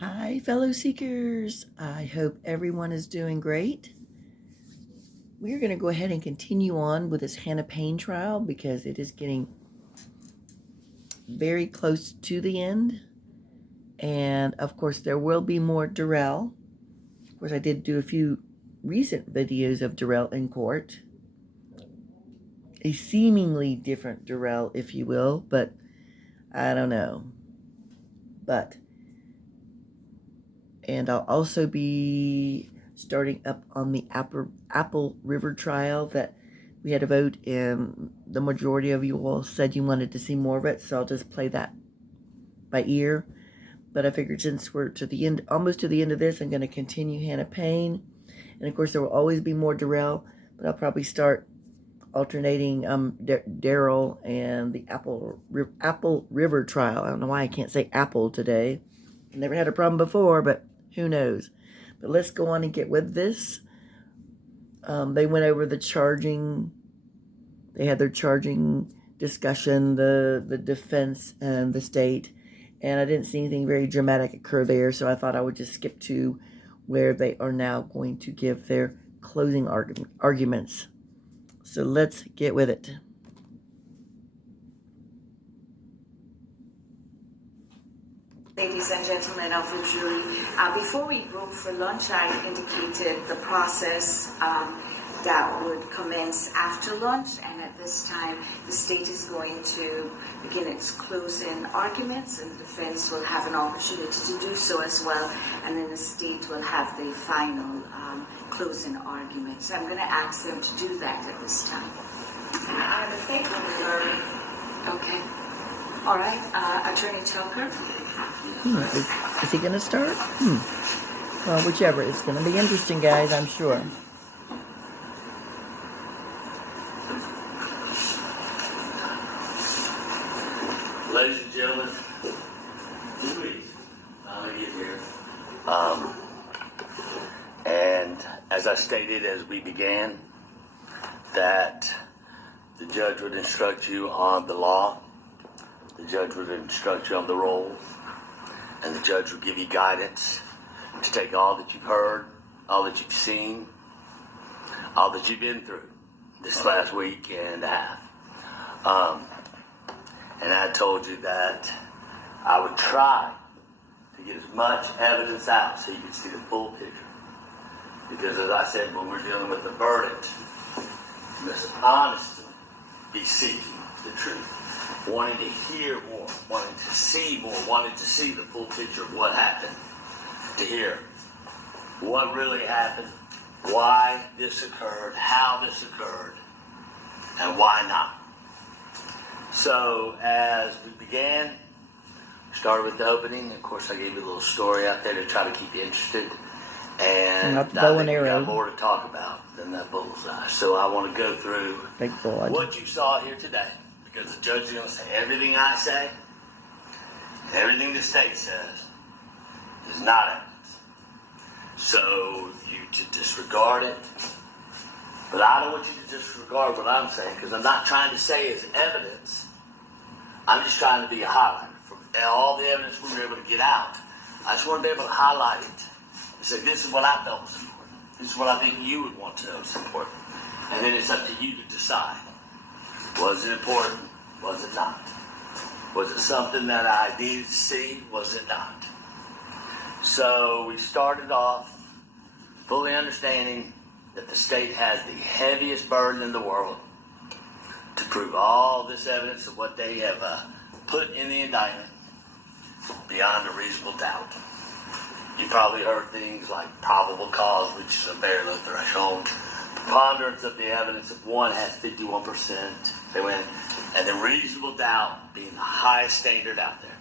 Hi, fellow seekers. I hope everyone is doing great. We're going to go ahead and continue on with this Hannah Payne trial because it is getting very close to the end. And of course, there will be more Darrell. Of course, I did do a few recent videos of Darrell in court. A seemingly different Darrell, if you will, but I don't know. And I'll also be starting up on the Apple River trial that we had a vote, and the majority of you all said you wanted to see more of it, so I'll just play that by ear. But I figured since we're to the end, almost to the end of this, I'm going to continue Hannah Payne. And of course, there will always be more Darrell, but I'll probably start alternating Daryl and the Apple River trial. I don't know why I can't say Apple today. Never had a problem before, but who knows. But let's go on and get with this. They went over the charging. They had their charging discussion, the defense and the state. And I didn't see anything very dramatic occur there, so I thought I would just skip to where they are now going to give their closing arguments. So let's get with it. Ladies and gentlemen of the jury, before we broke for lunch, I indicated the process that would commence after lunch, and at this time, the state is going to begin its closing arguments, and the defense will have an opportunity to do so as well, and then the state will have the final closing arguments. So I'm going to ask them to do that at this time. The state will reserve. Okay. All right. Attorney Tucker. Is he going to start? Well, whichever. It's going to be interesting, guys, I'm sure. Ladies and gentlemen, please, I'll get here. And as I stated as we began, that the judge would instruct you on the law, the judge would instruct you on the roles, and the judge would give you guidance to take all that you've heard, all that you've seen, all that you've been through this last week and a half. And I told you that I would try to get as much evidence out so you could see the full picture. Because as I said, when we're dealing with the verdict, you must honestly be seeking the truth, wanting to hear more, wanting to see more, wanting to see the full picture of what happened, to hear what really happened, why this occurred, how this occurred, and why not. So as we began, started with the opening. Of course, I gave you a little story out there to try to keep you interested. And Not the I bow think and we arrow. got more to talk about than that bullseye. So I want to go through Thank God. what you saw here today. Because the judge is going to say everything I say, and everything the state says is not evidence. So you to disregard it. But I don't want you to disregard what I'm saying, because I'm not trying to say it's evidence. I'm just trying to be a highlighter. From all the evidence we were able to get out, I just want to be able to highlight it and say, this is what I felt was important. This is what I think you would want to know is important. And then it's up to you to decide. Was it important? Was it not? Was it something that I needed to see? Was it not? So we started off fully understanding that the state has the heaviest burden in the world to prove all this evidence of what they have put in the indictment beyond a reasonable doubt. You probably heard things like probable cause, which is a very low threshold. Preponderance of the evidence, if one has 51%, they win. And the reasonable doubt being the highest standard out there.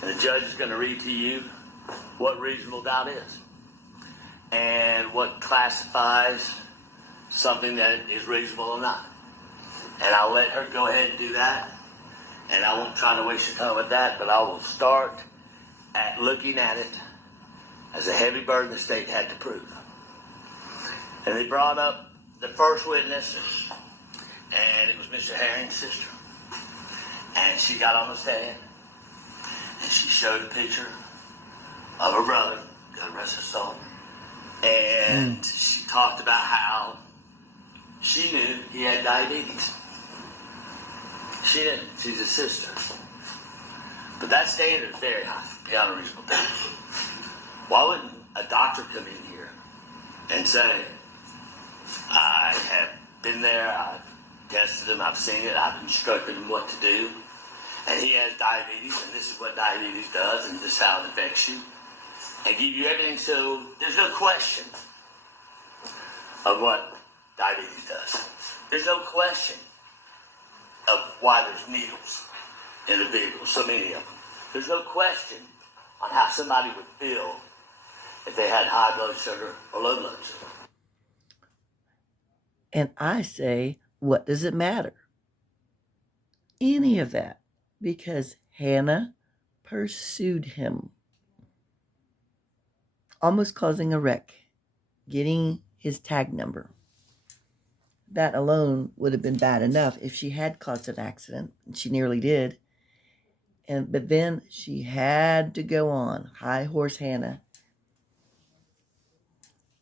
And the judge is going to read to you what reasonable doubt is and what classifies something that is reasonable or not. And I'll let her go ahead and do that. And I won't try to waste your time with that, but I will start at looking at it as a heavy burden the state had to prove. And they brought up the first witness, and it was Mr. Herring's sister. And she got on the stand, and she showed a picture of her brother, God rest her soul. And she talked about how she knew he had diabetes. She didn't. She's his sister. But that standard is very high, beyond a reasonable doubt. Why wouldn't a doctor come in here and say, I have been there, I've tested him, I've seen it, I've instructed him what to do, and he has diabetes, and this is what diabetes does, and this is how it affects you, and give you everything so there's no question of what diabetes does. There's no question of why there's needles in the vehicle, so many of them. There's no question on how somebody would feel if they had high blood sugar or low blood sugar. And I say, what does it matter? Any of that. Because Hannah pursued him, almost causing a wreck, getting his tag number. That alone would have been bad enough if she had caused an accident, and she nearly did. But then she had to go on, high horse Hannah,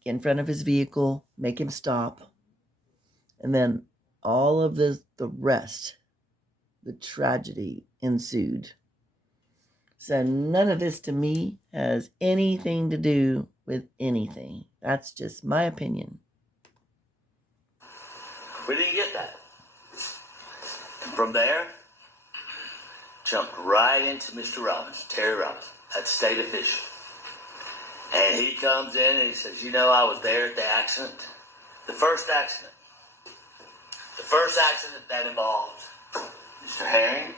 get in front of his vehicle, make him stop, and then all of the rest, the tragedy ensued. So none of this to me has anything to do with anything. That's just my opinion. We didn't get that. And from there, jumped right into Mr. Robbins, Terry Robbins, that state official. And he comes in and he says, you know, I was there at the accident. The first accident that involved Mr. Herring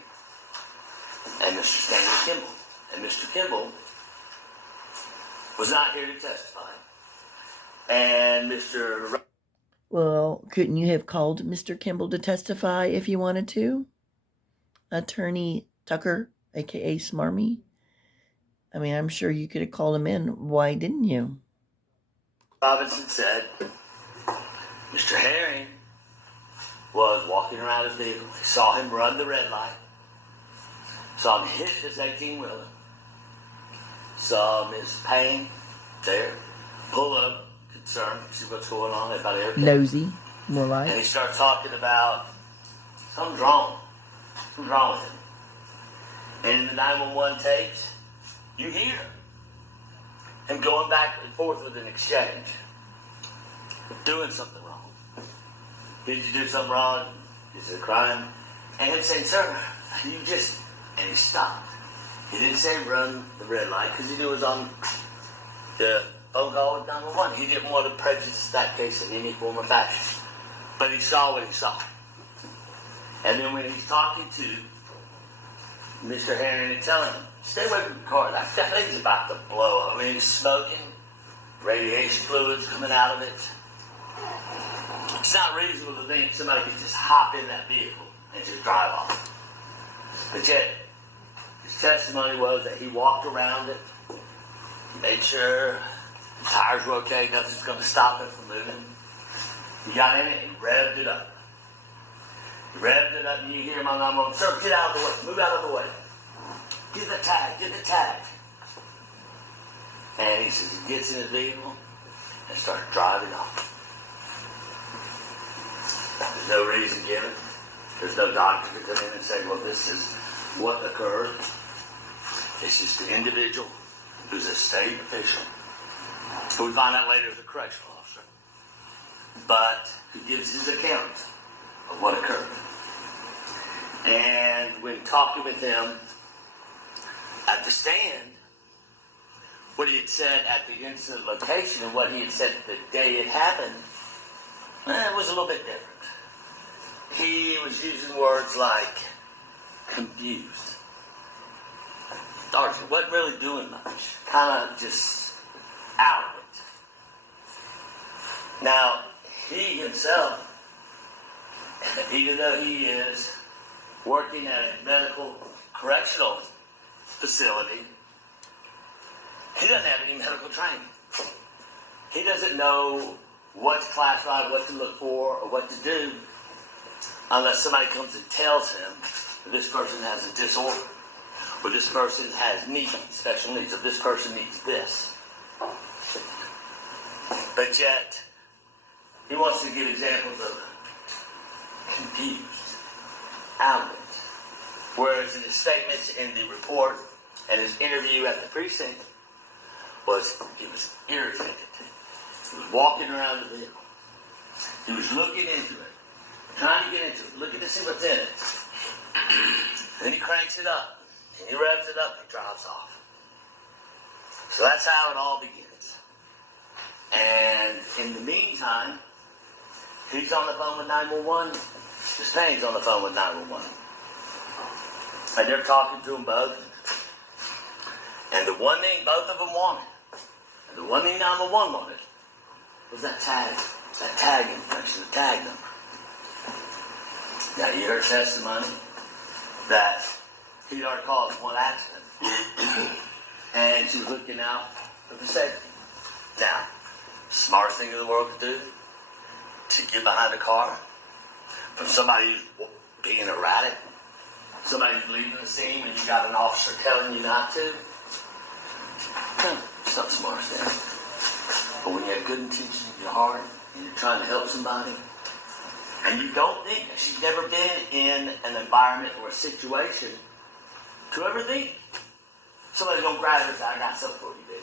and Mr. Stanley Kimball. And Mr. Kimball was not here to testify. And Mr. Well, couldn't you have called Mr. Kimball to testify if you wanted to? Attorney Tucker, a.k.a. Smarmy? I mean, I'm sure you could have called him in. Why didn't you? Robinson said Mr. Herring was walking around his vehicle. He saw him run the red light. Saw him hit his 18-wheeler. Saw Miss Payne there, pull up, concerned, see what's going on, everybody okay? Nosy, more like. And he starts talking about something's wrong. Something's wrong with him. And in the 911 tapes, you hear him going back and forth with an exchange. Doing something wrong. Did you do something wrong? Is it a crime? And him saying, sir, you just... And he stopped. He didn't say run the red light because he knew it was on the phone call with 911. He didn't want to prejudice that case in any form or fashion. But he saw what he saw. And then when he's talking to Mr. Herring and telling him, stay away from the car, that thing's about to blow up. I mean, he's smoking, radiation fluids coming out of it. It's not reasonable to think somebody could just hop in that vehicle and just drive off. But yet, his testimony was that he walked around it, made sure the tires were okay, nothing's going to stop it from moving. He got in it and revved it up. He revved it up and you hear him on 911, sir, get out of the way, move out of the way. Get the tag. And he says he gets in his vehicle and starts driving off. There's no reason given. There's no doctor to come in and say, well, this is what occurred. It's just an individual who's a state official. Who we find out later is a correctional officer. But who gives his account of what occurred. And when talking with him at the stand, what he had said at the incident location and what he had said the day it happened, it was a little bit different. He was using words like confused. Darcy wasn't really doing much. Kind of just out of it. Now, he himself, even though he is working at a medical correctional facility, he doesn't have any medical training. He doesn't know what to classify, what to look for, or what to do unless somebody comes and tells him that this person has a disorder Well, this person has needs, special needs, or this person needs this. But yet, he wants to give examples of confused, outraged. Whereas in his statements in the report and his interview at the precinct, he was irritated. He was walking around the vehicle. He was looking into it, trying to get into it, looking to see what's in it. Then he cranks it up, and he revs it up, and he drives off. So that's how it all begins. And in the meantime, he's on the phone with 911. Miss Payne's on the phone with 911. And they're talking to them both. And the one thing both of them wanted, and the one thing 911 wanted, was that tag information, the tag number. Now, you heard testimony that he'd already caused one accident. And she was looking out for the safety. Now, smartest thing in the world to do, to get behind a car from somebody who's being erratic, somebody who's leaving the scene and you got an officer telling you not to. It's not the smartest thing. But when you have good intentions in your heart and you're trying to help somebody, and you don't think, she's never been in an environment or a situation to ever think somebody's gonna grab her and say, I got something for you, bitch.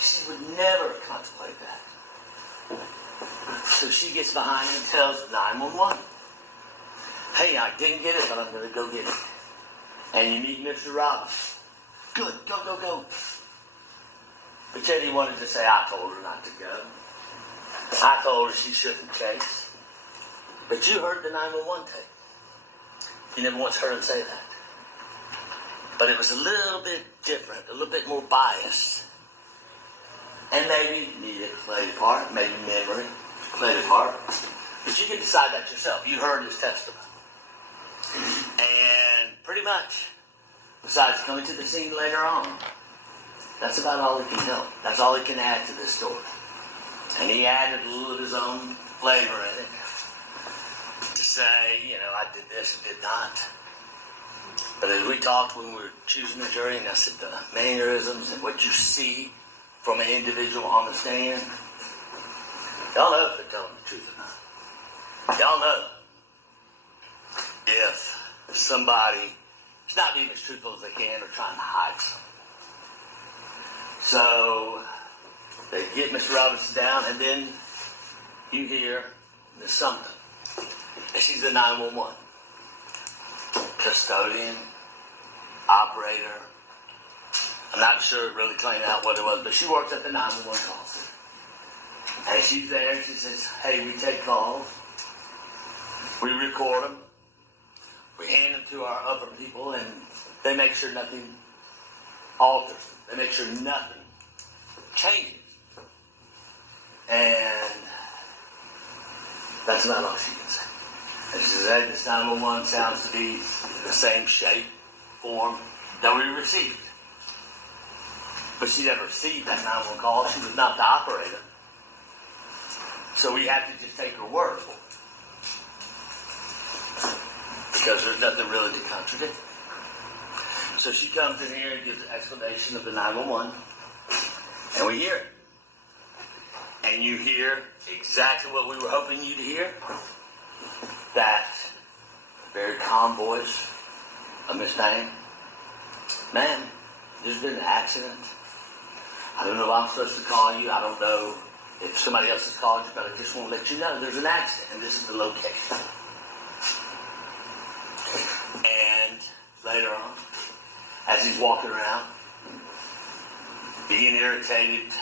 She would never contemplate that. So she gets behind and tells 911, hey, I didn't get it, but I'm gonna go get it. And you meet Mr. Robbins. Good, go. But yet he wanted to say, I told her not to go. I told her she shouldn't chase. But you heard the 911 tape. You never once heard him say that. But it was a little bit different, a little bit more biased. And maybe needed to play a part, maybe memory played a part. But you can decide that yourself. You heard his testimony. And pretty much, besides coming to the scene later on, that's about all he can help. That's all he can add to this story. And he added a little of his own flavor in it. To say, I did this and did not. But as we talked when we were choosing the jury, and I said the mannerisms and what you see from an individual on the stand, y'all know if they're telling the truth or not. Y'all know if somebody is not being as truthful as they can or trying to hide something. So they get Mr. Robinson down, and then you hear there's something. And she's the 911 custodian, operator. I'm not sure it really cleaned out what it was, but she works at the 911 call center. And she's there, and she says, hey, we take calls, we record them, we hand them to our upper people, and they make sure nothing alters. They make sure nothing changes. And that's about all she can say. And she says, hey, this 911 sounds to be the same shape, form that we received. But she never received that 911 call. She was not the operator. So we have to just take her word for it. Because there's nothing really to contradict. So she comes in here and gives an explanation of the 911. And we hear it. And you hear exactly what we were hoping you to hear. That very calm voice of Miss Payne. Ma'am, there's been an accident. I don't know if I'm supposed to call you. I don't know if somebody else has called you, but I just want to let you know there's an accident, and this is the location. And later on, as he's walking around, being irritated,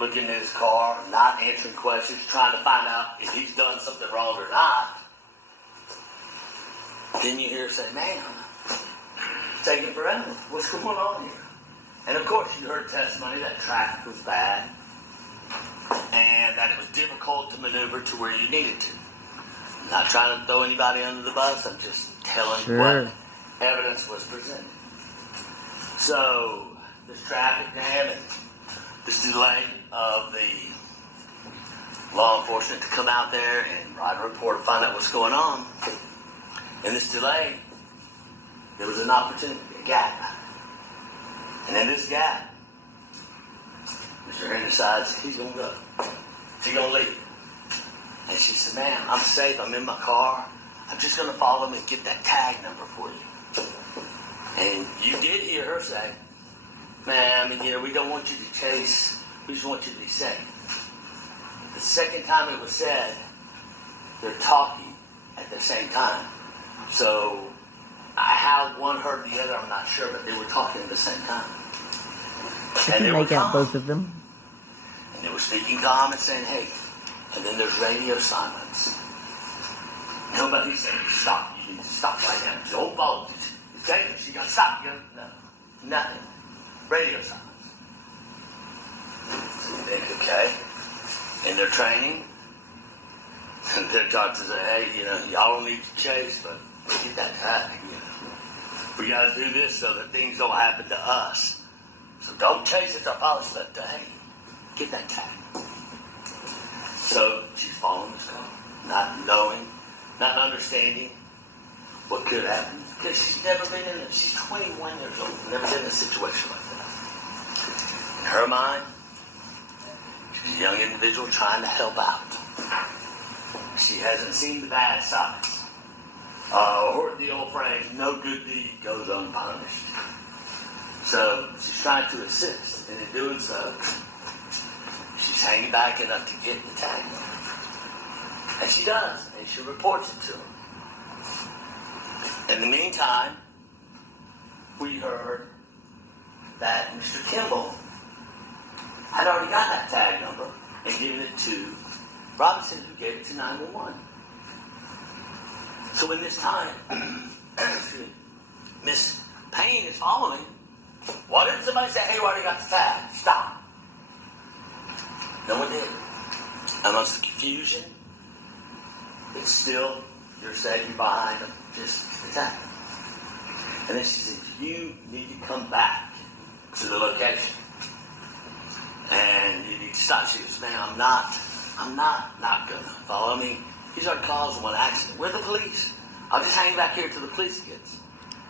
looking at his car, not answering questions, trying to find out if he's done something wrong or not, then you hear her say, man, it's taking forever. What's going on here? And of course, you heard testimony that traffic was bad and that it was difficult to maneuver to where you needed to. I'm not trying to throw anybody under the bus. I'm just telling you what evidence was presented. So, this traffic jam and this delay of the law enforcement to come out there and write a report and find out what's going on. And this delay there was an opportunity, a gap. And in this gap, Mr. Henry decides he's going to go. He's going to leave. And she said, ma'am, I'm safe. I'm in my car. I'm just going to follow me and get that tag number for you. And you did hear her say, ma'am, we don't want you to chase. We just want you to be safe. The second time it was said, they're talking at the same time. So how one heard the other, I'm not sure, but they were talking at the same time. I can make out both of them. And they were speaking calm and saying, hey, and then there's radio silence. Nobody said, stop. You need to stop right now. Don't follow. It's dangerous. You got to stop. No, nothing. Radio silence. So you think, okay. In their training, their doctors say, hey, y'all don't need to chase, but get that tag. We got to do this so that things don't happen to us. So don't chase us. Our policy left. Hey, get that tag. So she's following this car, not knowing, not understanding what could happen. Because she's never been in it. She's 21 years old, never been in a situation like that. In her mind, she's a young individual trying to help out. She hasn't seen the bad sides. Heard the old phrase, no good deed goes unpunished. So she's trying to assist, and in doing so, she's hanging back enough to get the tag number. And she does, and she reports it to him. In the meantime, we heard that Mr. Kimball had already got that tag number and given it to Robinson, who gave it to 911. So in this time, Miss Payne is following. Why didn't somebody say, hey, we already got the tag? Stop. No one did. Amongst the confusion, it's still, you're safe, you're behind them, just attack. And then she said, you need to come back to the location. And you need to stop. She goes, man, I'm not gonna follow me. These are causing one accident. We're the police. I'll just hang back here till the police gets.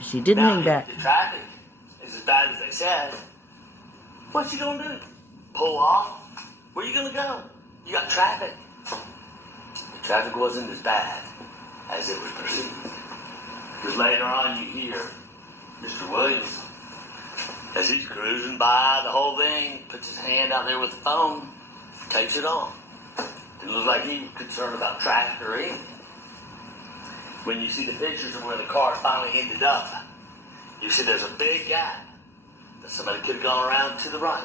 She didn't hang back. If the traffic is as bad as they said, what you gonna do? Pull off? Where you gonna go? You got traffic. The traffic wasn't as bad as it was perceived. Because later on you hear Mr. Williams, as he's cruising by the whole thing, puts his hand out there with the phone, takes it on. It looks like he was concerned about traffic or anything. When you see the pictures of where the car finally ended up, you see there's a big gap that somebody could have gone around to the right.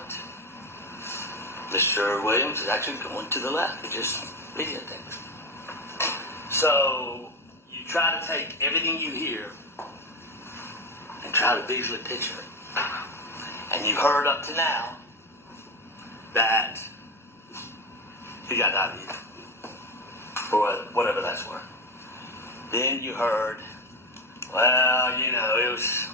Mr. Williams is actually going to the left. He just videotaped it. So you try to take everything you hear and try to visually picture it. And you've heard up to now that he got diabetes, or whatever that's worth. Then you heard, well, it was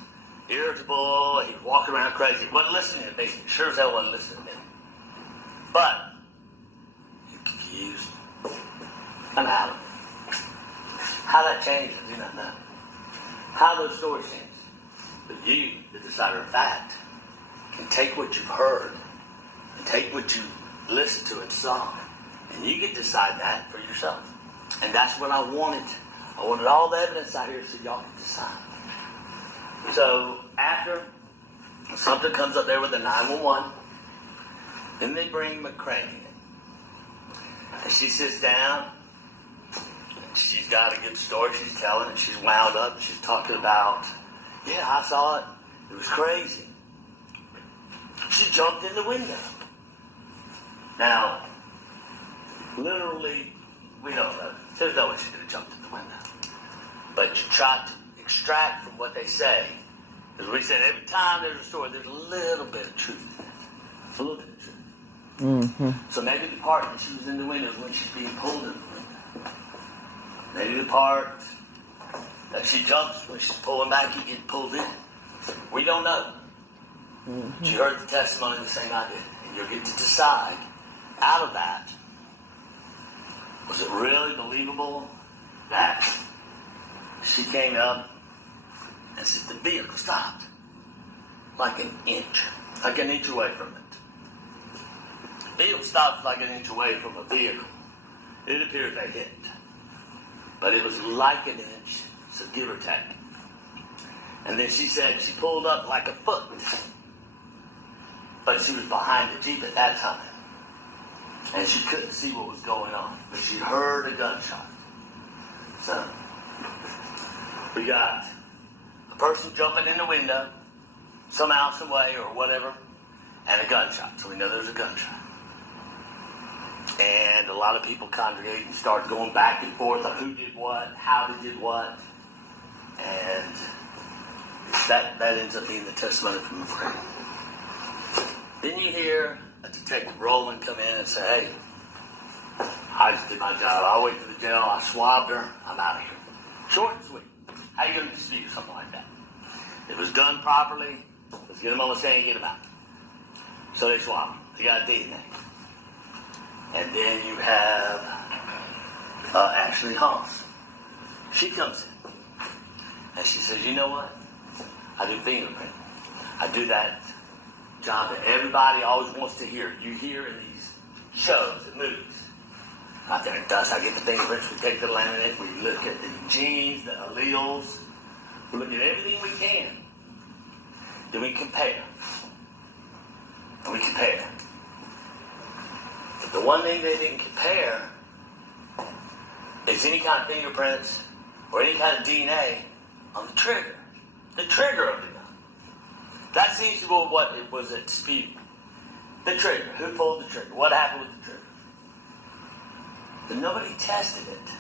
irritable, he was walking around crazy, he wasn't listening to me, sure as hell wasn't listening to me. But, you're confused. I'm out of it. How that changes, I do not know. How those stories change. But you, the decider of fact, can take what you've heard and take what you listened to and saw, and you can decide that for yourself. And that's what I wanted. I wanted all the evidence out here so y'all can decide. So after something comes up there with the 911, then they bring McCraney in. And she sits down. She's got a good story she's telling, and she's wound up. And she's talking about, yeah, I saw it. It was crazy. She jumped in the window. Now, literally, we don't know. There's no way she could have jumped in the window. But you try to extract from what they say. As we said, every time there's a story, there's a little bit of truth. It's a little bit of truth. Mm-hmm. So maybe the part that she was in the window is when she's being pulled in the window. Maybe the part that she jumps when she's pulling back and getting pulled in. We don't know. Mm-hmm. But you heard the testimony the same I did. And you'll get to decide out of that, was it really believable that she came up, and said the vehicle stopped like an inch away from it. The vehicle stopped like an inch away from a vehicle. It appeared they hit, but it was like an inch, so give or take. And then she said she pulled up like a foot, but she was behind the Jeep at that time, and she couldn't see what was going on, but she heard a gunshot. So we got a person jumping in the window, somehow, some way, or whatever, and a gunshot. So we know there's a gunshot. And a lot of people congregate and start going back and forth on who did what, how they did what, and that ends up being the testimony from the prayer. Then you hear a detective Roland come in and say, hey, I just did my job. I'll wait for the jail. I swabbed her. I'm out of here. Short and sweet. How you going to dispute something like that? If it was done properly, let's get him on the stand and get him out. So they swabbed him. They got DNA. And then you have Ashley Holmes. She comes in. And she says, you know what? I do fingerprint. I do that job that everybody always wants to hear. You hear in these shows and movies. Out there in dust, I get the fingerprints, we take the laminate, we look at the genes, the alleles, we look at everything we can. Then we compare. And we compare. But the one thing they didn't compare is any kind of fingerprints or any kind of DNA on the trigger. The trigger of the gun. That seems to be what it was at dispute. The trigger. Who pulled the trigger? What happened with the trigger? But nobody tested it.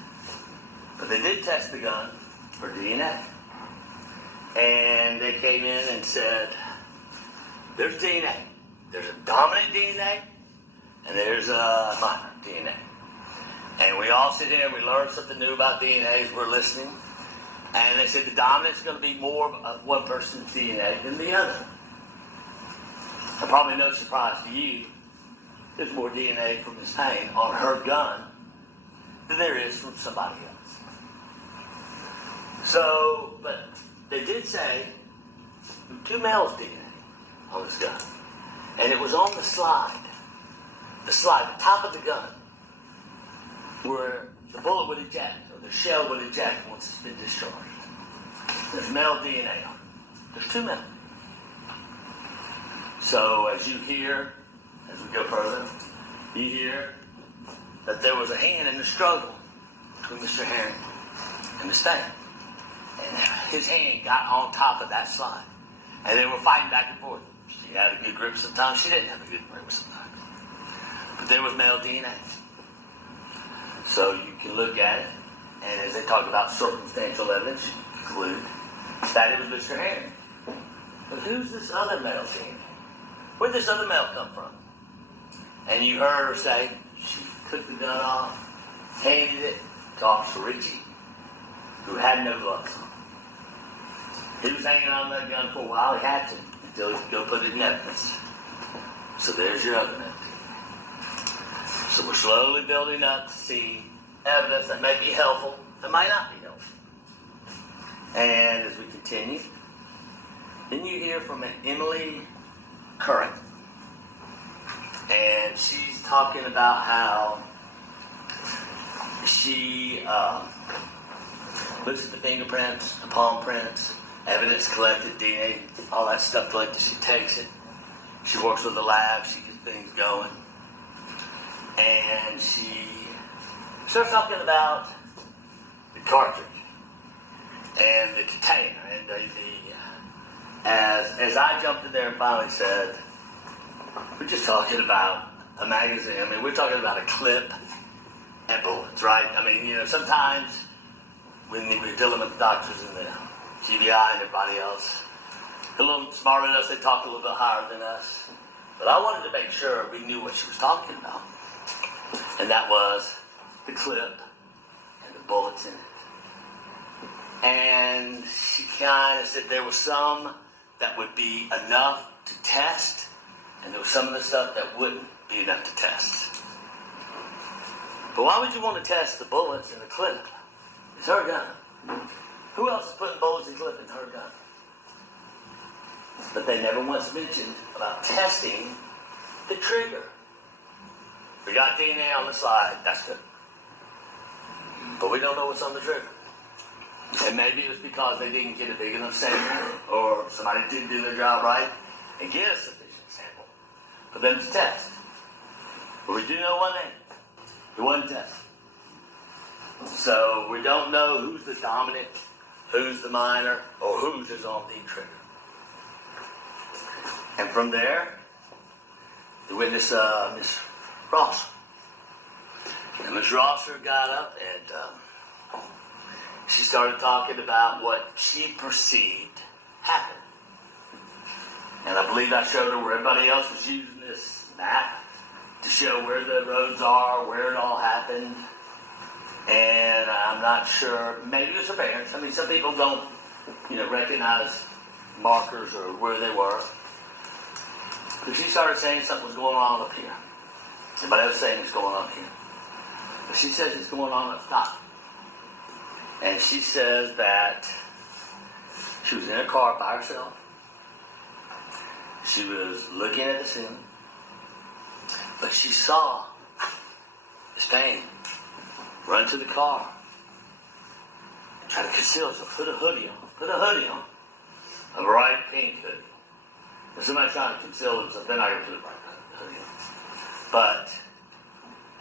But they did test the gun for DNA. And they came in and said, there's DNA. There's a dominant DNA, and there's a minor DNA. And we all sit here and we learn something new about DNA as we're listening. And they said the dominant's going to be more of one person's DNA than the other. And probably no surprise to you, there's more DNA from Miss Payne on her gun than there is from somebody else. So, but they did say two males' DNA on this gun. And it was on the slide, the top of the gun, where the bullet would eject, or the shell would eject once it's been discharged. There's male DNA on it. There's two men. So as you hear, as we go further, you hear that there was a hand in the struggle between Mr. Herring and Miss Payne. And his hand got on top of that slide. And they were fighting back and forth. She had a good grip sometimes. She didn't have a good grip sometimes. But there was male DNA. So you can look at it, and as they talk about circumstantial evidence, you conclude that it was Mr. Herring. But who's this other male DNA? Where'd this other male come from? And you heard her say she took the gun off, handed it to Officer Ritchie, who had no gloves on. He was hanging on that gun for a while. He had to, until he could go put it in evidence. So there's your other note. So we're slowly building up to see evidence that may be helpful, that might not be helpful. And as we continue, then you hear from an Emily Curran. And she's talking about how she looks at the fingerprints, the palm prints, evidence collected, DNA, all that stuff collected. She takes it. She works with the lab. She gets things going. And she starts talking about the cartridge and the container. And as I jumped in there and finally said, we're just talking about a magazine. I mean, we're talking about a clip and bullets, right? I mean, sometimes when we're dealing with the doctors and the GBI and everybody else, they're a little smarter than us. They talk a little bit higher than us. But I wanted to make sure we knew what she was talking about. And that was the clip and the bullets in it. And she kind of said there was some that would be enough to test, and there was some of the stuff that wouldn't be enough to test. But why would you want to test the bullets in the clip? It's her gun. Who else is putting bullets and clip in her gun? But they never once mentioned about testing the trigger. We got DNA on the slide, that's good. But we don't know what's on the trigger. And maybe it was because they didn't get a big enough sample, or somebody didn't do their job right and get a sufficient sample for them to test. But we do know one thing. It wasn't tested. So we don't know who's the dominant, who's the minor, or who's is on the trigger. And from there, the witness, Miss Ross. And Miss Rosser got up and she started talking about what she perceived happened. And I believe I showed her where everybody else was using this map to show where the roads are, where it all happened. And I'm not sure, maybe it was her parents. I mean, some people don't, recognize markers or where they were. But she started saying something was going on up here. Everybody else saying it's going on here. But she says it's going on up top. And she says that she was in a car by herself. She was looking at the ceiling. But she saw Miss Payne run to the car and try to conceal herself. Put a hoodie on. A bright pink hoodie. If somebody's trying to conceal themselves, they're not going to put a bright hoodie on. But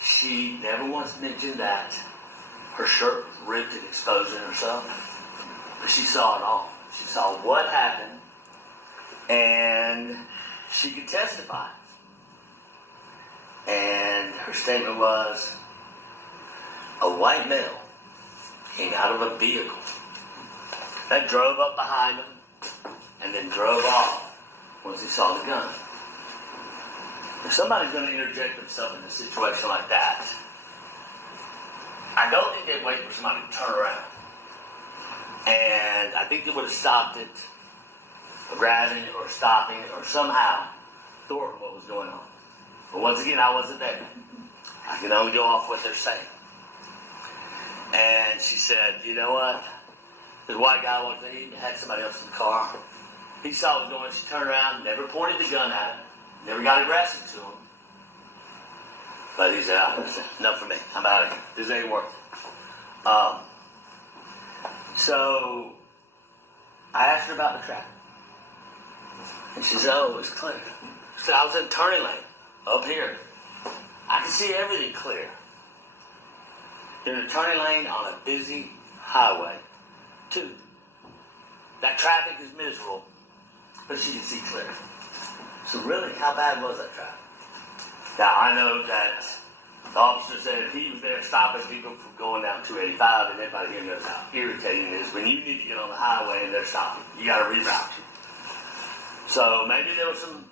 she never once mentioned that her shirt was ripped and exposing herself. But she saw it all. She saw what happened, and she could testify. And her statement was, a white male came out of a vehicle that drove up behind him and then drove off once he saw the gun. If somebody's going to interject themselves in a situation like that, I don't think they'd wait for somebody to turn around. And I think they would have stopped it, or grabbing it, or stopping it, or somehow thwarting what was going on. But once again, I wasn't there. I can only go off what they're saying. And she said, you know what? This white guy he had somebody else in the car. He saw what was going on. She turned around, never pointed the gun at him, never got aggressive to him. But he said, enough for me. I'm out of here. This ain't worth it. So I asked her about the traffic. And she said, oh, it was clear. She said, I was in a turning lane up here. I could see everything clear. You're in a turning lane on a busy highway. 2. That traffic is miserable, but you can see clear. So really, how bad was that traffic? Now, I know that the officer said he was there stopping people from going down 285, and everybody here knows how irritating it is when you need to get on the highway and they're stopping. You got to reroute you. So maybe there was some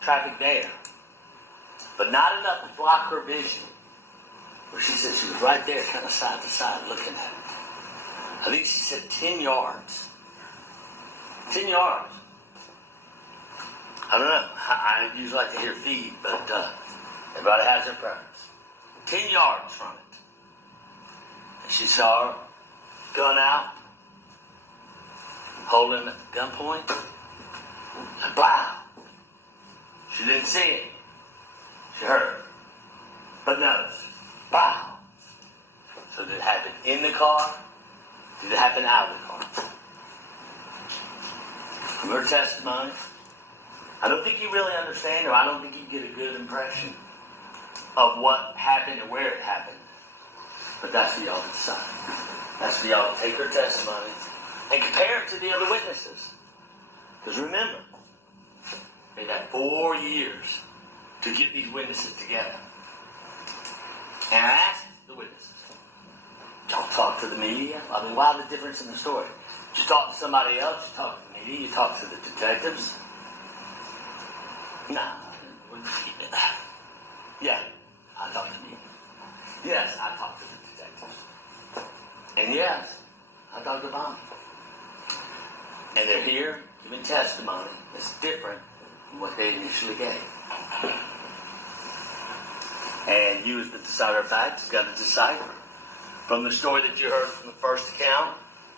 traffic there, but not enough to block her vision. Where she said she was right there, kind of side to side, looking at it. I think she said 10 yards. 10 yards. I don't know. I usually like to hear feet, but everybody has their preference. 10 yards from it. And she saw her gun out, holding him at the gunpoint. And wow. She didn't see it. She heard it. But notice. Wow. So did it happen in the car? Did it happen out of the car? From her testimony, I don't think you really understand, or I don't think you get a good impression of what happened and where it happened. But that's for y'all to decide. That's for y'all to take her testimony and compare it to the other witnesses. Because remember, they've had 4 years to get these witnesses together. And I asked the witnesses, y'all talk to the media? I mean, why the difference in the story? Did you talk to somebody else? You talk to the media? You talk to the detectives? No. Yeah, I talked to the media. Yes, I talked to the detectives. And yes, I talked to Bonnie. And they're here giving testimony that's different from what they initially gave. And you, as the decider of facts, got to decipher from the story that you heard from the first account,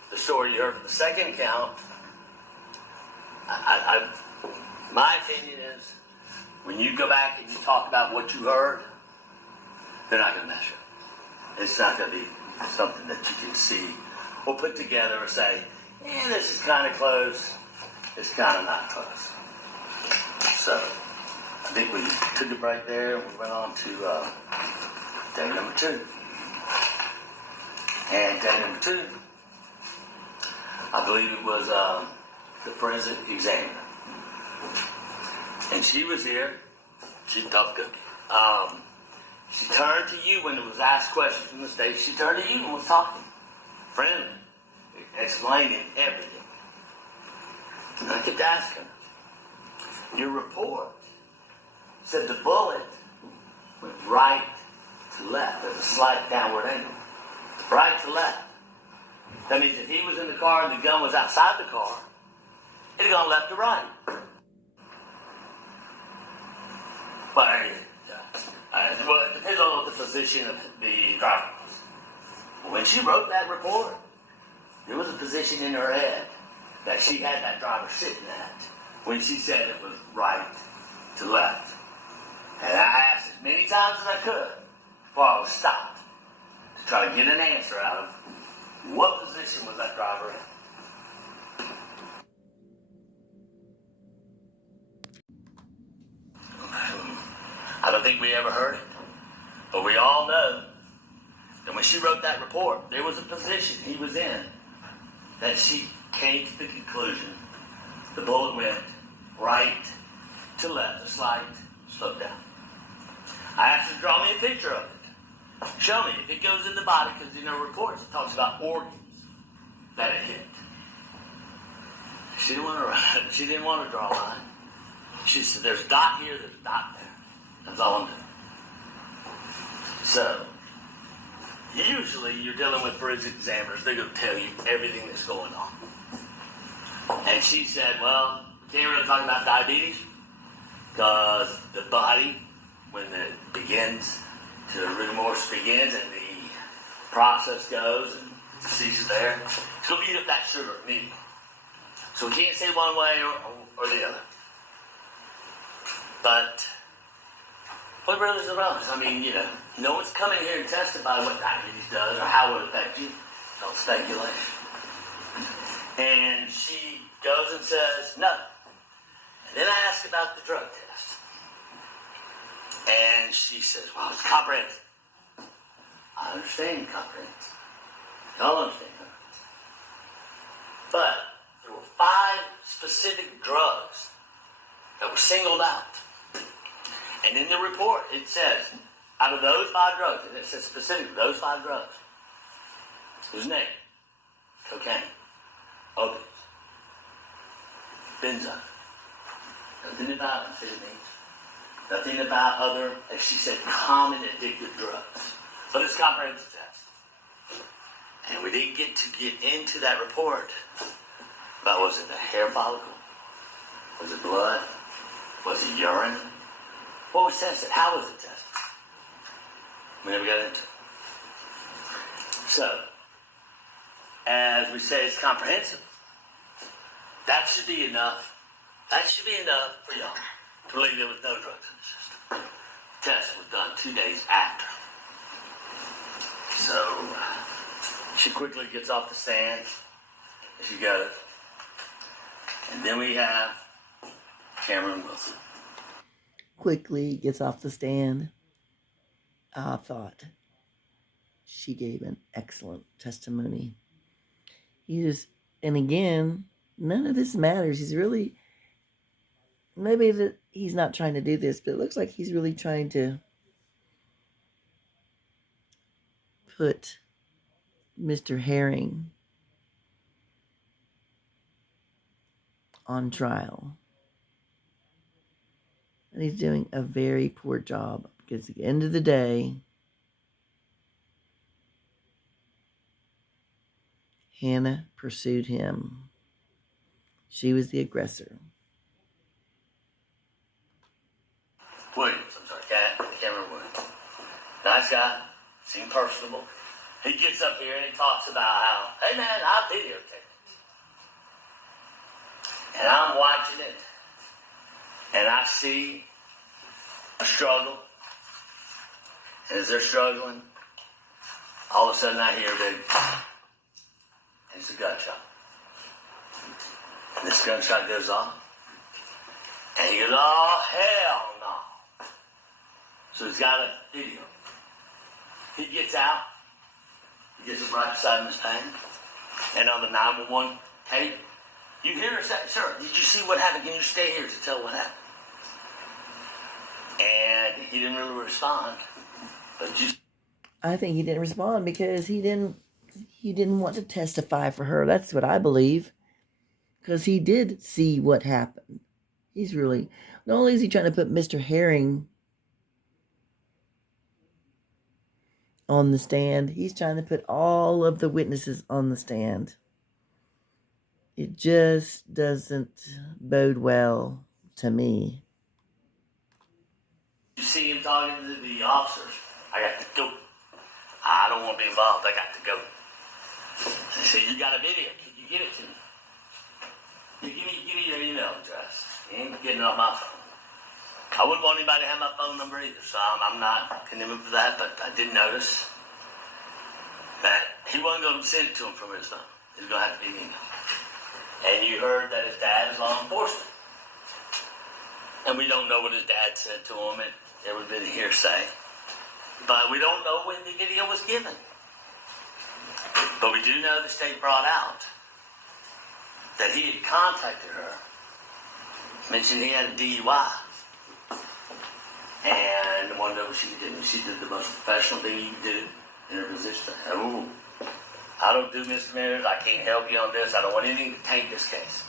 the story you heard from the second account, My opinion is, when you go back and you talk about what you heard, they're not going to measure. It's not going to be something that you can see or put together or say, yeah, this is kind of close. It's kind of not close. So, I think we took a break there and we went on to day number 2. And day number 2, I believe it was the forensic examiner. And she was here. She's a tough cookie. She turned to you when it was asked questions from the state. She turned to you and was talking, friendly, explaining everything. And I kept asking her, your report said the bullet went right to left. There's a slight downward angle. Right to left. That means if he was in the car and the gun was outside the car, it'd have gone left to right. But well, it depends on what the position of the driver was. When she wrote that report, there was a position in her head that she had that driver sitting at when she said it was right to left. And I asked as many times as I could before I was stopped to try to get an answer out of what position was that driver in. I don't think we ever heard it, but we all know that when she wrote that report, there was a position he was in that she came to the conclusion the bullet went right to left, a slight slope down. I asked her to draw me a picture of it. Show me if it goes in the body, because in her reports it talks about organs that it hit. She didn't want to draw a line. She said, there's a dot here, there's a dot there. That's all I'm doing. So, usually you're dealing with forensic examiners. They're going to tell you everything that's going on. And she said, well, we can't really talk about diabetes because the body, when it begins, to rigor mortis begins and the process goes and ceases there, it's going to eat up that sugar immediately. So we can't say one way or the other. But what really is the relevance? I mean, no one's coming here to testify what diabetes does or how it would affect you. Don't speculate. And she goes and says, no. And then I ask about the drug test. And she says, well, it's comprehensive. I understand comprehensive. Y'all understand comprehensive. But there were 5 specific drugs that were singled out. And in the report, it says, out of those 5 drugs, and it says specifically those 5 drugs, whose name? Cocaine, opiates, benzo, nothing about amphetamines, nothing about other, as she said, common addictive drugs. But it's a comprehensive test. And we didn't get into that report about, was it a hair follicle? Was it blood? Was it urine? What was tested? How was it tested? We never got into it. So, as we say, it's comprehensive. That should be enough. That should be enough for y'all to believe there was no drugs in the system. The test was done 2 days after. So, she quickly gets off the stand. She goes. And then we have Cameron Wilson. Quickly gets off the stand. I thought she gave an excellent testimony. And again, none of this matters. He's really, maybe that he's not trying to do this, but it looks like he's really trying to put Mr. Herring on trial. And he's doing a very poor job because at the end of the day, Hannah pursued him. She was the aggressor. Williams, I'm sorry, Cameron Williams. Nice guy, seemed personable. He gets up here and he talks about how, hey man, I videotaped it. And I'm watching it, and I see a struggle. And as they're struggling, all of a sudden I hear a big, and it's a gunshot. And this gunshot goes off, and he goes, oh, hell no. So he's got a video. He gets out, he gets it right beside his Payne, and on the 911 tape, you hear her say, sir, did you see what happened? Can you stay here to tell what happened? And he didn't really respond. But I think he didn't respond because he didn't want to testify for her. That's what I believe. Because he did see what happened. He's really, not only is he trying to put Mr. Herring on the stand, he's trying to put all of the witnesses on the stand. It just doesn't bode well to me. You see him talking to the officers. I got to go. I don't want to be involved. I got to go. They say, you got a video. Can you give it to me? Give me your email address. You ain't getting it off my phone. I wouldn't want anybody to have my phone number either, so I'm not condemning for that, but I did notice that he wasn't going to send it to him from his phone. It was going to have to be an email. And you heard that his dad is law enforcement. And we don't know what his dad said to him. It would have been hearsay. But we don't know when the video was given. But we do know the state brought out that he had contacted her, mentioned he had a DUI, and wanted to know what she did. She did the most professional thing you can do in her position. Ooh, I don't do misdemeanors. I can't help you on this. I don't want anything to taint this case.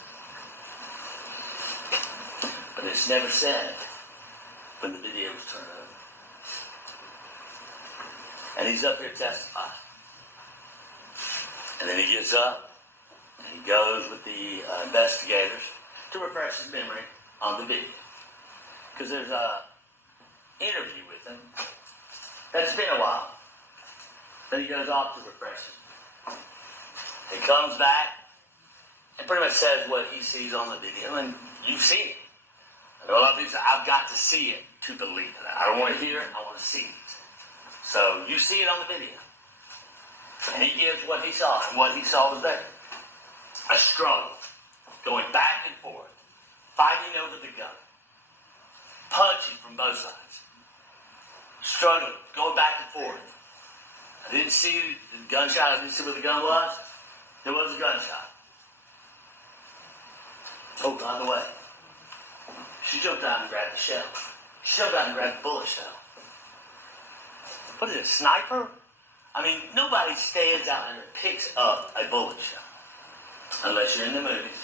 But it's never said when the video was turned over. And he's up here testifying. And then he gets up, and he goes with the investigators to refresh his memory on the video. Because there's a interview with him that's been a while. Then he goes off to refresh it. He comes back and pretty much says what he sees on the video, and you've seen it. And a lot of people say, I've got to see it to believe it. I don't want to hear it, I want to see it. So you see it on the video. And he gives what he saw, and what he saw was there. A struggle, going back and forth, fighting over the gun, punching from both sides, struggling, going back and forth. I didn't see the gunshot, I didn't see where the gun was. There was a gunshot. Oh, by the way, she jumped out and grabbed the shell. She jumped out and grabbed the bullet shell. What is it, a sniper? I mean, nobody stands out there and picks up a bullet shell. Unless you're in the movies.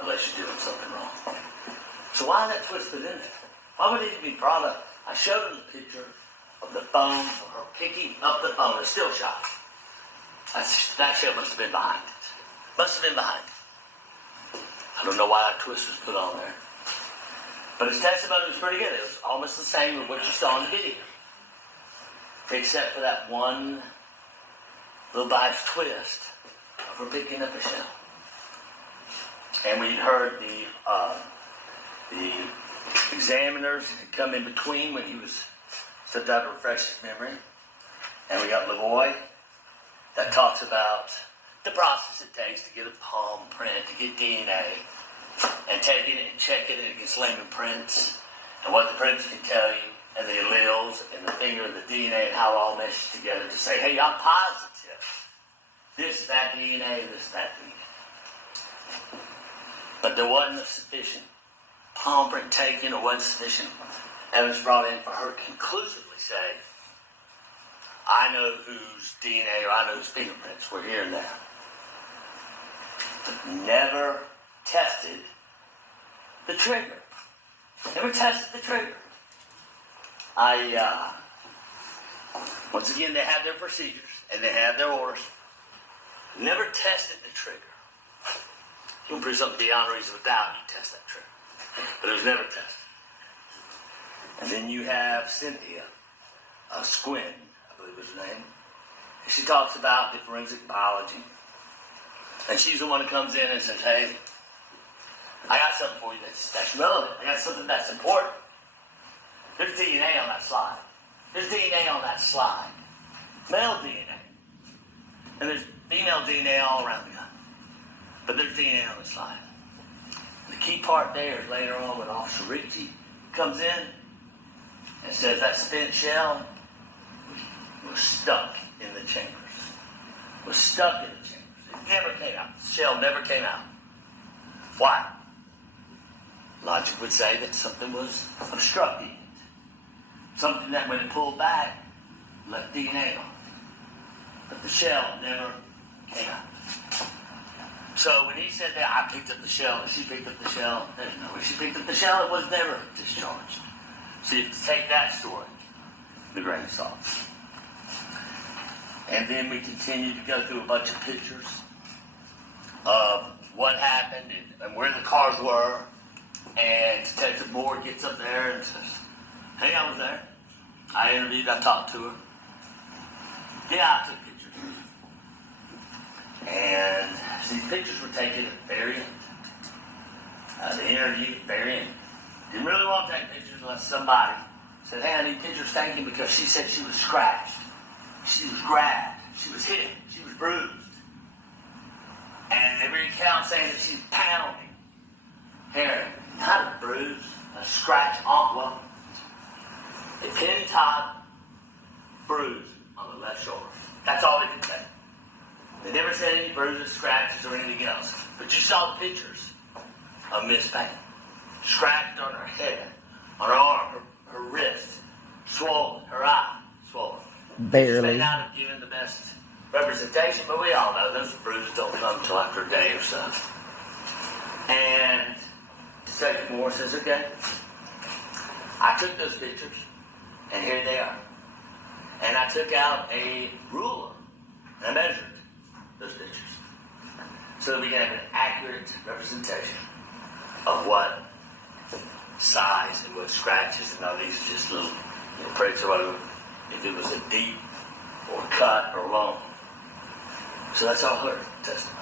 Unless you're doing something wrong. So why is that twisted in there? Why would it be brought up? I showed him the picture of the phone, of her picking up the phone, a still shot. That shell must have been behind it. Must have been behind it. I don't know why that twist was put on there. But his testimony was pretty good. It was almost the same as what you saw in the video. Except for that one little biased twist of her picking up a shell. And we heard the examiners had come in between when he was stepped out to refresh his memory. And we got LaVoy that talks about the process it takes to get a palm print, to get DNA, and taking it and checking it against layman prints, and what the prints can tell you, and the alleles, and the finger, and the DNA, and how it all meshes together to say, hey, I'm positive. This is that DNA, and this is that DNA. But there wasn't a sufficient palm print taken, or wasn't sufficient evidence brought in for her to conclusively say, I know whose DNA, or I know whose fingerprints were here and there. But never tested the trigger. Never tested the trigger. Once again, they have their procedures, and they have their orders. Never tested the trigger. You can prove something beyond reasonable doubt, you test that trigger. But it was never tested. And then you have Cynthia Squin, I believe was her name. And she talks about the forensic biology. And she's the one who comes in and says, hey, I got something for you that's relevant. I got something that's important. There's DNA on that slide. There's DNA on that slide. Male DNA. And there's female DNA all around the gun. But there's DNA on the slide. And the key part there is later on when Officer Ritchie comes in and says that spent shell was stuck in the chambers. Was stuck in the chambers. It never came out. The shell never came out. Why? Logic would say that something was obstructing it. Something that when it pulled back, left DNA on it. But the shell never came out. So when he said that, I picked up the shell, and she picked up the shell, there's no way she picked up the shell, it was never discharged. So you have to take that story, the grain of salt. And then we continue to go through a bunch of pictures of what happened and where the cars were. And Detective Moore gets up there and says, hey, I was there. I interviewed, I talked to her. Yeah, I took pictures. And these pictures were taken at the very end. The interview at the very end. Didn't really want to take pictures unless somebody said, hey, I need pictures taken because she said she was scratched. She was grabbed. She was hit. She was bruised. And every account saying that she's pounding Herring. Not a bruise, a scratch on, well, a pin-top bruise on the left shoulder. That's all they could say. They never said any bruises, scratches, or anything else. But you saw the pictures of Miss Payne. Scratched on her head, on her arm, her wrist, swollen, her eye, swollen. Barely. They may not have given the best representation, but we all know those bruises don't come until after a day or so. And Detective Moore says, okay, I took those pictures, and here they are. And I took out a ruler, and I measured those pictures so that we can have an accurate representation of what size and what scratches and all these just little pricks or whatever, if it was a deep or cut or long. So that's all her testimony.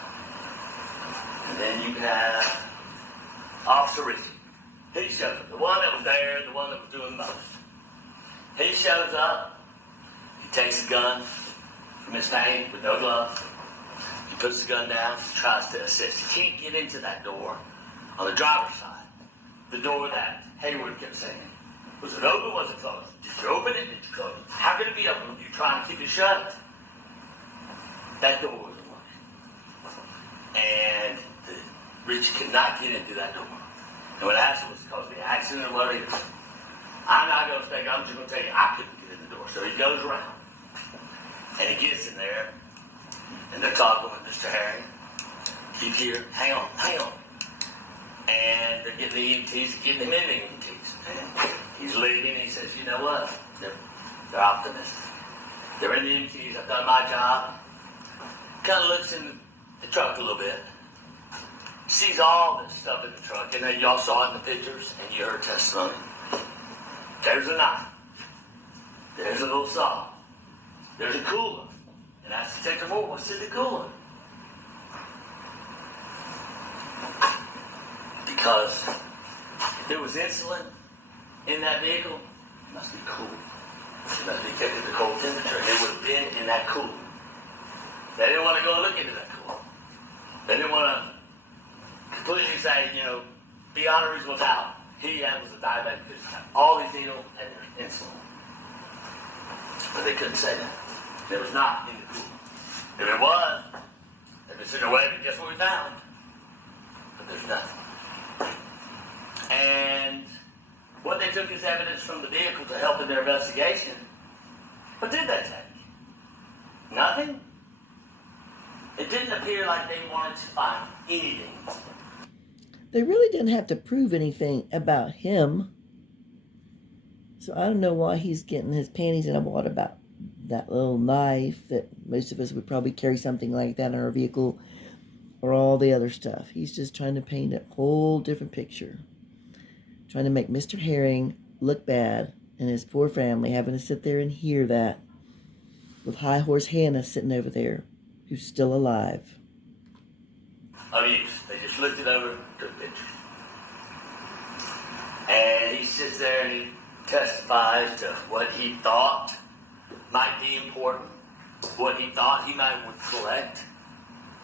And then you have Officer Ritchie. He shows up. The one that was there, the one that was doing the most. He shows up. He takes the gun from Miss Payne with no gloves. He puts the gun down, tries to assist. He can't get into that door on the driver's side. The door that Hayward kept saying, was it open? Was it closed? Did you open it? Did you close it? How could it be open? You're trying to keep it shut. That door wasn't working. And Richie could not get into that door. And what happened was because of the accident or whatever it is. I'm not going to speak. I'm just going to tell you I couldn't get in the door. So he goes around. And he gets in there. And they're talking with Mr. Herring. Keep here. Hang on. Hang on. And they're getting the EMTs, getting him in the EMTs. And he's leaving. He says, you know what? They're optimistic. They're in the EMTs. I've done my job. Kind of looks in the truck a little bit. Sees all this stuff in the truck. And then y'all saw it in the pictures. And you heard testimony. There's a knife. There's a little saw. There's a cooler. And I asked Detective Moore, what's in the cooler? Because if there was insulin in that vehicle, it must be cool. It must be kept at the cold temperature. And it would have been in that cooler. They didn't want to go look into that cooler. They didn't want to completely say, be unreasonable doubt. He was a diabetic because he had all these needles and insulin. But they couldn't say that. It was not in the cooler. If it was, they'd been sitting away, but guess what we found? But there's nothing. And what they took as evidence from the vehicle to help in their investigation, what did they take? Nothing? It didn't appear like they wanted to find anything. They really didn't have to prove anything about him. So I don't know why he's getting his panties in a wad about that little knife that most of us would probably carry something like that in our vehicle, or all the other stuff. He's just trying to paint a whole different picture. Trying to make Mr. Herring look bad and his poor family having to sit there and hear that with High Horse Hannah sitting over there who's still alive. Abuse. They just looked it over, took pictures. And he sits there and he testifies to what he thought might be important, what he thought he might would collect,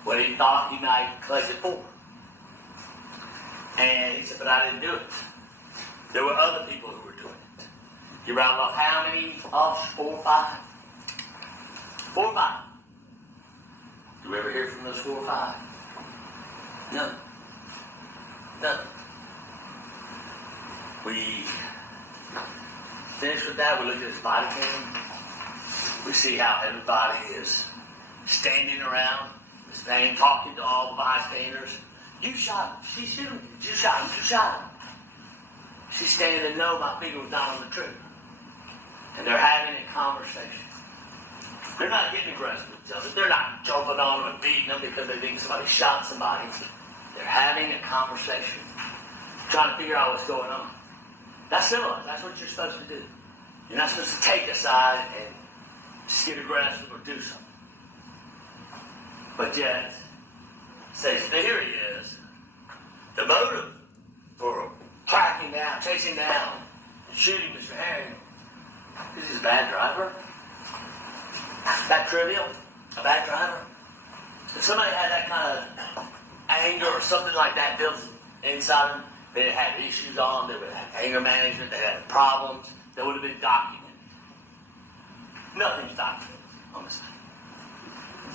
what he thought he might collect it for. And he said, but I didn't do it. There were other people who were doing it. You round off how many officers? 4 or 5? 4 or 5. Do you ever hear from those 4 or 5? No. No. We finished with that. We looked at his body cam. We see how everybody is standing around Miss Payne, talking to all the bystanders. You shot him. She shot him. You shot him. You shot him. She's standing there, no, my finger was not on the trigger. And they're having a conversation. They're not getting aggressive with each other. They're not jumping on them and beating them because they think somebody shot somebody. They're having a conversation, trying to figure out what's going on. That's civilized. That's what you're supposed to do. You're not supposed to take a side and just get aggressive or do something. But yet, says theory is the motive for tracking down, chasing down, and shooting Mr. Herring is he's a bad driver. That trivial, a bad driver. If somebody had that kind of anger or something like that built inside them, they had issues on, they would have anger management, they had problems, that would have been documented. Nothing's documented on this thing.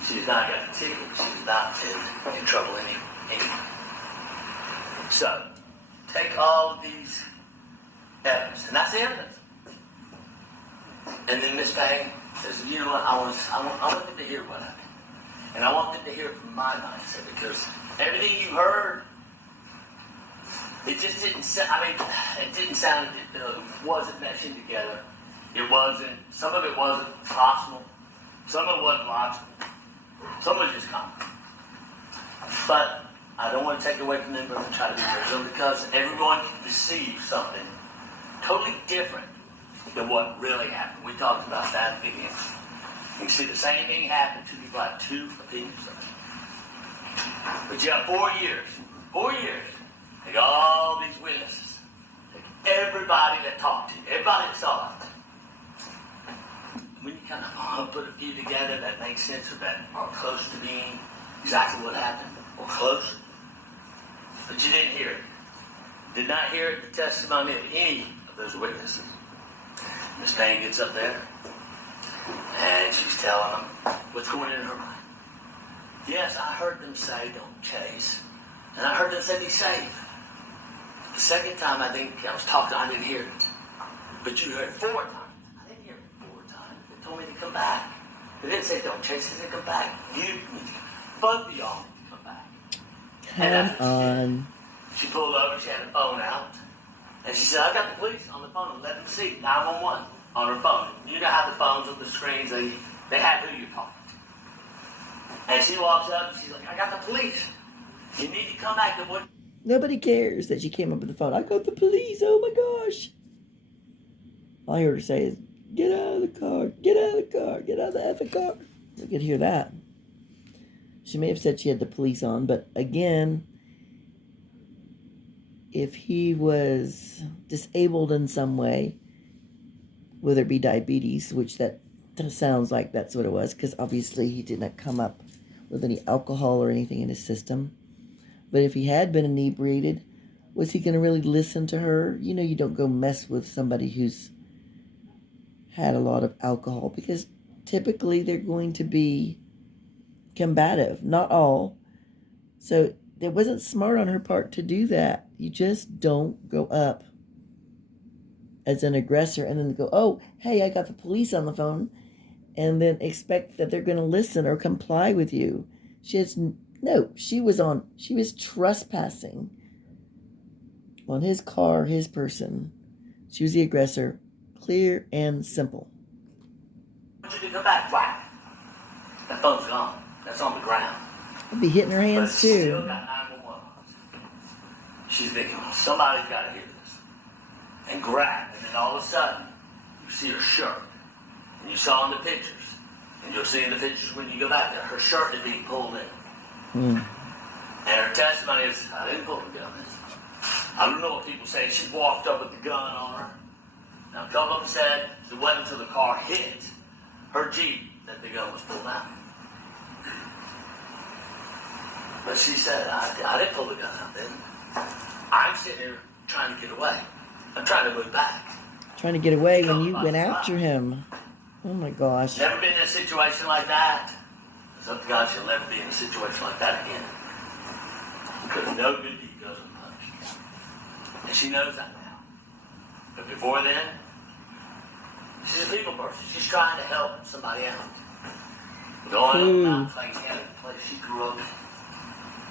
She's not got a ticket, she's not in trouble anyway. So, take all of these evidence, and that's the evidence. And then Miss Payne says, you know what, I want them to hear what happened. And I want them to hear it from my mindset, because everything you heard, it just didn't sound, it didn't sound, it wasn't meshing together. It wasn't, some of it wasn't possible. Some of it wasn't logical. Some of it just common. But I don't want to take away from them, but I'm trying to be personal, because everyone can perceive something totally different than what really happened. We talked about that at the beginning. You can see the same thing happen. Two people have two opinions of it. But you have 4 years. 4 years. Take all these witnesses. Take everybody that talked to you. Everybody that saw it. When you kind of put a few together that make sense or that are close to being exactly what happened, or close, but you didn't hear it. Did not hear the testimony of any of those witnesses. Miss Payne gets up there, and she's telling them what's going in her mind. Yes, I heard them say, don't chase. And I heard them say, be safe. The second time I think I was talking, I didn't hear it. But you heard it 4 times. I didn't hear it 4 times. They told me to come back. They didn't say, don't chase. They said, come back. You need to, both of y'all need to come back. Come on. She pulled over, she had her phone out. And she said, I got the police on the phone. Let them see 911 on her phone. You know how the phones on the screens, they have who you're talking to. And she walks up and she's like, I got the police. You need to come back. And what? Nobody cares that she came up with the phone. I got the police. Oh my gosh. All I heard her say is, get out of the car. Get out of the car. Get out of the effing car. You could hear that. She may have said she had the police on, but again, if he was disabled in some way, whether it be diabetes, which that sounds like that's what it was, because obviously he did not come up with any alcohol or anything in his system. But if he had been inebriated, was he going to really listen to her? You know, you don't go mess with somebody who's had a lot of alcohol, because typically they're going to be combative. Not all. So it wasn't smart on her part to do that. You just don't go up as an aggressor and then go, oh, hey, I got the police on the phone, and then expect that they're going to listen or comply with you. She was trespassing on his car, his person. She was the aggressor. Clear and simple. I want you to come back. Whack. That phone's gone. That's on the ground. I'd be hitting her hands but too. Still got 911. She's thinking, well, somebody's got to hear this. And grab. And then all of a sudden, you see her shirt. And you saw in the pictures. And you'll see in the pictures when you go back there, her shirt is being pulled in. And her testimony is, I didn't pull the gun. I don't know what people say. She walked up with the gun on her. Now, a couple of them said it wasn't until the car hit her Jeep that the gun was pulled out. But she said, I didn't pull the gun out then. I'm sitting here trying to get away. I'm trying to move back. Trying to get away when you went after him. Oh my gosh. Never been in a situation like that. It's up to God she'll never be in a situation like that again. Because no good deed goes unpunished. And she knows that now. But before then, she's a people person. She's trying to help somebody out. Going up Payne, the place she grew up in.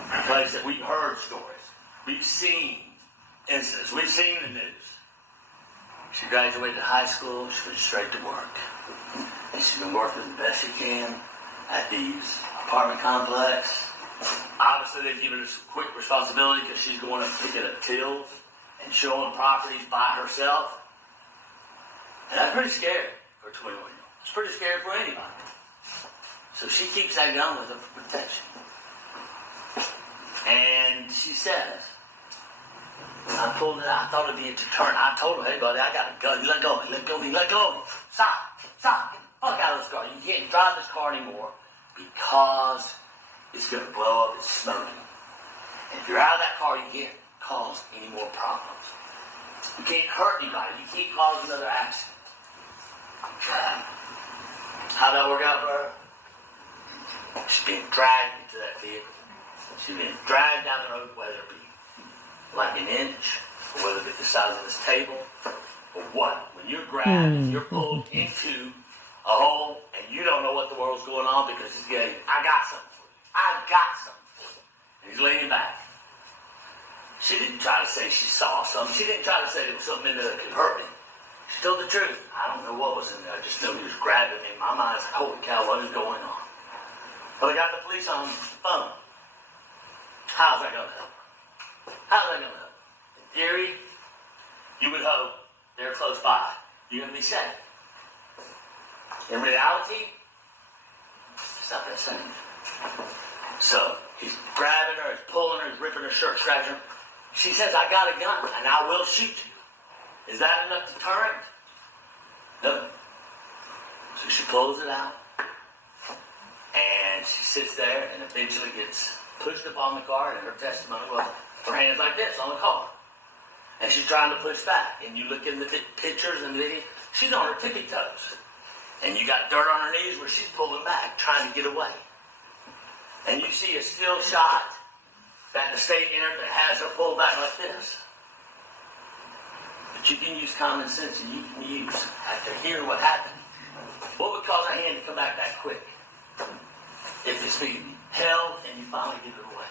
A place that we've heard stories. We've seen incidents. We've seen the news. She graduated high school. She went straight to work. And she's been working the best she can at these apartment complex. Obviously, they've given her some quick responsibility because she's going up picking up tills and showing properties by herself. And that's pretty scary for a 21-year-old. It's pretty scary for anybody. So she keeps that gun with her for protection. And she says, I pulled it out. I thought it'd be a turn. I told her, hey, buddy, I got a gun. You let go of me. Let go of me. Let go of me. Stop. Stop. Get the fuck out of this car. You can't drive this car anymore because it's going to blow up. It's smoking. And if you're out of that car, you can't cause any more problems. You can't hurt anybody. You can't cause another accident. How'd that work out for her? She's being dragged into that vehicle. She's being dragged down the road, whether it be like an inch, or whether it be the size of this table, or what. When you're grabbed, you're pulled into a hole, and you don't know what the world's going on because he's getting, I got something for you. I got something for you. And he's leaning back. She didn't try to say she saw something. She didn't try to say there was something in there that could hurt me. She told the truth. I don't know what was in there. I just know he was grabbing me. My mind's like, holy cow, what is going on? Well, they got the police on the phone. How's that going to help? How's that going to help? In theory, you would hope they're close by. You're going to be safe. In reality, it's not that same. So, he's grabbing her, he's pulling her, he's ripping her shirt, scratching her. She says, I got a gun, and I will shoot you. Is that enough deterrent? No. So she pulls it out, and she sits there and eventually gets pushed up on the car, and her testimony was her hands like this on the car. And she's trying to push back. And you look in the pictures and the video, she's on her tippy toes. And you got dirt on her knees where she's pulling back, trying to get away. And you see a still shot that the state entered that has her pulled back like this. But you can use common sense, and you can use, after hearing what happened, what would cause her hand to come back that quick? If it's being held and you finally get her away.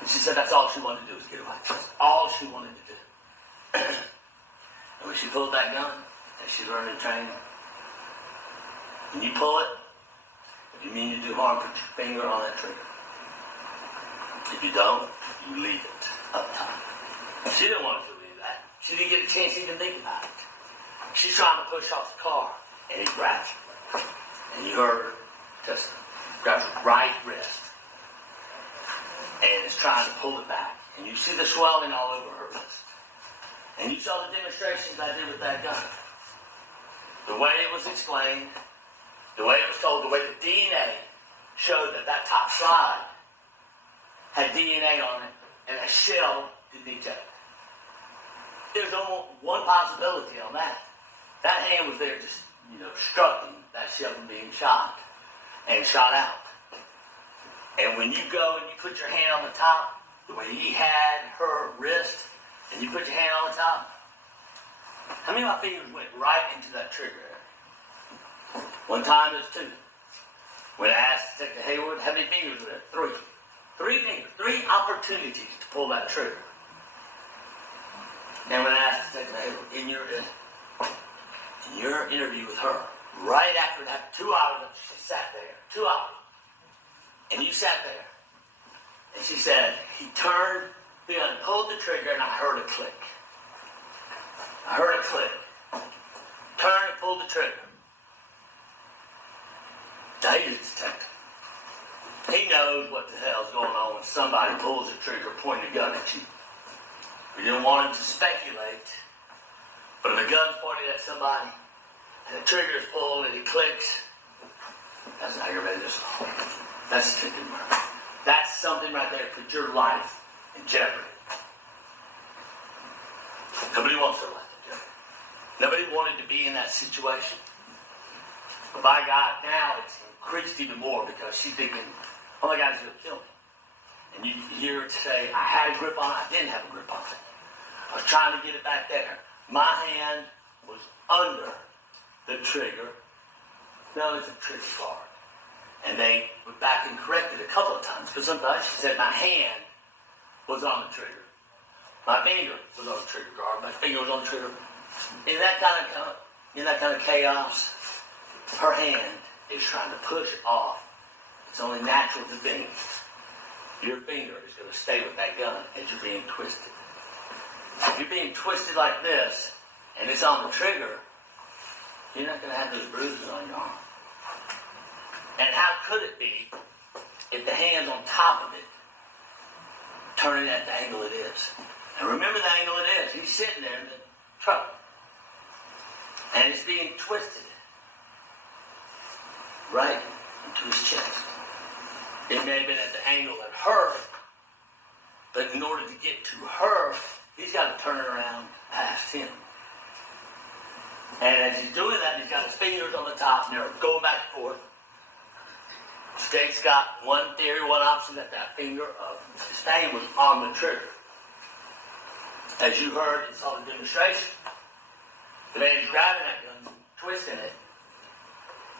And she said that's all she wanted to do was get away. That's all she wanted to do. And when she pulled that gun, and she's learning training, when you pull it, if you mean to do harm, put your finger on that trigger. If you don't, you leave it up top. She didn't want to leave that. She didn't get a chance to even think about it. She's trying to push off the car, and he grabs her. And you heard her just grabs her right wrist, and is trying to pull it back. And you see the swelling all over her wrist. And you saw the demonstrations I did with that gun. The way it was explained, the way it was told, the way the DNA showed that that top slide had DNA on it, and a shell didn't eject. There's only one possibility on that. That hand was there just, obstructing that shell from being shot and shot out. And when you go and you put your hand on the top, the way he had her wrist, and you put your hand on the top, how many of my fingers went right into that trigger? One time it was 2. When I asked Detective Hayward, how many fingers were there? 3. 3 fingers. 3 opportunities to pull that trigger. And when I asked Detective Hayward, in your interview with her, right after that 2 hours, she sat there. 2 hours. And you sat there. And she said, he turned, the gun, pulled the trigger, and I heard a click. I heard a click. Turned and pulled the trigger. Now he's a detective. He knows what the hell's going on when somebody pulls a trigger, pointing a gun at you. We didn't want him to speculate. But if a gun's pointed at somebody, and the trigger is pulled and it clicks, that's an aggravated assault. That's attempted murder. That's something right there that put your life in jeopardy. Nobody wants their life in jeopardy. Nobody wanted to be in that situation. But by God, now it's increased even more because she's thinking, oh my God, he's going to kill me. And you hear her say, I had a grip on it, I didn't have a grip on it. I was trying to get it back there. My hand was under the trigger. No, it's a trigger guard. And they went back and corrected a couple of times because sometimes she said my hand was on the trigger. My finger was on the trigger guard. My finger was on the trigger. In that kind of chaos, her hand is trying to push off. It's only natural to think your finger is going to stay with that gun as you're being twisted. If you're being twisted like this, and it's on the trigger, you're not going to have those bruises on your arm. And how could it be if the hand's on top of it, turning at the angle it is? And remember the angle it is. He's sitting there in the truck. And it's being twisted right into his chest. It may have been at the angle at her, but in order to get to her, he's got to turn around past him. And as he's doing that, he's got his fingers on the top, and they're going back and forth. The state's got one theory, one option, that finger of his Payne was on the trigger. As you heard and saw the demonstration, the man is grabbing that gun, twisting it,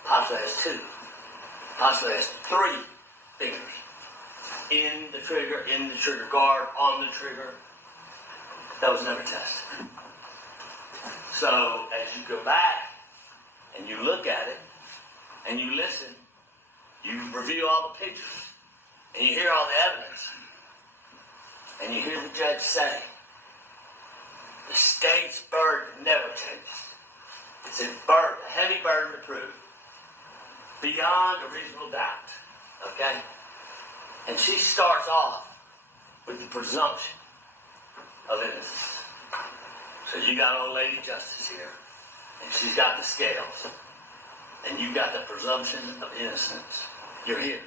possibly has two, possibly has three fingers in the trigger guard, on the trigger. That was never tested. So as you go back and you look at it and you listen, you review all the pictures and you hear all the evidence and you hear the judge say, the state's burden never changes. It's a burden, a heavy burden to prove, beyond a reasonable doubt. Okay? And she starts off with the presumption of innocence. So you got old lady justice here, and she's got the scales, and you've got the presumption of innocence. You're here.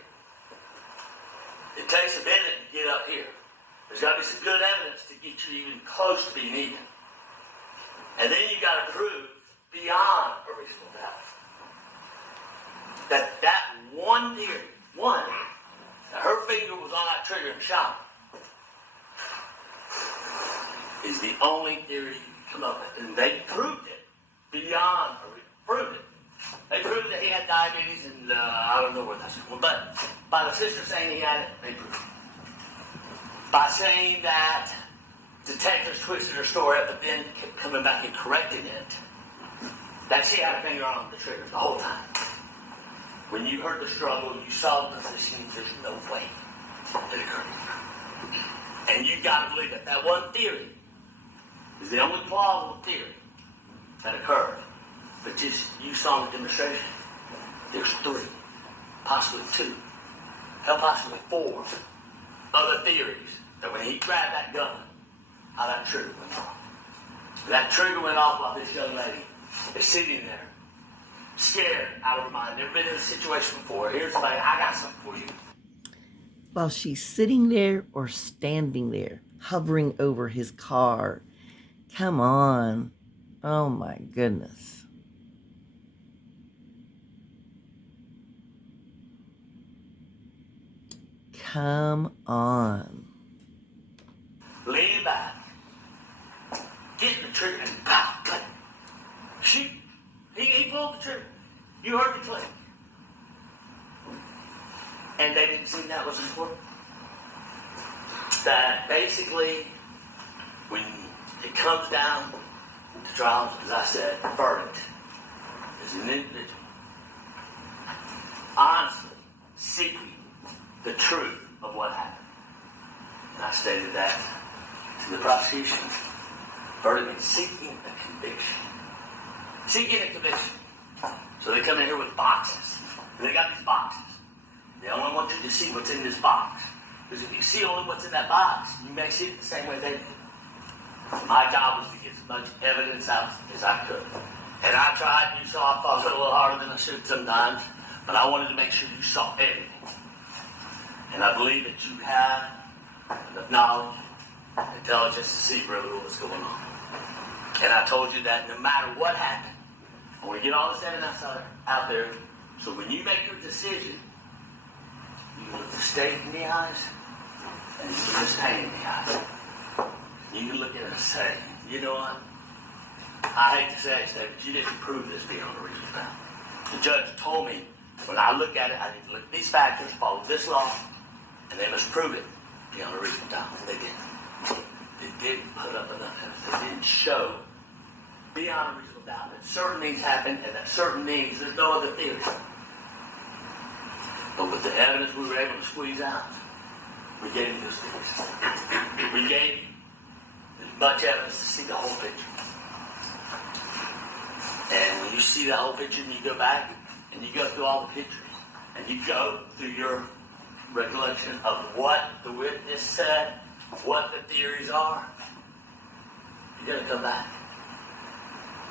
It takes a minute to get up here. There's got to be some good evidence to get you even close to being even. And then you got to prove beyond a reasonable doubt that one theory, that her finger was on that trigger and shot her, is the only theory you can come up with. And they proved it beyond a reasonable doubt. They proved that he had diabetes, and I don't know where that's going, but by the sister saying he had it, they proved it. By saying that detectives twisted her story up, but then kept coming back and correcting it, that she had a finger on the trigger the whole time. When you heard the struggle, you saw the position, there's no way it occurred. And you got to believe that that one theory is the only plausible theory that occurred. But just you saw the demonstration. There's three, possibly two, hell, possibly four other theories that when he grabbed that gun, how that trigger went off. That trigger went off while this young lady is sitting there, scared out of her mind. Never been in a situation before. Here's somebody, I got something for you. While she's sitting there or standing there, hovering over his car. Come on. Oh my goodness. Come on. Lean back. Get the trigger and pow, click. Shoot. He pulled the trigger. You heard the click. And they didn't see that was important. That basically, when it comes down to trials, as I said, verdict is an individual honestly seeking the truth of what happened. And I stated that to the prosecution. Verdict means seeking a conviction. Seeking a conviction. So they come in here with boxes. And they got these boxes. They only want you to see what's in this box. Because if you see only what's in that box, you may see it the same way they do. My job was to get as much evidence out as I could. And I tried to, so I fought it a little harder than I should sometimes, but I wanted to make sure you saw everything. And I believe that you have enough knowledge and intelligence to see really what was going on. And I told you that no matter what happened, I want to get all this evidence out there, so when you make your decision, you can look the state in the eyes, and you can look this Payne in the eyes. You can look at it and say, you know what? I hate to say it, but you didn't prove this beyond a reasonable doubt. The judge told me, when I look at it, I need to look at these factors, follow this law, and they must prove it beyond a reasonable doubt. They didn't. They didn't put up enough evidence. They didn't show beyond a reasonable doubt that certain things happened and that certain things, there's no other theory. But with the evidence we were able to squeeze out, we gave you those things. We gave you as much evidence to see the whole picture. And when you see the whole picture and you go back and you go through all the pictures and you go through your recollection of what the witness said, what the theories are, you're going to come back.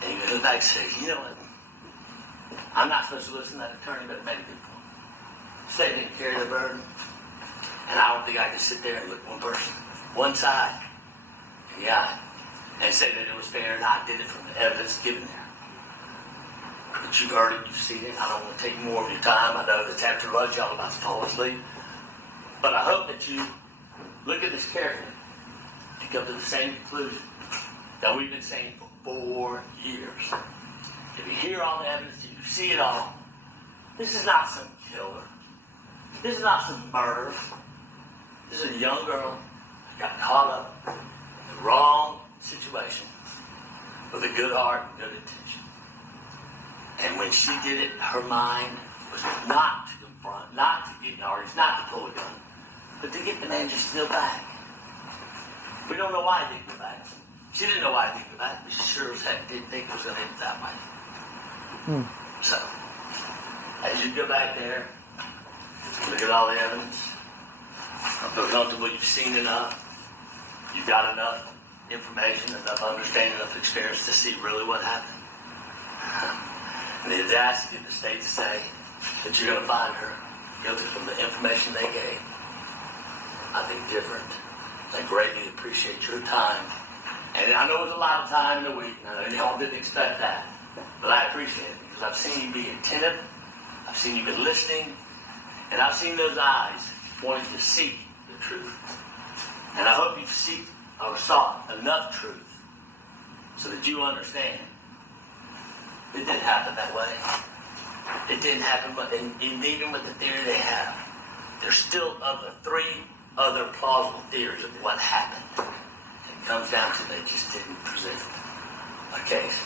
And you're going to go back and say, you know what? I'm not supposed to listen to that attorney, but it made a good point. State didn't carry the burden. And I don't think I can sit there and look one person, one side, in the eye, and say that it was fair and I did it from the evidence given there. But you've heard it, you've seen it. I don't want to take more of your time. I know that after lunch y'all about to fall asleep. But I hope that you look at this carefully and come to the same conclusion that we've been saying for 4 years. If you hear all the evidence, if you see it all, this is not some killer. This is not some murder. This is a young girl who got caught up in the wrong situation with a good heart and good intention. And when she did it, her mind was not to confront, not to get in arguments, not to pull a gun, but to get the man just still back. We don't know why he didn't go back. She didn't know why he didn't go back, but she sure as heck didn't think it was going to end that way. So, as you go back there, look at all the evidence. I feel comfortable you've seen enough. You've got enough information, enough understanding, enough experience to see really what happened. And the audacity of the state to say that you're going to find her guilty from the information they gave, I think different. I greatly appreciate your time. And I know it was a lot of time in the week. I know y'all didn't expect that. But I appreciate it because I've seen you be attentive. I've seen you been listening. And I've seen those eyes wanting to seek the truth. And I hope you've sought enough truth so that you understand it didn't happen that way. It didn't happen, and even with the theory they have, there's still three other plausible theories of what happened. It comes down to they just didn't present a case.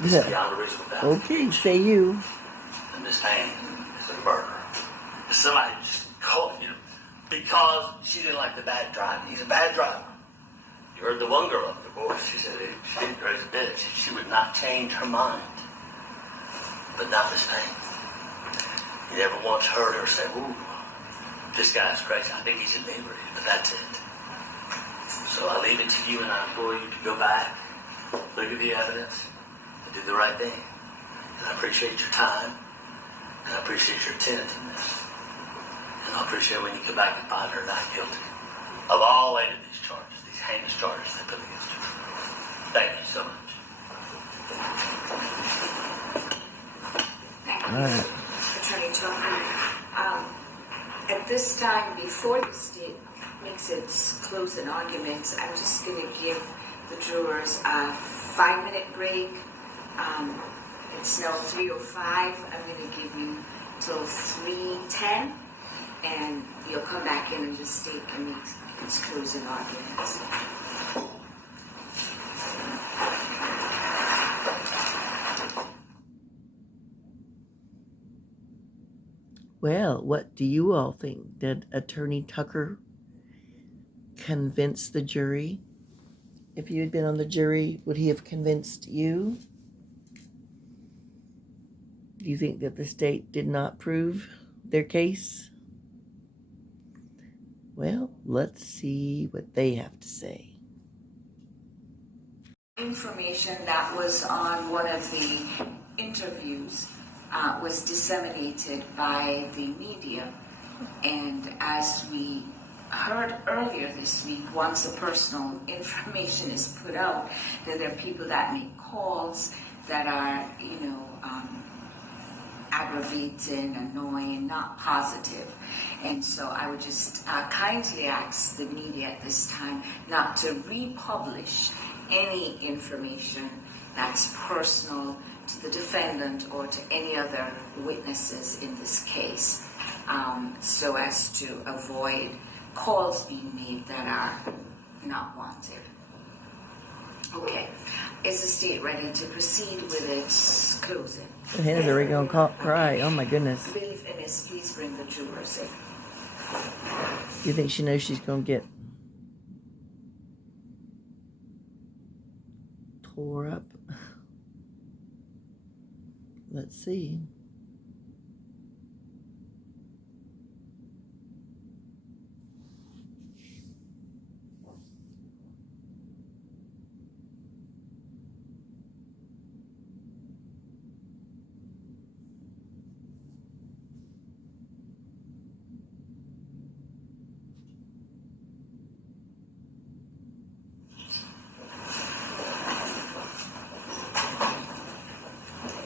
It's beyond a reasonable doubt. Okay, say you. And Miss Payne is a murderer. Somebody just called, because she didn't like the bad driving. He's a bad driver. You heard the one girl up the voice. She said she didn't crazy bitch. She would not change her mind. But not Miss Payne. He never once heard her say, ooh, this guy's crazy. I think he's inebriated, but that's it. So I leave it to you and I implore you to go back, look at the evidence, and do the right thing. And I appreciate your time, and I appreciate your attentiveness. And I appreciate when you come back and find her not guilty of all 8 of these charges, these heinous charges they put against her. Thank you so much. Thank you, Attorney Tucker. At this time, before the state makes its closing arguments, I'm just going to give the jurors a 5-minute break. It's now 3:05. I'm going to give you till 3:10, and you'll come back in and just state and make its closing arguments. Well, what do you all think? Did Attorney Tucker convince the jury? If you had been on the jury, would he have convinced you? Do you think that the state did not prove their case? Well, let's see what they have to say. Information that was on one of the interviews was disseminated by the media. And as we heard earlier this week, once the personal information is put out, that there are people that make calls that are, aggravating, annoying, not positive. And so I would just kindly ask the media at this time not to republish any information that's personal to the defendant or to any other witnesses in this case, so as to avoid calls being made that are not wanted. Okay, is the state ready to proceed with its closing? Hannah's already gonna cry. Oh my goodness. Bill Finnis, please bring the jurors in. You think she knows she's gonna get tore up? Let's see.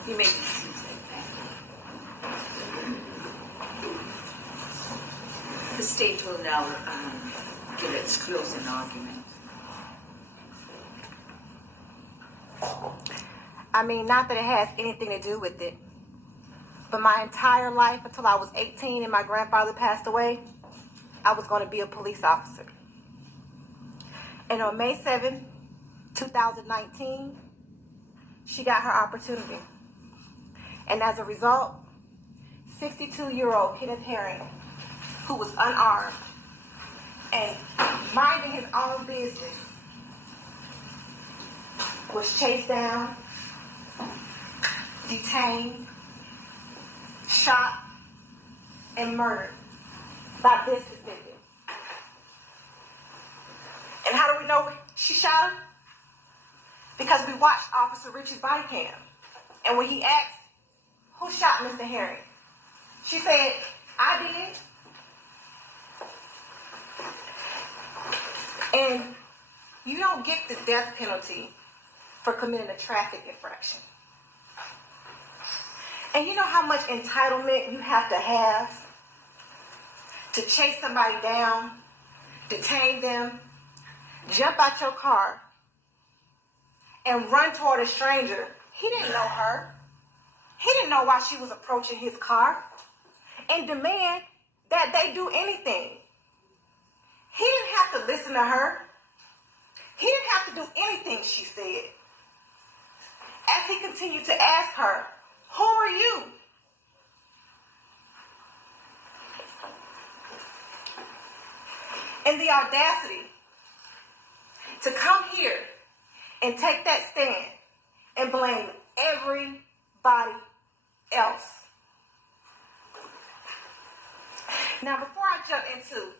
You may be seated. The state will now give its closing argument. I mean, not that it has anything to do with it, but my entire life until I was 18 and my grandfather passed away, I was going to be a police officer. And on May 7, 2019, she got her opportunity. And as a result, 62-year-old Kenneth Herring, who was unarmed and minding his own business, was chased down, detained, shot, and murdered by this victim. And how do we know she shot him? Because we watched Officer Rich's body cam. And when he asked, who shot Mr. Herring? She said, I did. And you don't get the death penalty for committing a traffic infraction. And you know how much entitlement you have to chase somebody down, detain them, jump out your car, and run toward a stranger. He didn't know her. He didn't know why she was approaching his car, and demand that they do anything. He didn't have to listen to her. He didn't have to do anything she said. As he continued to ask her, who are you? And the audacity to come here and take that stand and blame everybody else. Now, before I jump into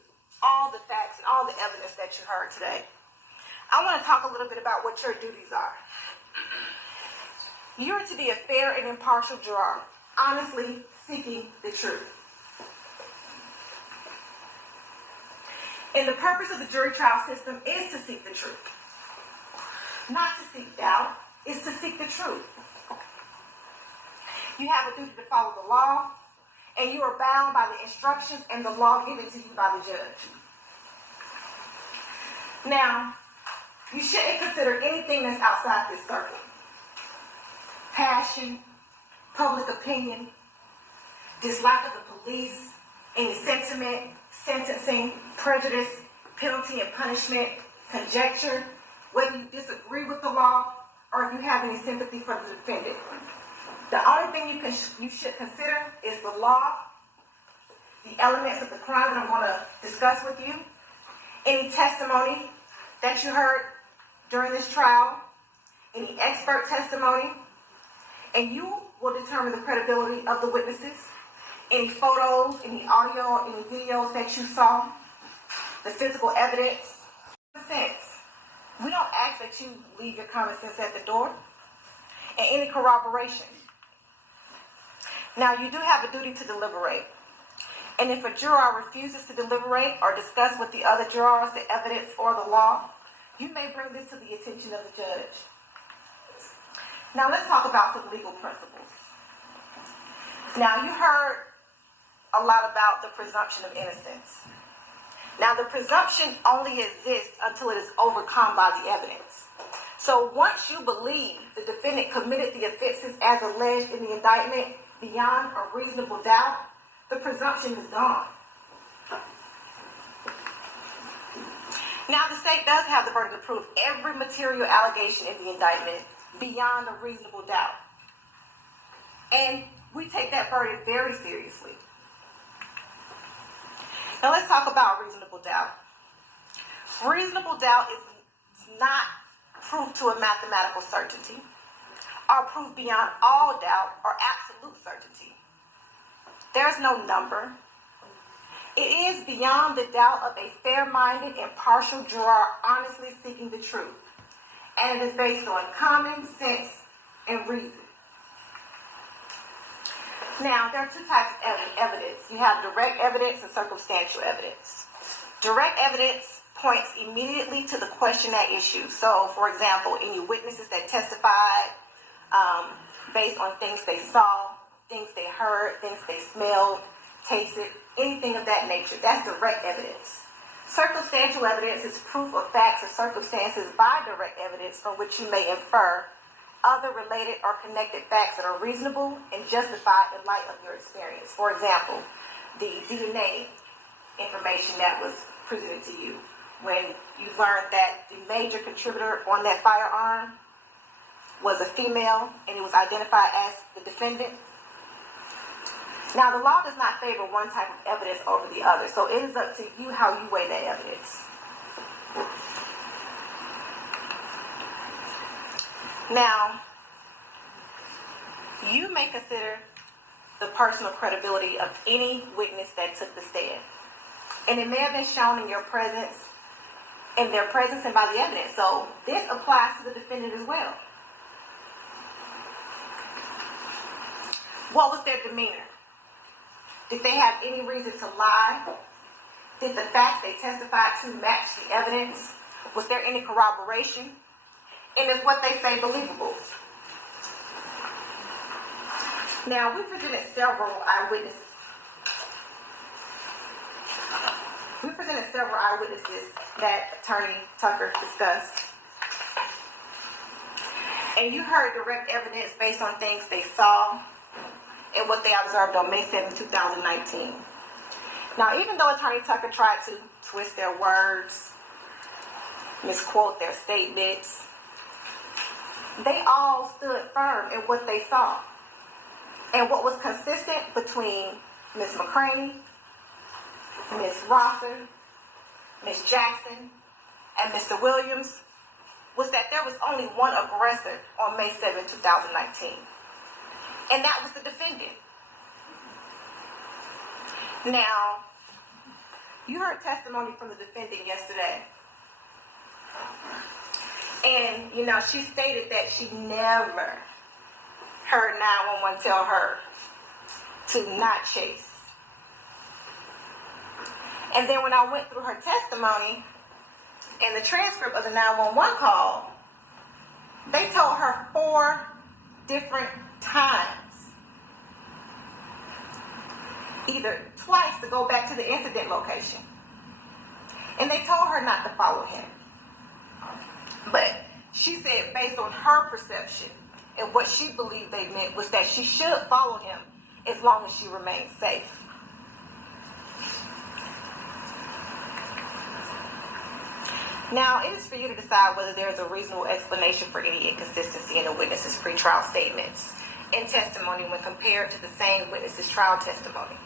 all the facts and all the evidence that you heard today, I want to talk a little bit about what your duties are. You are to be a fair and impartial juror, honestly seeking the truth. And the purpose of the jury trial system is to seek the truth. Not to seek doubt, is to seek the truth. You have a duty to follow the law, and you are bound by the instructions and the law given to you by the judge. Now, you shouldn't consider anything that's outside this circle. Passion, public opinion, dislike of the police, any sentiment, sentencing, prejudice, penalty and punishment, conjecture, whether you disagree with the law or if you have any sympathy for the defendant. The only thing you should consider is the law, the elements of the crime that I'm going to discuss with you, any testimony that you heard during this trial, any expert testimony, and you will determine the credibility of the witnesses, any photos, any audio, any videos that you saw, the physical evidence. We don't ask ask that you leave your common sense at the door and any corroboration. Now, you do have a duty to deliberate. And if a juror refuses to deliberate or discuss with the other jurors the evidence or the law, you may bring this to the attention of the judge. Now, let's talk about some legal principles. Now, you heard a lot about the presumption of innocence. Now, the presumption only exists until it is overcome by the evidence. So once you believe the defendant committed the offenses as alleged in the indictment beyond a reasonable doubt, the presumption is gone. Now, the state does have the burden to prove every material allegation in the indictment beyond a reasonable doubt. And we take that burden very seriously. Now, let's talk about reasonable doubt. Reasonable doubt is not proof to a mathematical certainty or proof beyond all doubt or absolute certainty. There's no number. It is beyond the doubt of a fair-minded, impartial juror honestly seeking the truth. And it is based on common sense and reason. Now, there are two types of evidence. You have direct evidence and circumstantial evidence. Direct evidence points immediately to the question at issue. So, for example, any witnesses that testified based on things they saw, things they heard, things they smelled, tasted, anything of that nature. That's direct evidence. Circumstantial evidence is proof of facts or circumstances by direct evidence from which you may infer other related or connected facts that are reasonable and justified in light of your experience. For example, the DNA information that was presented to you when you learned that the major contributor on that firearm was a female and it was identified as the defendant. Now, the law does not favor one type of evidence over the other, so it is up to you how you weigh that evidence. Now, you may consider the personal credibility of any witness that took the stand. And it may have been shown in your presence, in their presence and by the evidence. So this applies to the defendant as well. What was their demeanor? Did they have any reason to lie? Did the facts they testified to match the evidence? Was there any corroboration? And is what they say believable? Now, we presented several eyewitnesses. That Attorney Tucker discussed. And you heard direct evidence based on things they saw and what they observed on May 7, 2019. Now, even though Attorney Tucker tried to twist their words, misquote their statements, they all stood firm in what they saw. And what was consistent between Ms. McCraney, Ms. Rosser, Ms. Jackson, and Mr. Williams was that there was only one aggressor on May 7, 2019. And that was the defendant. Now, you heard testimony from the defendant yesterday. And, she stated that she never heard 911 tell her to not chase. And then when I went through her testimony and the transcript of the 911 call, they told her 4 different times, either twice, to go back to the incident location. And they told her not to follow him. But she said based on her perception and what she believed they meant was that she should follow him as long as she remained safe. Now, it is for you to decide whether there is a reasonable explanation for any inconsistency in a witness's pretrial statements and testimony when compared to the same witness's trial testimony.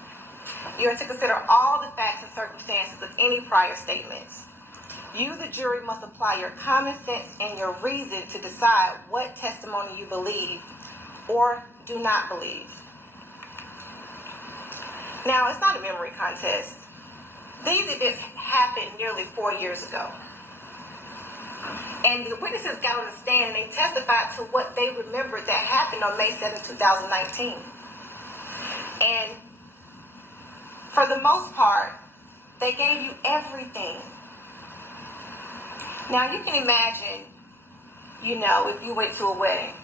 You are to consider all the facts and circumstances of any prior statements. You, the jury, must apply your common sense and your reason to decide what testimony you believe or do not believe. Now, it's not a memory contest. These events happened nearly 4 years ago. And the witnesses got on the stand and they testified to what they remembered that happened on May 7, 2019. And for the most part, they gave you everything. Now you can imagine, if you went to a wedding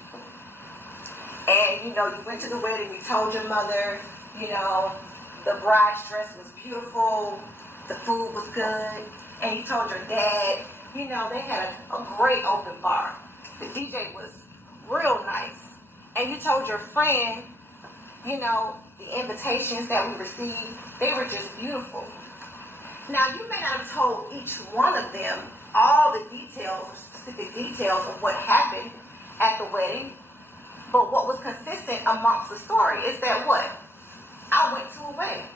and, you went to the wedding, you told your mother, the bride's dress was beautiful, the food was good, and you told your dad, they had a great open bar. The DJ was real nice. And you told your friend, the invitations that we received, they were just beautiful. Now, you may not have told each one of them all the details, specific details of what happened at the wedding, but what was consistent amongst the story is that what? I went to a wedding.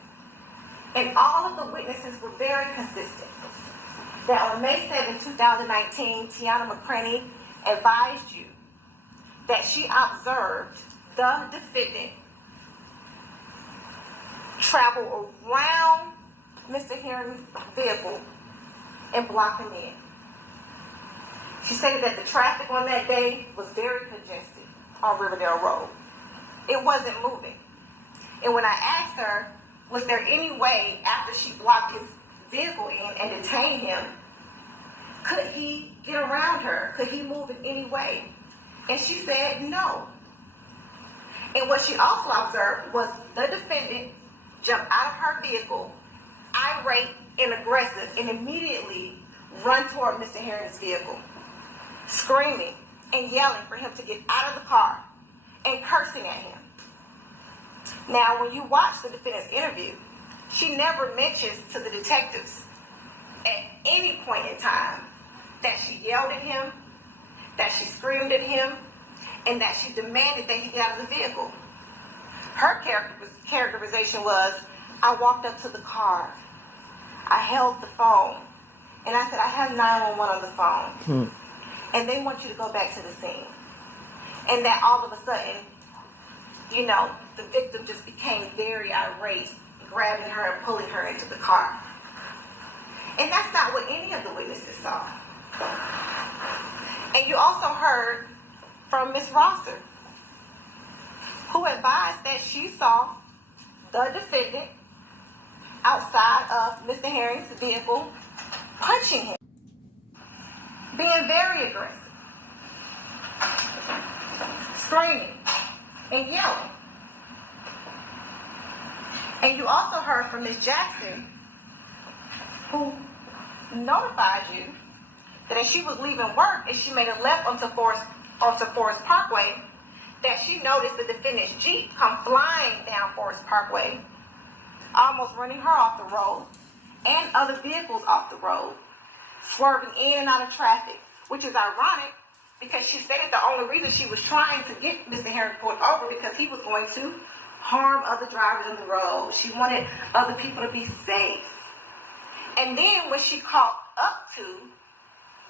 And all of the witnesses were very consistent. That on May 7, 2019, Tiana McCraney advised you that she observed the defendant travel around Mr. Herring's vehicle and block him in. She stated that the traffic on that day was very congested on Riverdale Road. It wasn't moving. And when I asked her, was there any way after she blocked his vehicle in and detained him, could he get around her? Could he move in any way? And she said no. And what she also observed was the defendant jump out of her vehicle, irate and aggressive, and immediately run toward Mr. Herring's vehicle, screaming and yelling for him to get out of the car and cursing at him. Now, when you watch the defendant's interview, she never mentions to the detectives at any point in time that she yelled at him, that she screamed at him, and that she demanded that he get out of the vehicle. Her characterization was, I walked up to the car, I held the phone, and I said, I have 911 on the phone, and they want you to go back to the scene. And that all of a sudden, the victim just became very irate, grabbing her and pulling her into the car. And that's not what any of the witnesses saw. And you also heard from Ms. Rosser, who advised that she saw the defendant outside of Mr. Herring's vehicle punching him, being very aggressive, screaming and yelling. And you also heard from Ms. Jackson, who notified you that as she was leaving work and she made a left onto Forest Parkway, that she noticed the defendant's Jeep come flying down Forest Parkway, almost running her off the road, and other vehicles off the road, swerving in and out of traffic, which is ironic because she stated the only reason she was trying to get Mr. Herring pulled over because he was going to harm other drivers on the road. She wanted other people to be safe. And then when she caught up to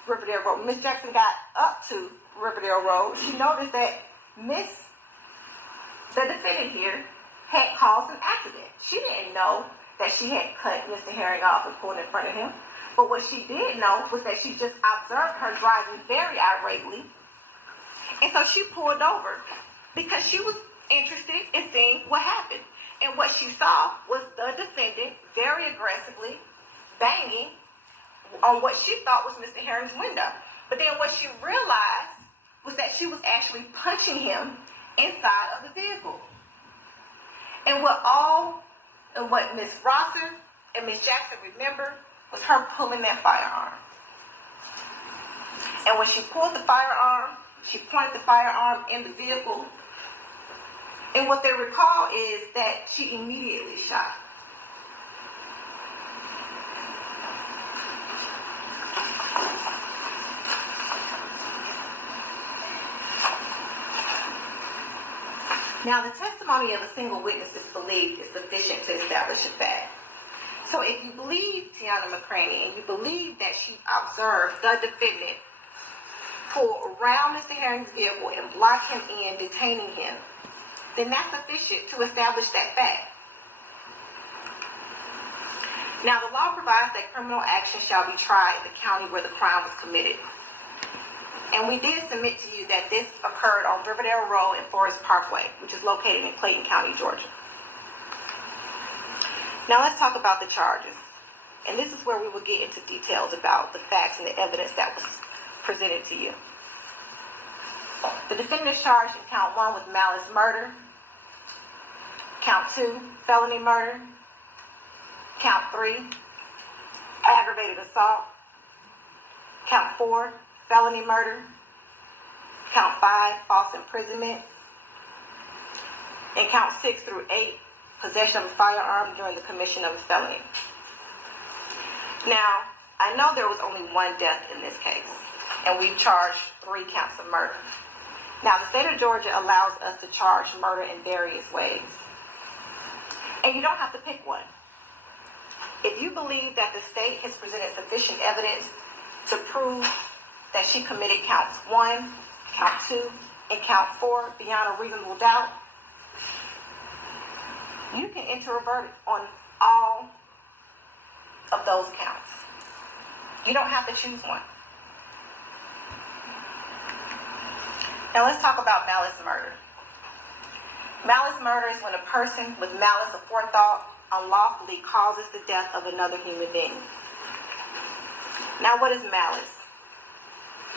Riverdale Road, Miss Jackson got up to Riverdale Road, she noticed that the defendant here, had caused an accident. She didn't know that she had cut Mr. Herring off and pulled in front of him. But what she did know was that she just observed her driving very irately. And so she pulled over because she was interested in seeing what happened. And what she saw was the defendant very aggressively banging on what she thought was Mr. Herring's window. But then what she realized was that she was actually punching him inside of the vehicle. And what Ms. Rosser and Ms. Jackson remember was her pulling that firearm. And when she pulled the firearm, she pointed the firearm in the vehicle. And what they recall is that she immediately shot. Now, the testimony of a single witness, if believed, is sufficient to establish a fact. So if you believe Tiana McCraney and you believe that she observed the defendant pull around Mr. Herring's vehicle and block him in, detaining him, then that's sufficient to establish that fact. Now, the law provides that criminal action shall be tried in the county where the crime was committed. And we did submit to you that this occurred on Riverdale Road and Forest Parkway, which is located in Clayton County, Georgia. Now let's talk about the charges. And this is where we will get into details about the facts and the evidence that was presented to you. The defendant is charged in count 1 with malice murder, count 2, felony murder, count 3, aggravated assault, count 4, felony murder, count 5, false imprisonment, and count 6 through 8, possession of a firearm during the commission of a felony. Now, I know there was only one death in this case, and we charged 3 counts of murder. Now, the state of Georgia allows us to charge murder in various ways, and you don't have to pick one. If you believe that the state has presented sufficient evidence to prove that she committed counts 1, count 2, and count 4 beyond a reasonable doubt, you can enter a verdict on all of those counts. You don't have to choose one. Now let's talk about malice murder. Malice murder is when a person with malice aforethought unlawfully causes the death of another human being. Now what is malice?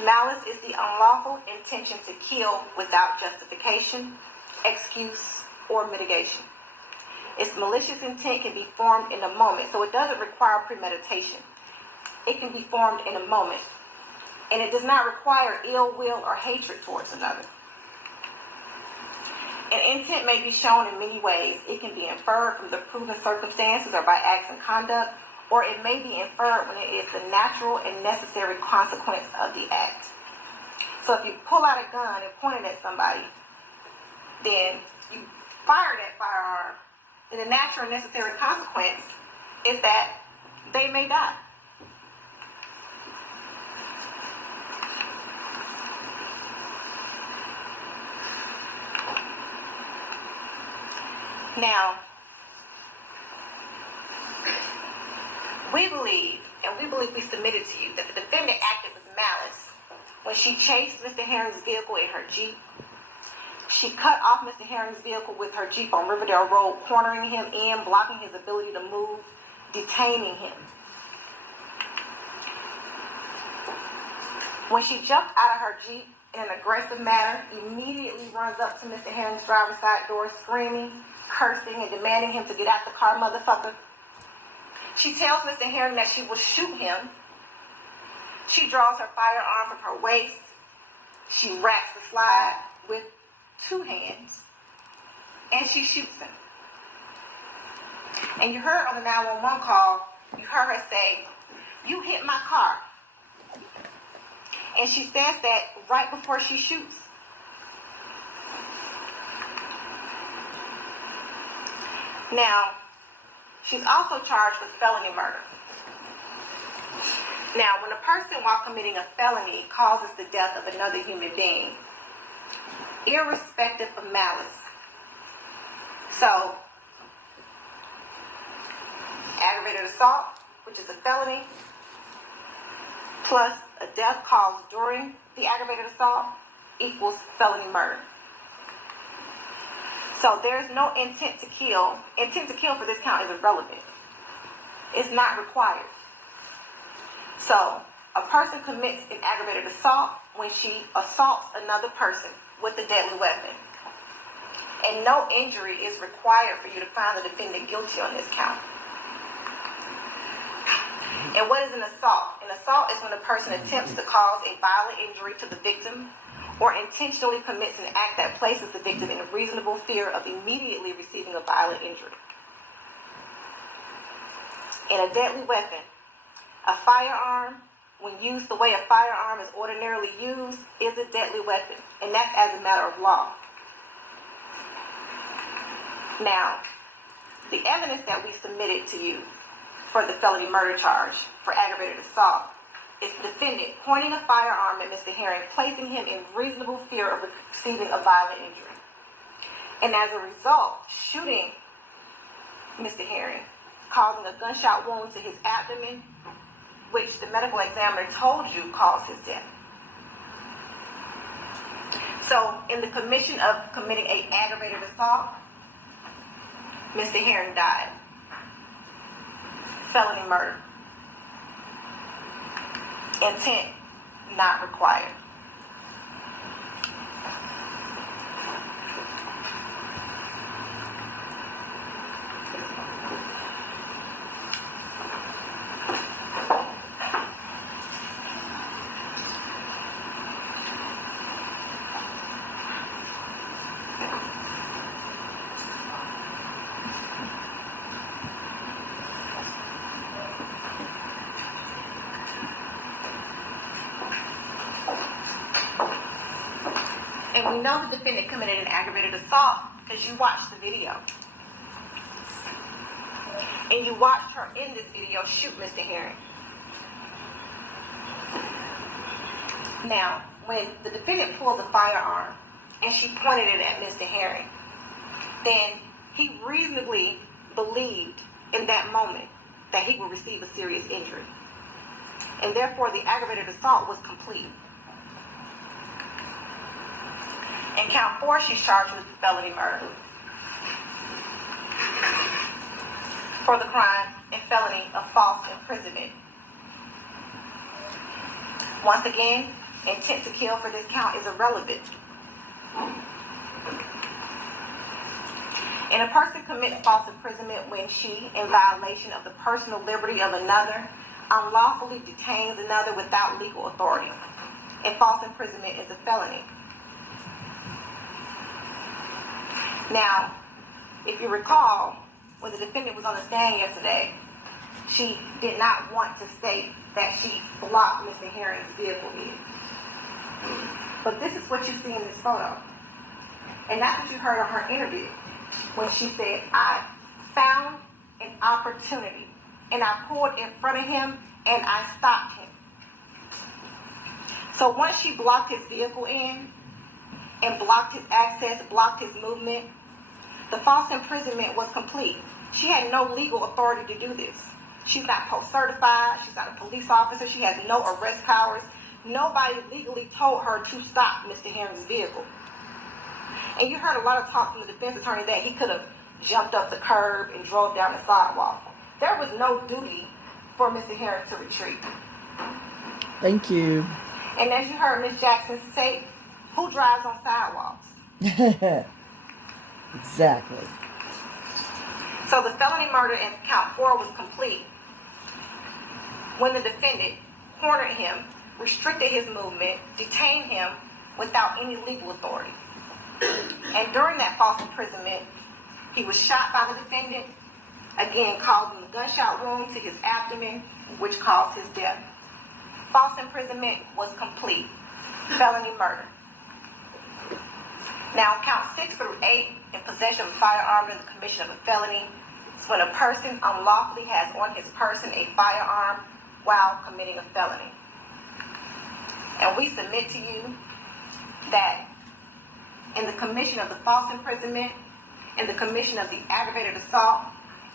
Malice is the unlawful intention to kill without justification, excuse, or mitigation. Its malicious intent can be formed in a moment, so it doesn't require premeditation. It can be formed in a moment, and it does not require ill will or hatred towards another. An intent may be shown in many ways. It can be inferred from the proven circumstances or by acts and conduct, or it may be inferred when it is the natural and necessary consequence of the act. So if you pull out a gun and point it at somebody, then you fire that firearm, then the natural and necessary consequence is that they may die. Now, we believe we submitted to you, that the defendant acted with malice when she chased Mr. Herring's vehicle in her Jeep. She cut off Mr. Herring's vehicle with her Jeep on Riverdale Road, cornering him in, blocking his ability to move, detaining him. When she jumped out of her Jeep in an aggressive manner, immediately runs up to Mr. Herring's driver's side door, screaming, cursing, and demanding him to get out the car, motherfucker. She tells Mr. Herring that she will shoot him. She draws her firearm from her waist. She racks the slide with 2 hands, and she shoots him. And you heard on the 911 call, you heard her say, "You hit my car." And she says that right before she shoots. Now, she's also charged with felony murder. Now, when a person, while committing a felony, causes the death of another human being, irrespective of malice, so aggravated assault, which is a felony, plus a death caused during the aggravated assault equals felony murder. So there's no intent to kill. Intent to kill for this count is irrelevant. It's not required. So a person commits an aggravated assault when she assaults another person with a deadly weapon. And no injury is required for you to find the defendant guilty on this count. And what is an assault? An assault is when a person attempts to cause a violent injury to the victim or intentionally commits an act that places the victim in reasonable fear of immediately receiving a violent injury. And a deadly weapon, a firearm, when used the way a firearm is ordinarily used, is a deadly weapon, and that's as a matter of law. Now, the evidence that we submitted to you for the felony murder charge for aggravated assault is the defendant pointing a firearm at Mr. Herring, placing him in reasonable fear of receiving a violent injury. And as a result, shooting Mr. Herring, causing a gunshot wound to his abdomen, which the medical examiner told you caused his death. So in the commission of committing an aggravated assault, Mr. Herring died. Felony murder. Intent not required. And we know the defendant committed an aggravated assault because you watched the video. And you watched her in this video shoot Mr. Herring. Now, when the defendant pulls a firearm and she pointed it at Mr. Herring, then he reasonably believed in that moment that he would receive a serious injury. And therefore, the aggravated assault was complete. In count 4, she's charged with felony murder for the crime and felony of false imprisonment. Once again, intent to kill for this count is irrelevant. And a person commits false imprisonment when she, in violation of the personal liberty of another, unlawfully detains another without legal authority. And false imprisonment is a felony. Now, if you recall, when the defendant was on the stand yesterday, she did not want to state that she blocked Mr. Herring's vehicle in. But this is what you see in this photo. And that's what you heard on her interview when she said, I found an opportunity and I pulled in front of him and I stopped him. So once she blocked his vehicle in and blocked his access, blocked his movement, the false imprisonment was complete. She had no legal authority to do this. She's not post-certified. She's not a police officer. She has no arrest powers. Nobody legally told her to stop Mr. Herring's vehicle. And you heard a lot of talk from the defense attorney that he could have jumped up the curb and drove down the sidewalk. There was no duty for Mr. Herring to retreat. Thank you. And as you heard Ms. Jackson say, who drives on sidewalks? Exactly. So the felony murder in count 4 was complete when the defendant cornered him, restricted his movement, detained him without any legal authority. And during that false imprisonment, he was shot by the defendant, again causing a gunshot wound to his abdomen, which caused his death. False imprisonment was complete. Felony murder. Now, count 6 through 8, in possession of a firearm in the commission of a felony, is when a person unlawfully has on his person a firearm while committing a felony. And we submit to you that in the commission of the false imprisonment, in the commission of the aggravated assault,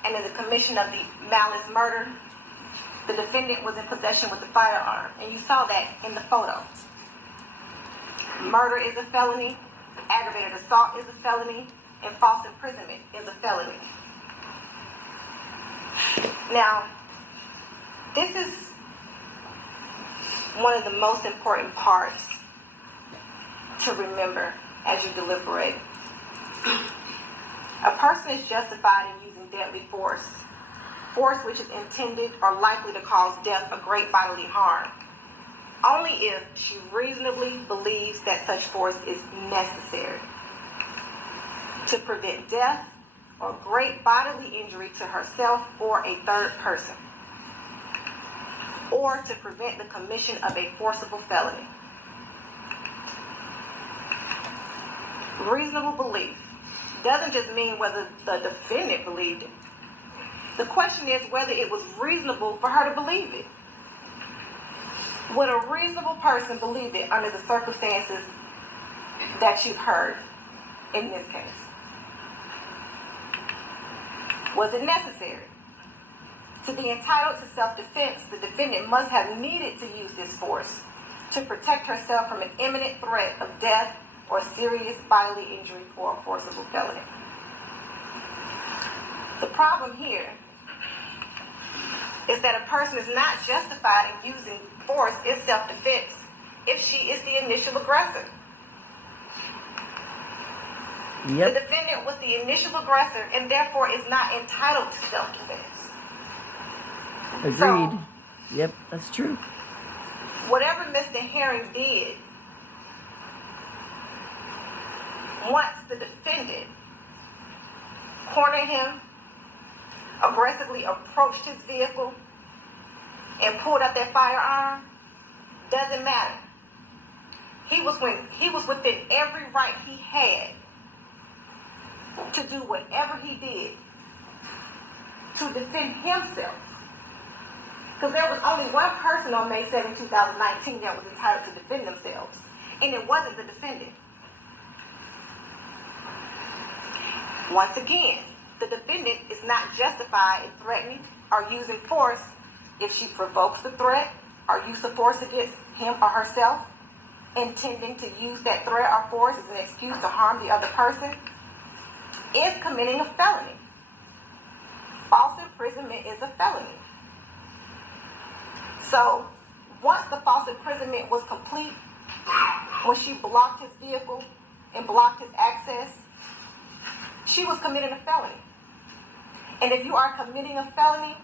and in the commission of the malice murder, the defendant was in possession with the firearm. And you saw that in the photo. Murder is a felony, aggravated assault is a felony, and false imprisonment is a felony. Now, this is one of the most important parts to remember as you deliberate. A person is justified in using deadly force which is intended or likely to cause death or great bodily harm, only if she reasonably believes that such force is necessary to prevent death or great bodily injury to herself or a third person, or to prevent the commission of a forcible felony. Reasonable belief doesn't just mean whether the defendant believed it. The question is whether it was reasonable for her to believe it. Would a reasonable person believe it under the circumstances that you've heard in this case? Was it necessary? To be entitled to self-defense, the defendant must have needed to use this force to protect herself from an imminent threat of death or serious bodily injury or a forcible felony. The problem here is that a person is not justified in using force in self-defense if she is the initial aggressor. Yep. The defendant was the initial aggressor and therefore is not entitled to self-defense. Agreed. So, yep, that's true. whatever Mr. Herring did, once the defendant cornered him, aggressively approached his vehicle, and pulled out that firearm, doesn't matter. He was within every right he had to do whatever he did to defend himself. Because there was only one person on May 7, 2019 that was entitled to defend themselves, and it wasn't the defendant. Once again, the defendant is not justified in threatening or using force if she provokes the threat or use of force against him or herself, intending to use that threat or force as an excuse to harm the other person, is committing a felony. False imprisonment is a felony. So, once the false imprisonment was complete, when she blocked his vehicle and blocked his access, she was committing a felony. And if you are committing a felony,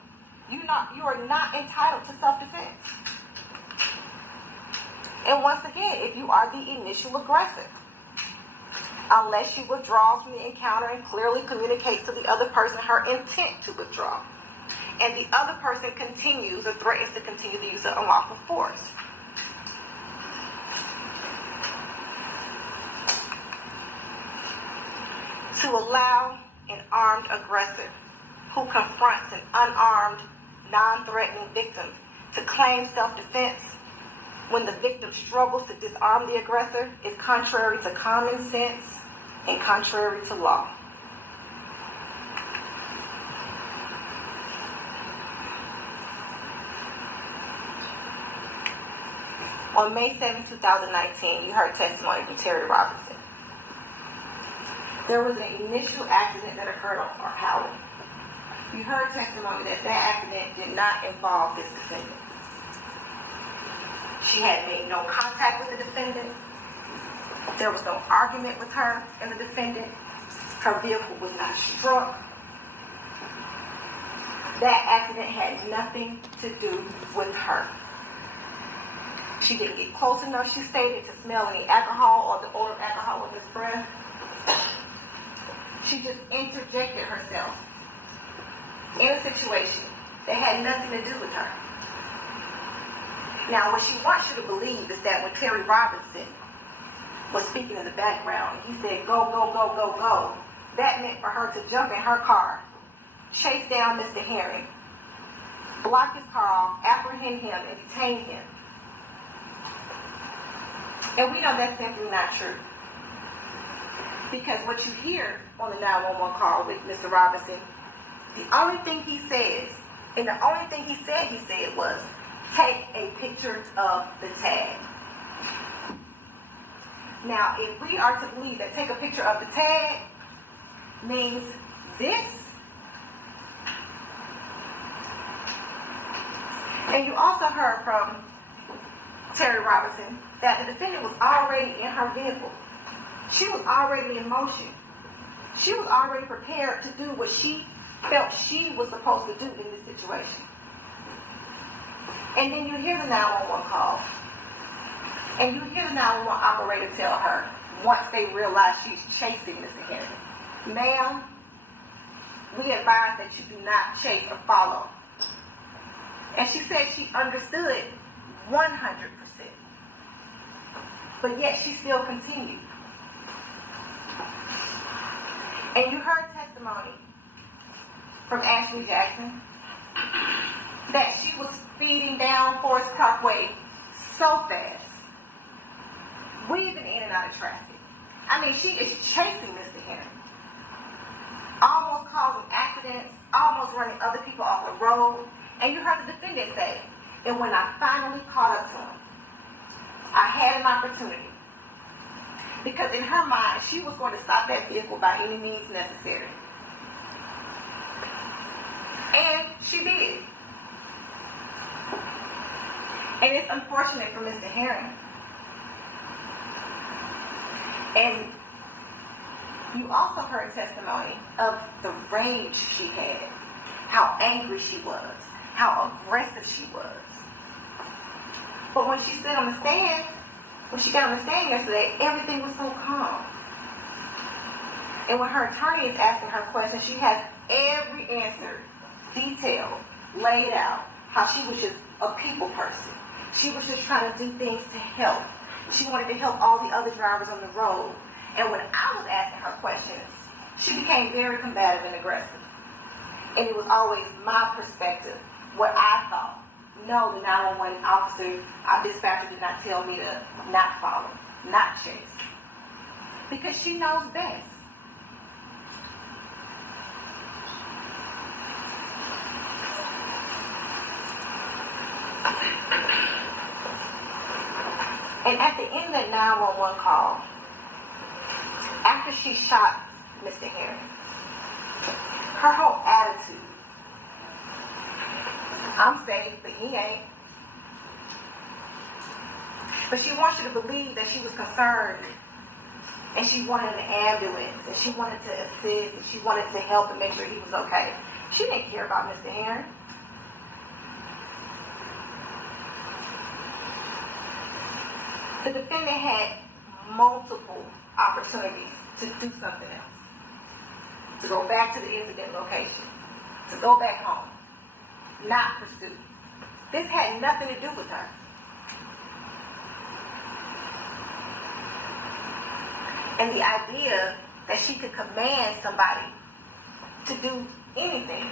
you are not entitled to self-defense. And once again, if you are the initial aggressor, unless she withdraws from the encounter and clearly communicates to the other person her intent to withdraw, and the other person continues or threatens to continue the use of unlawful force. To allow an armed aggressor who confronts an unarmed, non-threatening victim to claim self-defense when the victim struggles to disarm the aggressor is contrary to common sense and contrary to law. On May 7, 2019, you heard testimony from Terry Robinson. There was an initial accident that occurred on Howell. You heard testimony that accident did not involve this defendant. She had made no contact with the defendant. There was no argument with her and the defendant. Her vehicle was not struck. That accident had nothing to do with her. She didn't get close enough, she stated, to smell any alcohol or the odor of alcohol in his breath. She just interjected herself in a situation that had nothing to do with her. Now, what she wants you to believe is that when Terry Robinson was speaking in the background, he said, go, go, go, go, go. That meant for her to jump in her car, chase down Mr. Herring, block his car off, apprehend him, and detain him. And we know that's simply not true. Because what you hear on the 911 call with Mr. Robinson, the only thing he says, and the only thing he said was, take a picture of the tag. Now, if we are to believe that take a picture of the tag means this, and you also heard from Terry Robinson that the defendant was already in her vehicle. She was already in motion. She was already prepared to do what she felt she was supposed to do in this situation. And then you hear the 911 call. And you hear the 911 operator tell her, once they realize she's chasing Mr. Herring, ma'am, we advise that you do not chase or follow. And she said she understood 100%. But yet she still continued. And you heard testimony from Ashley Jackson that she was speeding down Forest Parkway so fast, weaving in and out of traffic. I mean, she is chasing Mr. Herring, almost causing accidents, almost running other people off the road. And you heard the defendant say, and when I finally caught up to him, I had an opportunity. Because in her mind, she was going to stop that vehicle by any means necessary. And she did. And it's unfortunate for Mr. Herring. And you also heard testimony of the rage she had, how angry she was, how aggressive she was. But when she stood on the stand, when she got on the stand yesterday, everything was so calm. And when her attorney is asking her questions, she has every answer, detailed, laid out, how she was just a people person. She was just trying to do things to help. She wanted to help all the other drivers on the road. And when I was asking her questions, she became very combative and aggressive. And it was always my perspective, what I thought. No, the 911 officer, our dispatcher did not tell me to not follow, not chase. Because she knows best. And at the end of that 911 call, after she shot Mr. Herring, her whole attitude, I'm safe, but he ain't. But she wants you to believe that she was concerned, and she wanted an ambulance, and she wanted to assist, and she wanted to help and make sure he was okay. She didn't care about Mr. Herring. The defendant had multiple opportunities to do something else. To go back to the incident location. To go back home. Not pursue. This had nothing to do with her. And the idea that she could command somebody to do anything.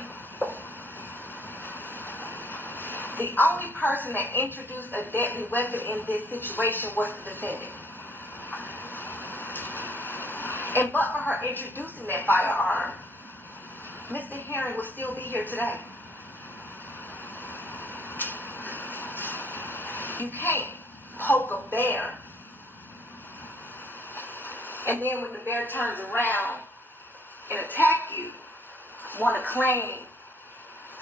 The only person that introduced a deadly weapon in this situation was the defendant. And but for her introducing that firearm, Mr. Herring would still be here today. You can't poke a bear, and then when the bear turns around and attack you, want to claim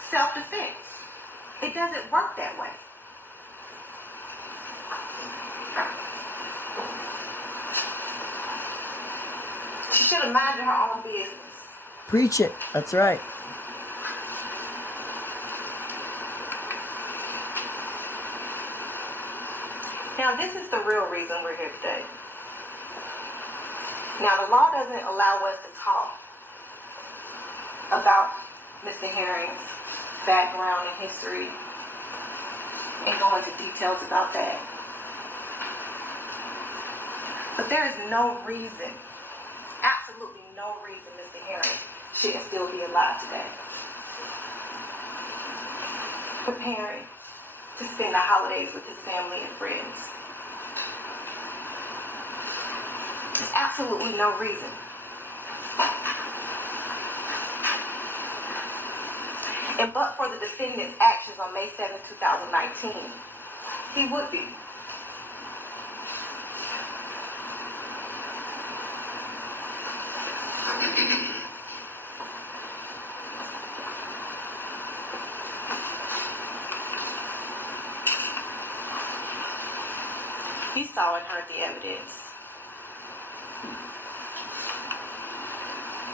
self-defense. It doesn't work that way. She should have minded her own business. Preach it. That's right. Now, this is the real reason we're here today. Now, the law doesn't allow us to talk about Mr. Herring's background and history and go into details about that. But there is no reason, absolutely no reason Mr. Herring shouldn't still be alive today. Preparing to spend the holidays with his family and friends. There's absolutely no reason. And but for the defendant's actions on May 7, 2019, he would be. He saw and heard the evidence.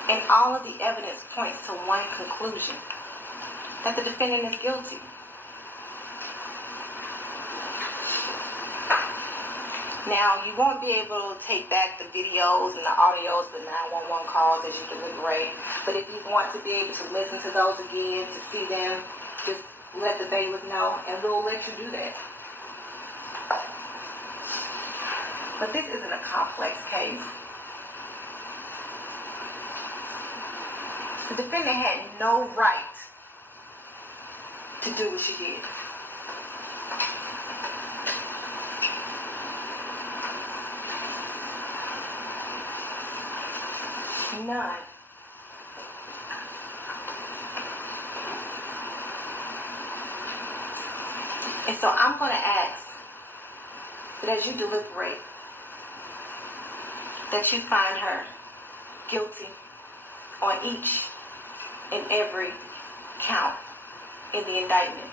And all of the evidence points to one conclusion, that the defendant is guilty. Now, you won't be able to take back the videos and the audios, the 911 calls as you deliberate, but if you want to be able to listen to those again, to see them, just let the bailiff know, and we'll let you do that. But this isn't a complex case. The defendant had no right to do what she did. None. And so I'm going to ask that as you deliberate, that you find her guilty on each and every count in the indictment.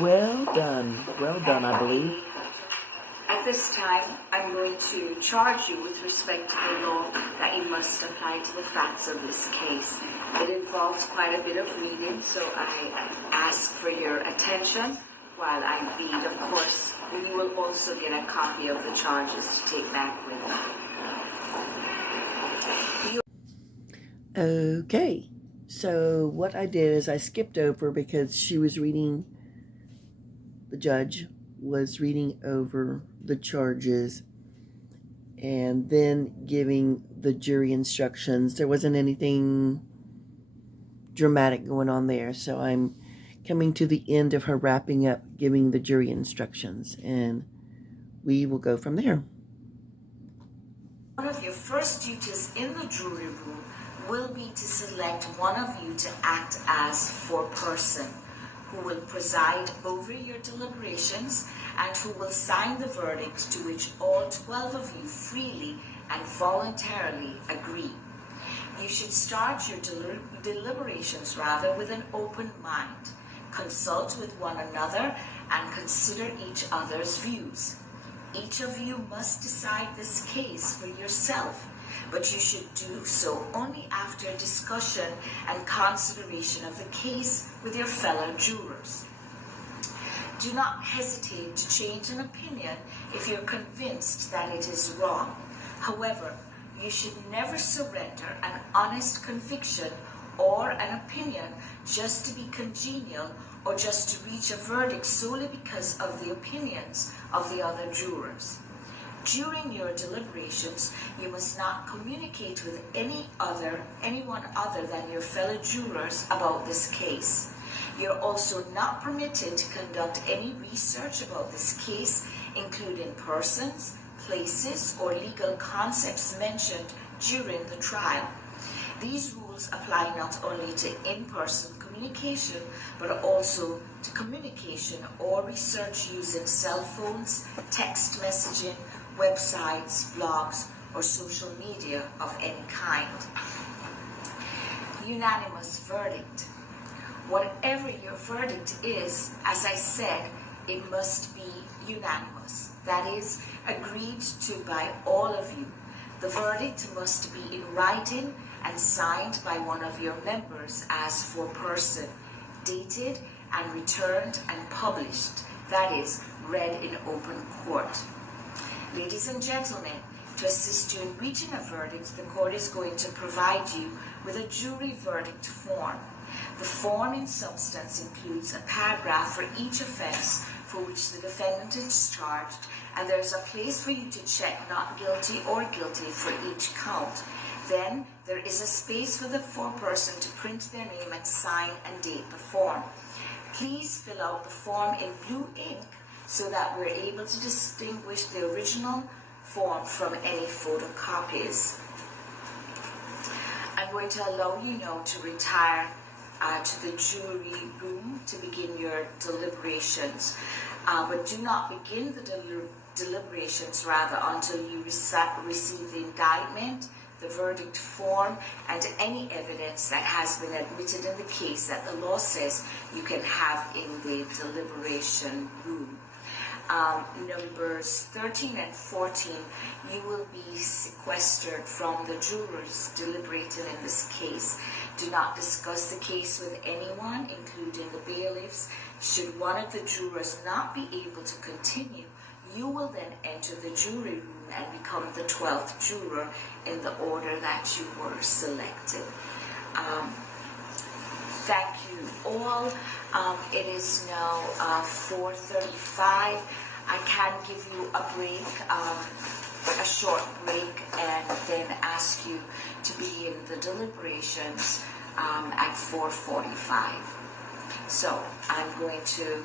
Well done, I believe. At this time, I'm going to charge you with respect to the law that you must apply to the facts of this case. It involves quite a bit of reading, so I ask for your attention while I read. Of course, you will also get a copy of the charges to take back with you. Okay, so what I did is I skipped over because the judge was reading over the charges and then giving the jury instructions. There wasn't anything dramatic going on there, so I'm coming to the end of her wrapping up giving the jury instructions, and we will go from there. One of your first duties in the jury room will be to select one of you to act as foreperson, who will preside over your deliberations and who will sign the verdict to which all 12 of you freely and voluntarily agree. You should start your deliberations with an open mind. Consult with one another and consider each other's views. Each of you must decide this case for yourself, but you should do so only after discussion and consideration of the case with your fellow jurors. Do not hesitate to change an opinion if you're convinced that it is wrong. However, you should never surrender an honest conviction or an opinion just to be congenial or just to reach a verdict solely because of the opinions of the other jurors. During your deliberations, you must not communicate with anyone other than your fellow jurors about this case. You're also not permitted to conduct any research about this case, including persons, places, or legal concepts mentioned during the trial. These rules apply not only to in-person communication, but also to communication or research using cell phones, text messaging, websites, blogs, or social media of any kind. Unanimous verdict. Whatever your verdict is, as I said, it must be unanimous. That is, agreed to by all of you. The verdict must be in writing and signed by one of your members as foreperson, dated and returned and published. That is, read in open court. Ladies and gentlemen, to assist you in reaching a verdict, the court is going to provide you with a jury verdict form. The form in substance includes a paragraph for each offense for which the defendant is charged, and there's a place for you to check not guilty or guilty for each count. Then there is a space for the foreperson to print their name and sign and date the form. Please fill out the form in blue ink so that we're able to distinguish the original form from any photocopies. I'm going to allow you now to retire to the jury room to begin your deliberations. But do not begin the deliberations until you receive the indictment, the verdict form, and any evidence that has been admitted in the case that the law says you can have in the deliberation room. Numbers 13 and 14, you will be sequestered from the jurors deliberating in this case. Do not discuss the case with anyone, including the bailiffs. Should one of the jurors not be able to continue, you will then enter the jury room and become the 12th juror in the order that you were selected. Thank you all. It is now 4:35. I can give you a break, a short break, and then ask you to be in the deliberations at 4:45. So I'm going to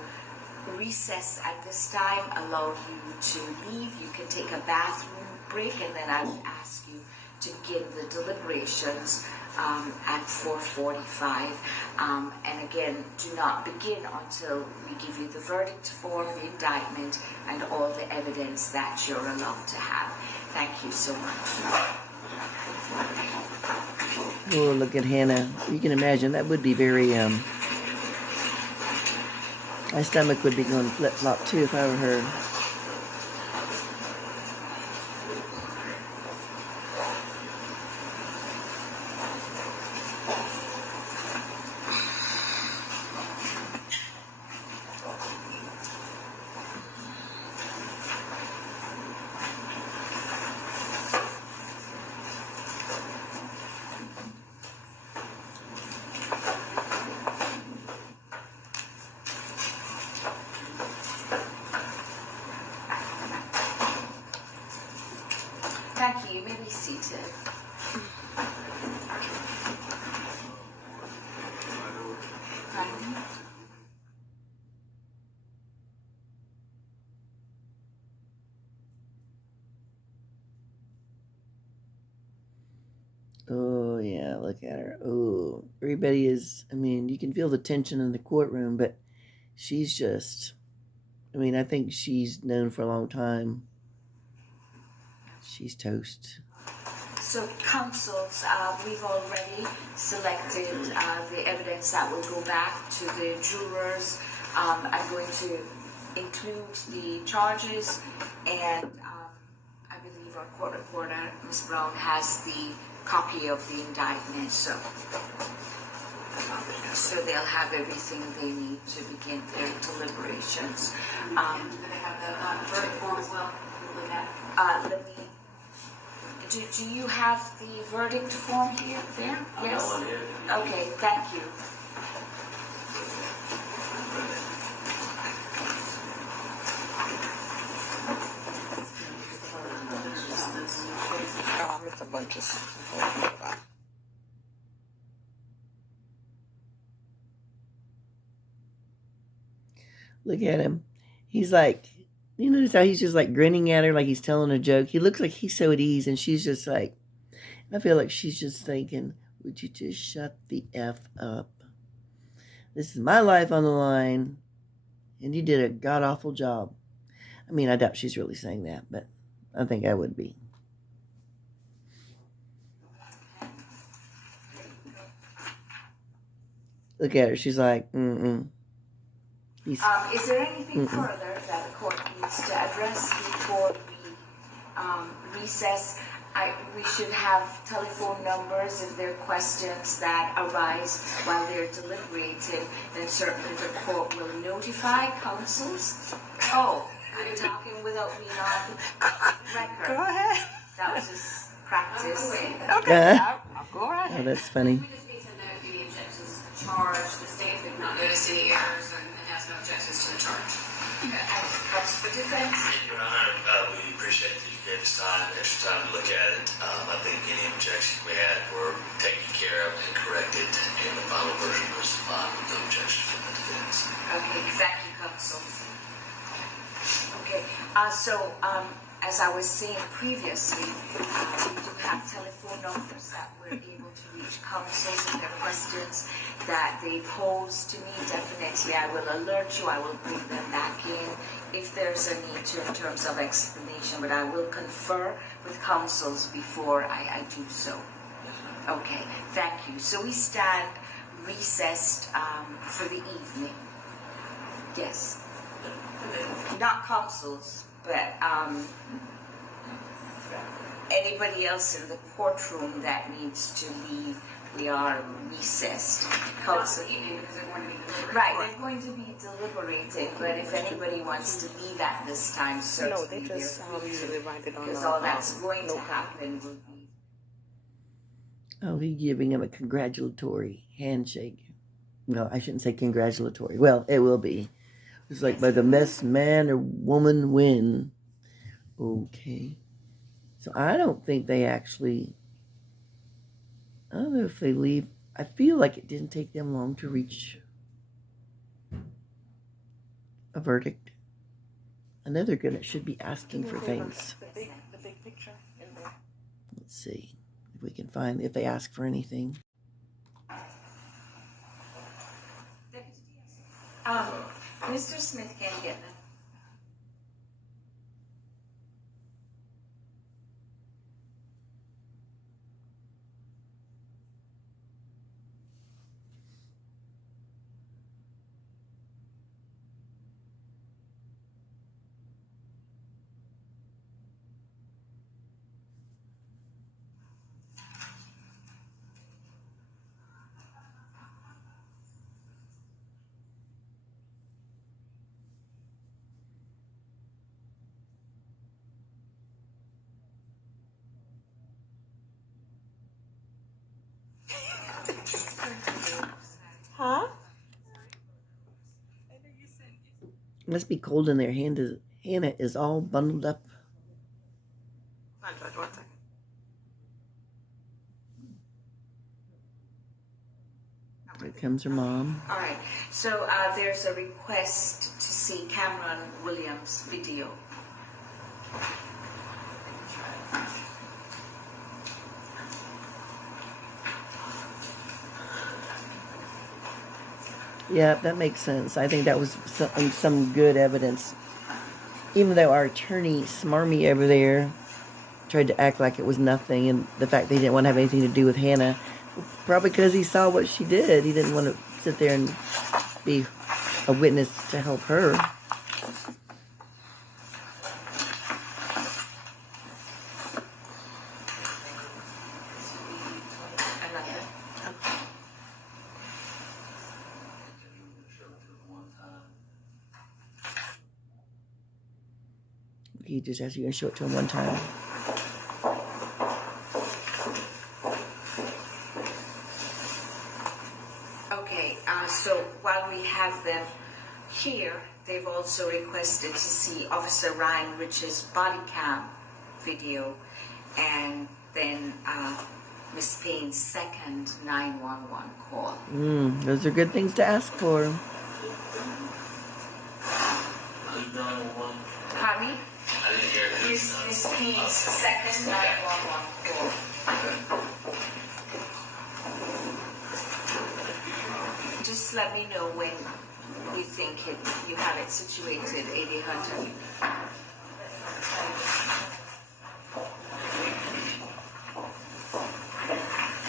recess at this time, allow you to leave. You can take a bathroom break, and then I will ask you to begin the deliberations at 4:45. And again, do not begin until we give you the verdict form, the indictment, and all the evidence that you're allowed to have. Thank you so much. Oh, look at Hannah. You can imagine that would be very, my stomach would be going flip-flop too if I were her. Thank you. You may be seated. Oh, yeah, look at her. Oh, everybody is, I mean, you can feel the tension in the courtroom, but she's just, I mean, I think she's known for a long time. She's toast. So, counsels, we've already selected the evidence that will go back to the jurors. I'm going to include the charges, and I believe our court reporter, Ms. Brown, has the copy of the indictment, so they'll have everything they need to begin their deliberations. Do they have the verdict form as well? Let me. Do you have the verdict form here? There? Yes. Okay. Thank you. Oh, I missed a bunch of stuff. Look at him. He's like, you notice how he's just like grinning at her like he's telling a joke? He looks like he's so at ease, and she's just like, I feel like she's just thinking, would you just shut the F up? This is my life on the line, and you did a god-awful job. I mean, I doubt she's really saying that, but I think I would be. Look at her. She's like, Is there anything further that the court needs to address before we recess? We should have telephone numbers if there are questions that arise while they're deliberating. Then certainly the court will notify counsels. Oh, I'm talking without being on record. Go ahead. That was just practice. Okay. I'll go right Oh, ahead. that's funny. We just need to note the objections to the charge. The state did not notice any errors and has no objections to the charge. That's for defense. Your Honor, we appreciate that you gave us extra time to look at it. I think any objections we had were taken care of and corrected, and the final version was fine with no objections from the defense. Okay, thank you, counsel. Okay, as I was saying previously, we do have telephone numbers that we're able to reach counsels and their questions that they pose to me. Definitely, I will alert you. I will bring them back in if there's a need to in terms of explanation, but I will confer with counsels before I do so. Okay, thank you. So we stand recessed for the evening. Yes. Not counsels, but anybody else in the courtroom that needs to leave, we are recessed. Counsel. Because they're going to be deliberating. Right, they're going to be deliberating, but if anybody wants to leave at this time, No, certainly they they're just free usually to, write it on because the all that's going to notepad. happen will be. Oh, he's giving him a congratulatory handshake. No, I shouldn't say congratulatory. Well, it will be. It's like by the best man or woman win. Okay. So I don't think they actually, I don't know if they leave. I feel like it didn't take them long to reach a verdict. I know they're should be asking for things. The big picture in there. Let's see. if we can find, if they ask for anything. Mr. Smith can get them. Huh? It must be cold in there. Hannah is all bundled up. Come on, George, 1 second. Here comes her mom. All right. So there's a request to see Cameron Williams' video. Yeah, that makes sense. I think that was some good evidence. Even though our attorney, Smarmy over there, tried to act like it was nothing, and the fact that he didn't want to have anything to do with Hannah, probably because he saw what she did. He didn't want to sit there and be a witness to help her. He just asked you to show it to him one time. Okay, so while we have them here, they've also requested to see Officer Ryan Rich's body cam video and then Miss Payne's second 911 call. Those are good things to ask for. Pardon me? Miss Payne's second 911 call. Just let me know when you think you have it situated, A.D. Hunter.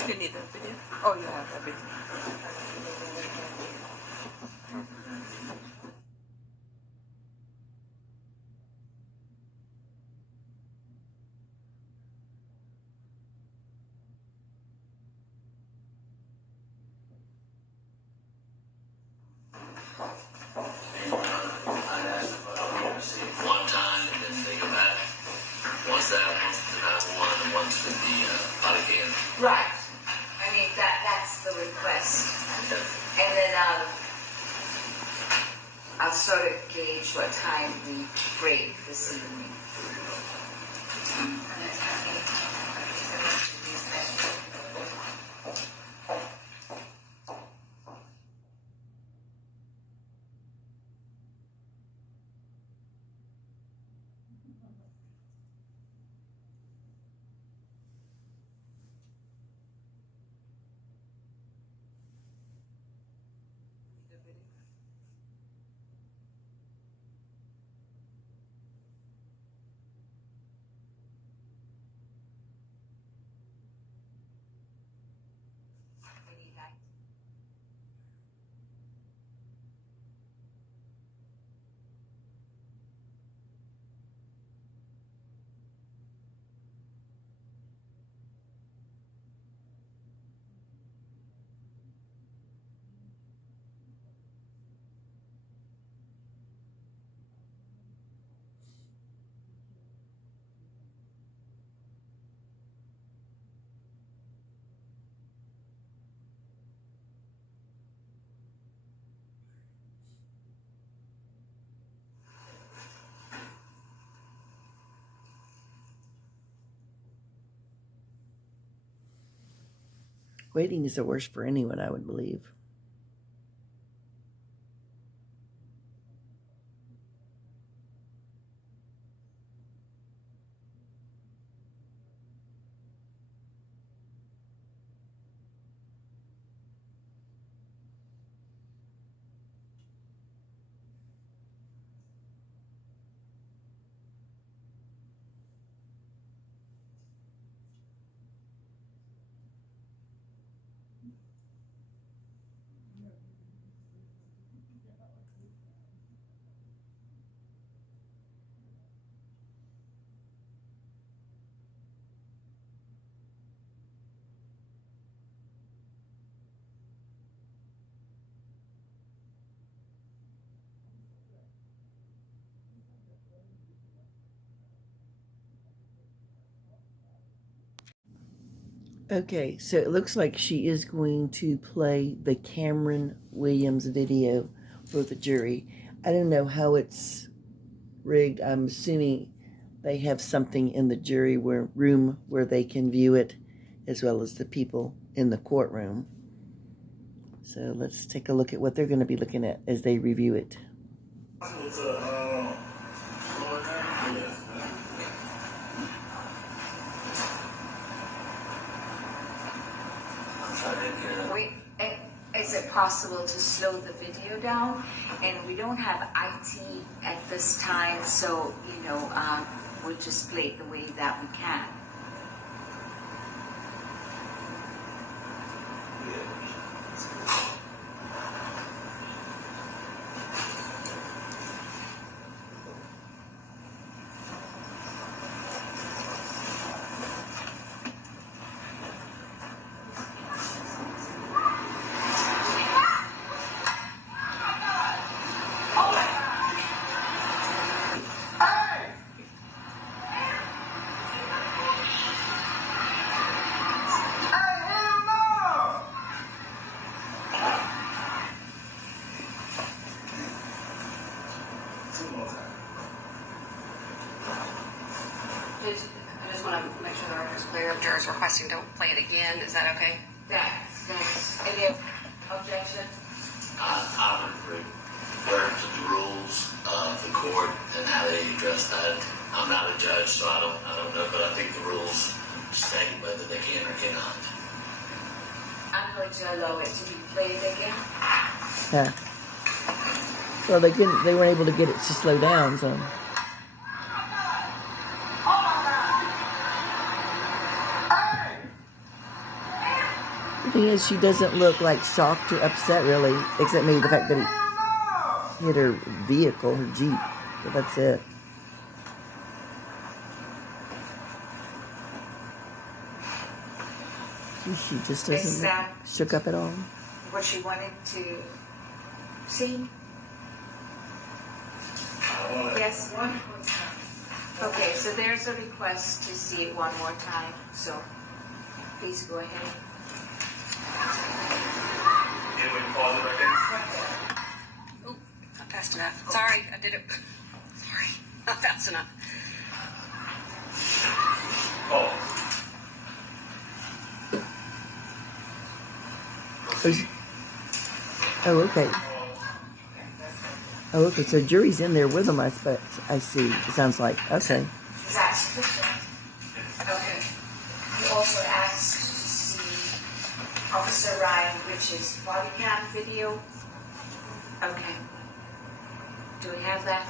You need that video? Oh, you have everything. One time and then they go back. One's that, one's the 911, and one's with the body cam. Right. I mean, that's the request. And then I'll sort of gauge what time we break this evening. Waiting is the worst for anyone, I would believe. Okay, so it looks like she is going to play the Cameron Williams video for the jury. I don't know how it's rigged. I'm assuming they have something in the jury room where they can view it, as well as the people in the courtroom. So let's take a look at what they're going to be looking at as they review it. Wait, is it possible to slow the video down? And we don't have IT at this time, so we'll just play it the way that we can. I just want to make sure the record's clear. Jurors requesting don't play it again. Is that okay? That's any objection? I would refer to the rules of the court and how they address that. I'm not a judge, so I don't know, but I think the rules state whether they can or cannot. I'm going to allow it to be played again. Yeah. Well, they weren't able to get it to slow down, so. The thing is, she doesn't look like shocked or upset, really, except maybe the fact that he hit her vehicle, her Jeep. But that's it. She just doesn't look shook up at all. What she wanted to see? Yes? Okay, so there's a request to see it one more time, so please go ahead. Oh, not fast enough. Sorry, I did it. Sorry, not fast enough. Oh, okay. Oh, okay. So jury's in there with them. I see. It sounds like okay. Is that sufficient? Okay. You also asked to see Officer Ryan, which is body cam video. Okay. Do we have that?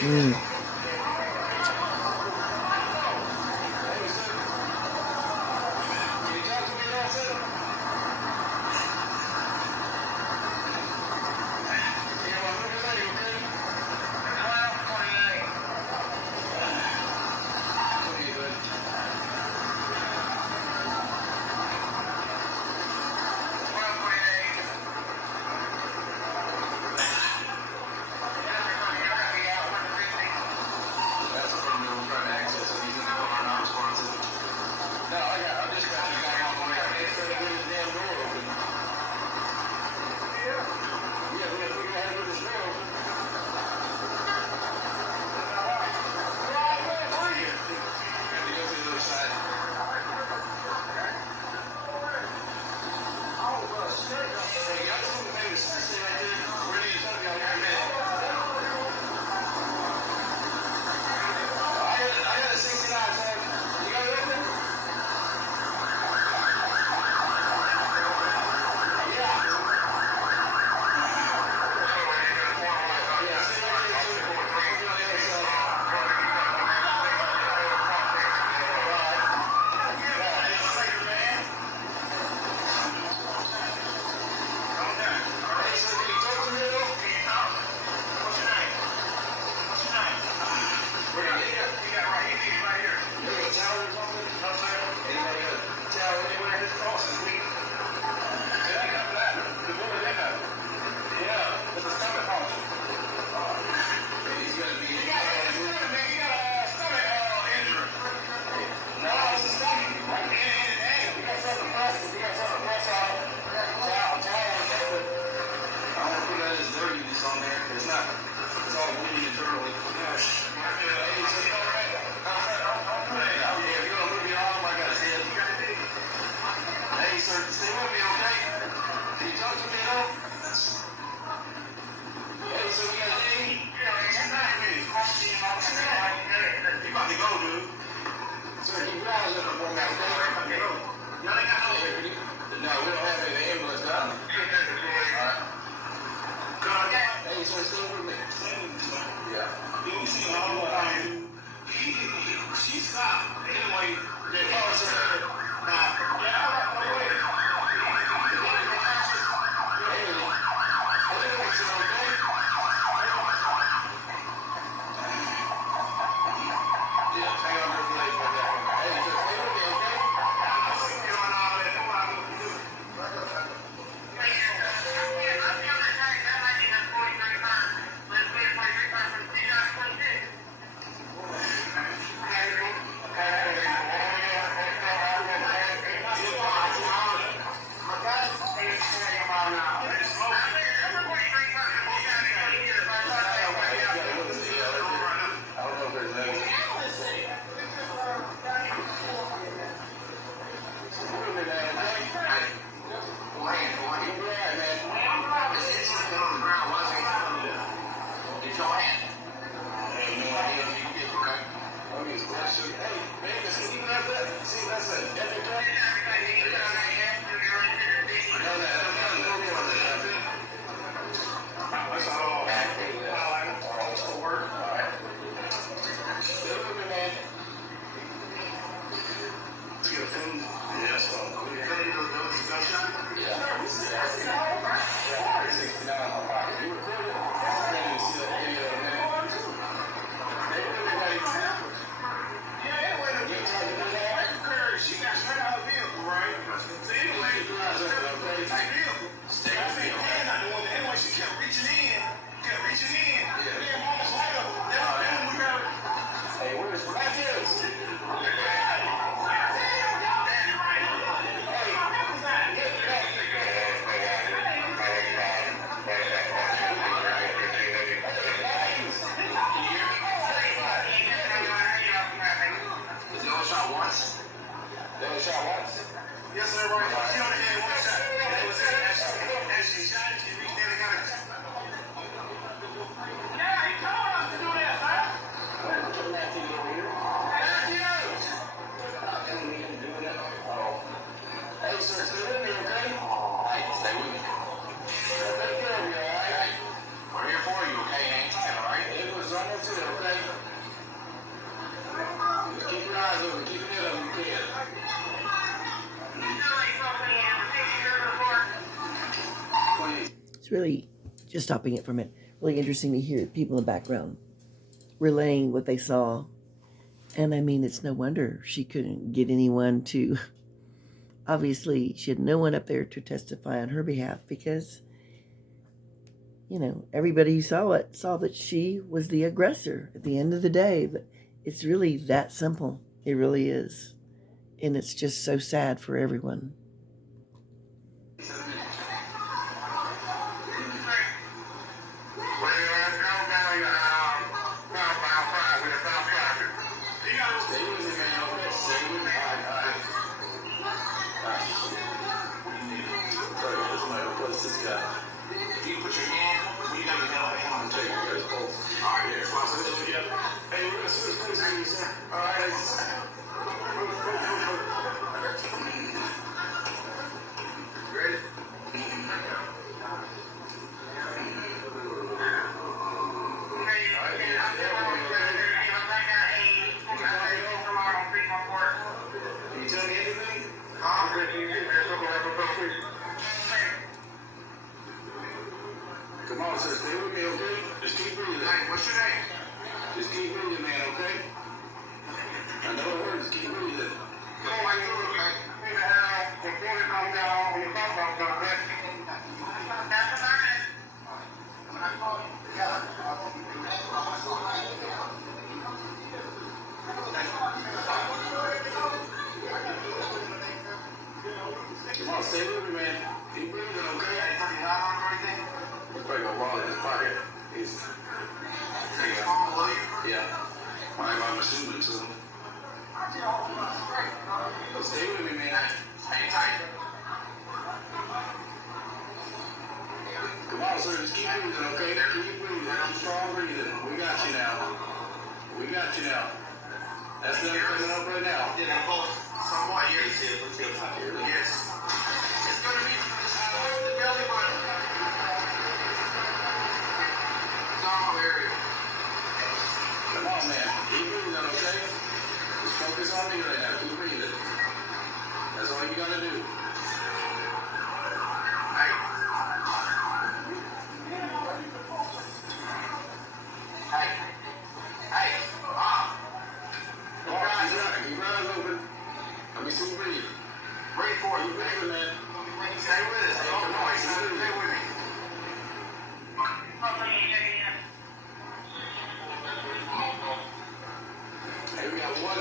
Mm. We're here for you, okay, Hank? All right? It was almost It's really, just stopping it for a minute, really interesting to hear people in the background relaying what they saw. And I mean, it's no wonder she couldn't get anyone to, obviously, she had no one up there to testify on her behalf because, everybody who saw it saw that she was the aggressor at the end of the day. But it's really that simple. It really is. And it's just so sad for everyone. Come on, sir, stay with me, okay? Just keep breathing. Hey, what's your name? Just keep breathing, man, okay? I know it hurts, keep breathing. Come on, you look like you have before you come down on your phone, okay? That's the man. Come on, stay with me, man. Keep breathing, okay? He's probably got a wallet in his pocket. He's yeah. I'm assuming so. Stay with me, man. Hang tight. Come on, sir. Just keep breathing, okay? Keep breathing. Keep strong breathing. We got you now. We got you now. That's them coming up right now. Yeah, both. Somewhat. Yes. Let's get top here. Yes. It's going to be the belly button. Area. Come on, man. Keep breathing, okay? Just focus on me right now. Keep breathing. That's all you gotta do. Hey. Hey. Hey. Keep your eyes open. Let me see you breathe. Breathe for you. Breathe, man. Stay with us. Stay with me. Hey, we got one.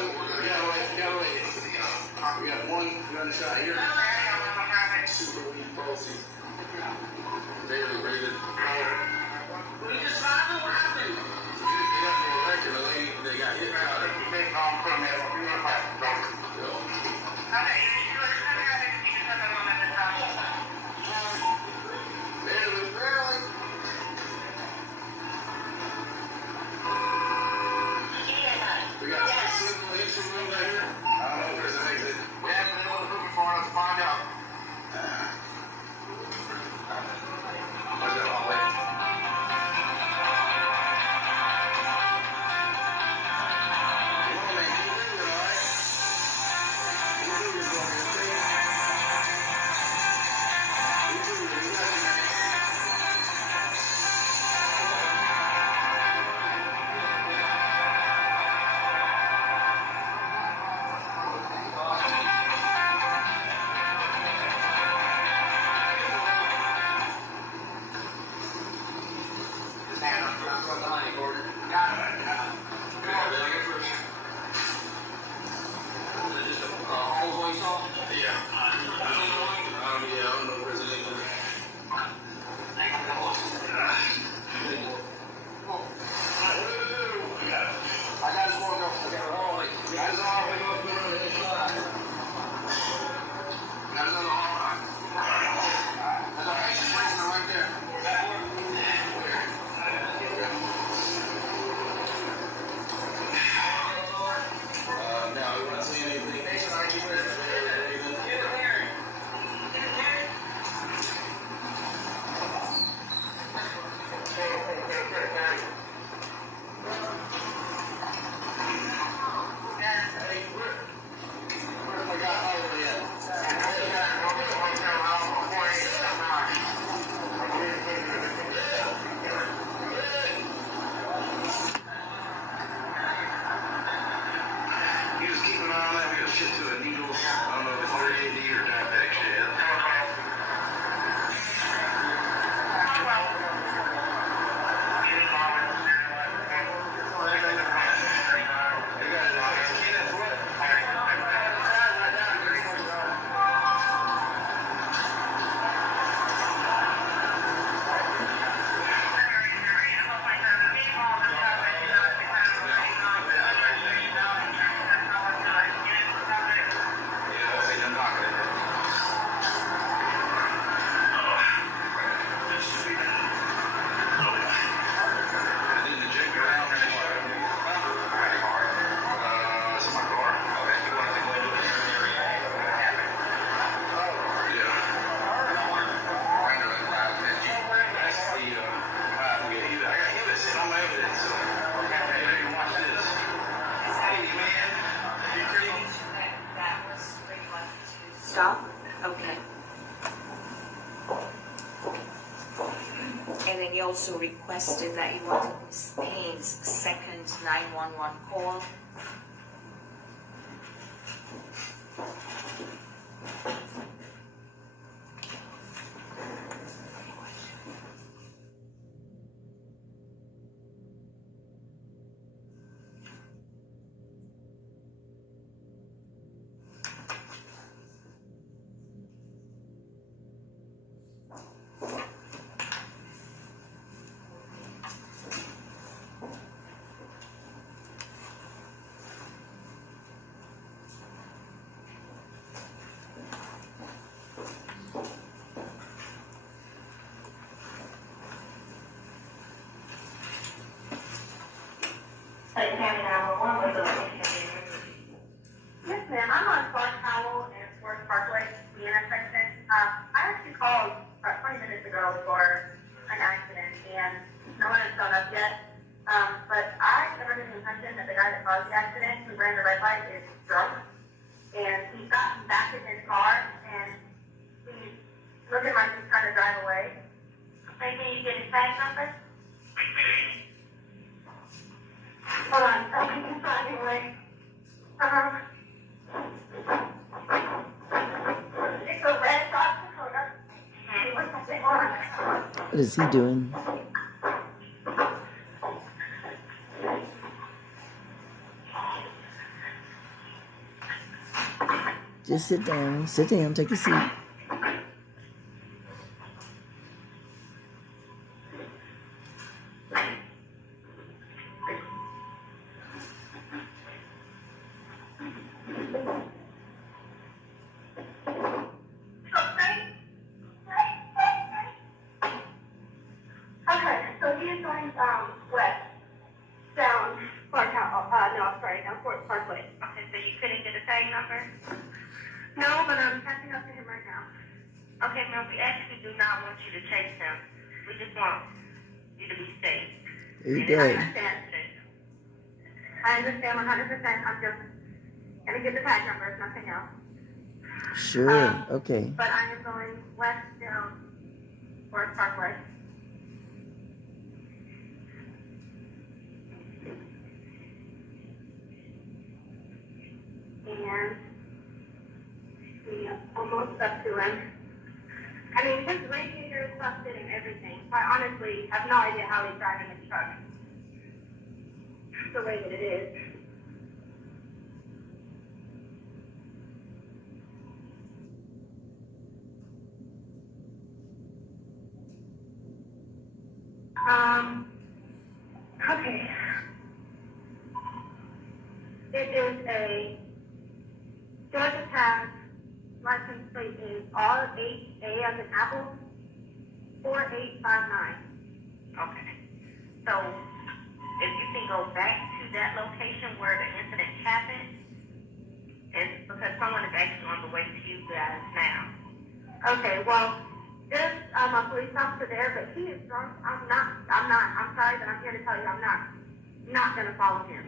We got one gunshot here. Super weak pulse. Barely breathing. We just found out what happened. They got the electric. The lady, they got hit by it. Barely. We got a single entry room right here. I don't know if there's an exit. We haven't been looking for enough to find out. Where's that all way? Come on, man. Keep breathing, all right? this shit to a needles. I don't know if it's 30 or diabetic shit. That was where you wanted to stop? Okay. And then you also requested that you wanted Ms. Payne's second 911 call. County 911 with the location. Yes, ma'am. I'm on Clark Powell and Sports Parkway, the intersection. I actually called about 20 minutes ago for an accident, and no one has shown up yet. But I am under the impression that the guy that caused the accident, who ran the red light, is drunk, and he's gotten back in his car, and he's looking like he's trying to drive away. Okay, can you get his tag number? Hold on, I think he's driving away. It's a red Dodge Dakota. What is he doing? Just sit down, take a seat. Okay, so he is going west, down Clark Powell, down Fort Parkway. Okay, so you couldn't get a tag number? No, but I'm catching up to him right now. Okay, ma'am, we actually do not want you to chase him. We just want you to be safe. There you I go. understand. I understand 100%. I'm just gonna get the tag number, if nothing else. Sure. Okay. But I am going west down Fort Parkway. And we almost up to him. I mean, his radiator is busted and everything. I honestly have no idea how he's driving his truck. The way that it is. Okay. It is a Georgia Pass. License plate is R8A as in Apple 4859. Okay. So if you can go back to that location where the incident happened, it's because someone is actually on the way to you guys now. Okay, well, there's a police officer there, but he is drunk. I'm sorry, but I'm here to tell you I'm not gonna follow him.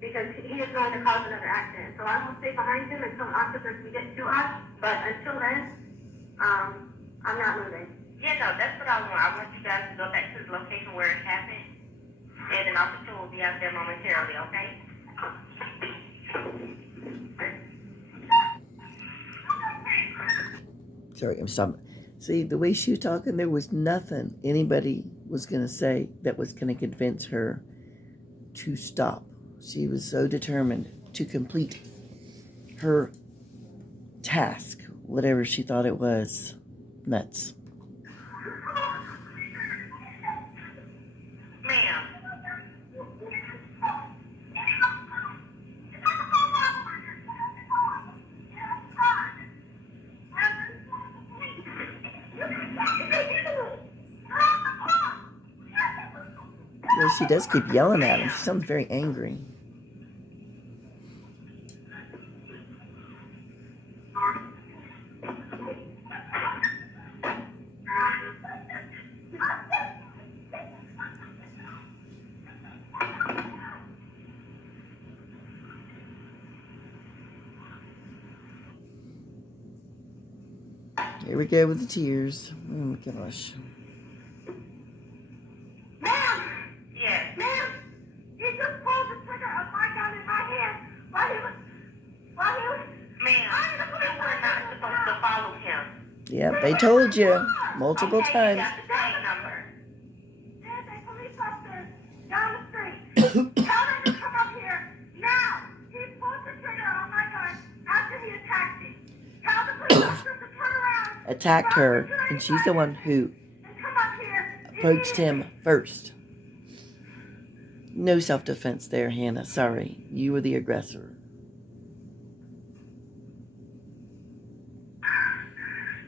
Because he is going to cause another accident. So I will stay behind him until officers can get to us. But until then, I'm not moving. Yeah, no, that's what I want. I want you guys to go back to the location where it happened. And an officer will be out there momentarily, okay? sorry, I'm sorry. See, the way she was talking, there was nothing anybody was going to say that was going to convince her to stop. She was so determined to complete her task, whatever she thought it was. Nuts. Yeah, she does keep yelling at him. She sounds very angry. Here we go with the tears. Oh gosh. Ma'am! Yes. Ma'am! He just pulled the trigger of my gun in my hand while he was... Ma'am, you were not supposed to follow him. Yep, they told you multiple times. Got the tag number. There's a police officer down the street. Tell him to come up here now. He pulled the trigger on my gun after he attacked me. Tell the police officer to turn around. Attacked her, and she's the one who And come up here. approached him first. No self-defense there, Hannah. Sorry, you were the aggressor.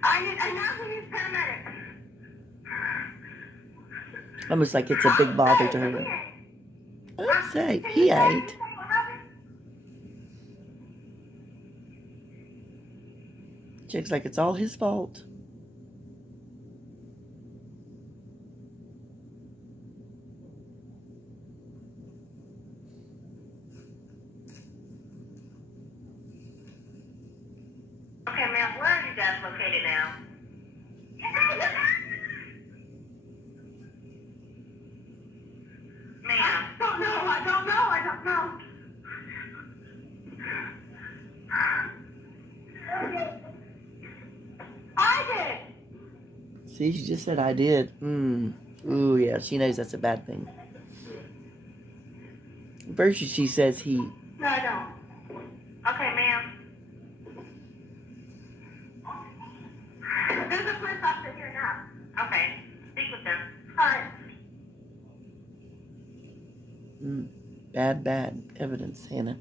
I now need paramedics. Almost like it's a big bother to her. I'd say he ain't. Chick's like it's all his fault. Okay, ma'am, where are you guys located now? Ma'am. I don't know. I did. See, she just said I did. Ooh, yeah, she knows that's a bad thing. First, she says he. No, I don't. Okay, ma'am. There's a police officer here now. Okay, speak with them. All right. Bad evidence, Hannah.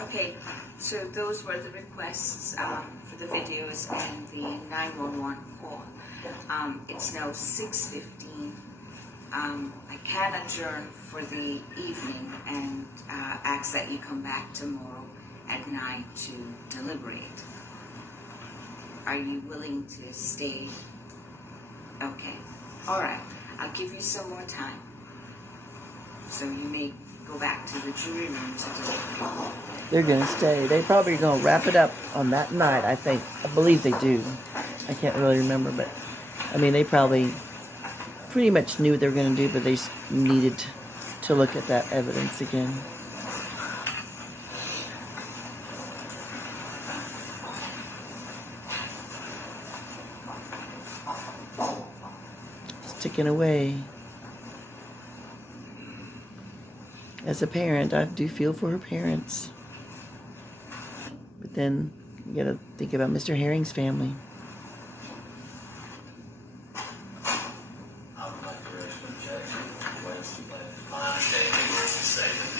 Okay, so those were the requests for the videos and the 911 call. It's now 6:15. I can adjourn for the evening and ask that you come back tomorrow at 9 to deliberate. Are you willing to stay? Okay, all right. I'll give you some more time. So you may go back to the jury room to deliberate. They're gonna stay. They probably gonna wrap it up on that night, I think. I believe they do. I can't really remember, but I mean, they probably pretty much knew what they were gonna do, but they just needed to look at that evidence again. It's ticking away. As a parent, I do feel for her parents. But then you gotta think about Mr. Herring's family. I would like to raise an objection. My understanding is to say that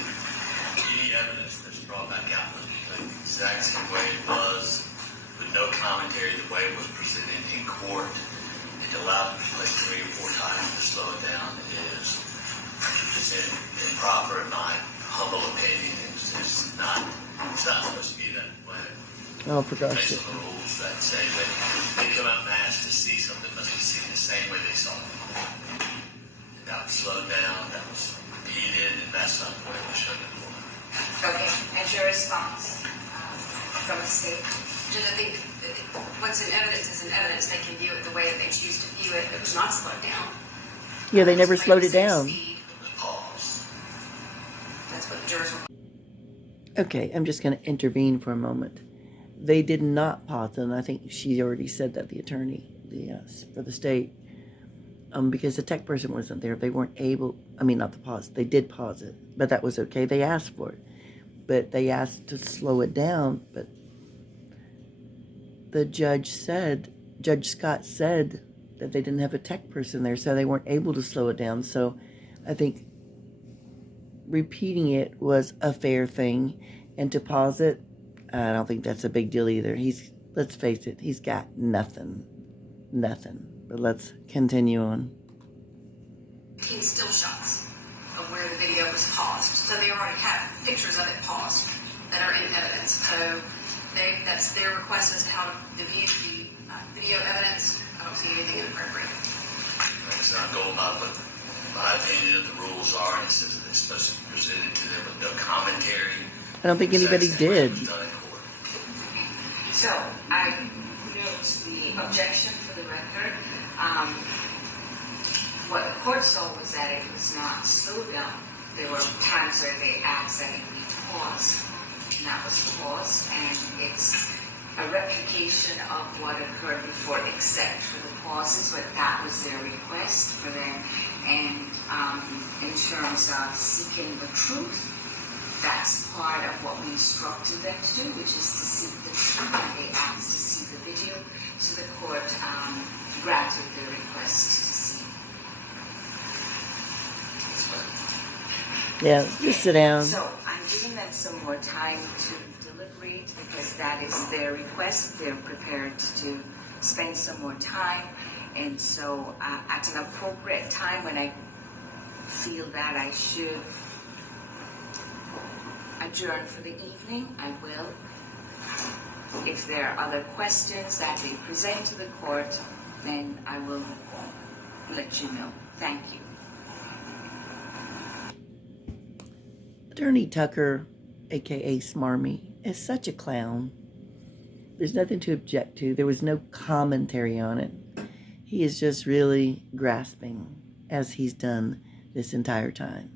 any evidence that's brought back out was the exact same way it was, with no commentary, the way it was presented in court. It allowed the play 3 or 4 times to slow it down. It is improper in my humble opinion. It's not supposed to be that way. Oh, for gosh Based sake. on the rules that say that they come out and ask to see something must be seen the same way they saw it. And that was slowed down, that was repeated, and that's not the way it should have been. Okay, and your response from the state? Just I think what's in evidence is in evidence. They can view it the way that they choose to view it. It was not slowed down. Yeah, they never Just slowed it say down. speed. Pause. That's what the jurors were. Okay, I'm just going to intervene for a moment. They did not pause, and I think she already said that, the attorney, for the state, because the tech person wasn't there. They weren't able, I mean, not to pause. They did pause it, but that was okay. They asked for it, but they asked to slow it down. But the Judge Scott said that they didn't have a tech person there, so they weren't able to slow it down. So I think repeating it was a fair thing, and to pause it, I don't think that's a big deal either. Let's face it, he's got nothing. But let's continue on. 15 still shots of where the video was paused. So they already have pictures of it paused that are in evidence. So that's their request as to how to view the video evidence. I don't see anything inappropriate. Like I said, I'm going by what my opinion of the rules are, and it says that they're supposed to be presented to them with no commentary. I don't think anybody did. So I note the objection for the record. What the court saw was that it was not slowed down. There were times where they asked that it be paused, and that was paused, and it's a replication of what occurred before, except for the pauses, but that was their request for them. And in terms of seeking the truth, that's part of what we instructed them to do, which is to seek the truth. And they asked to see the video, so the court granted their request to see. Yeah, just sit down. So I'm giving them some more time to deliberate because that is their request. They're prepared to spend some more time. And so at an appropriate time when I feel that I should adjourn for the evening, I will. If there are other questions that they present to the court, then I will let you know. Thank you. Attorney Tucker, aka Smarmy, is such a clown. There's nothing to object to. There was no commentary on it. He is just really grasping, as he's done this entire time.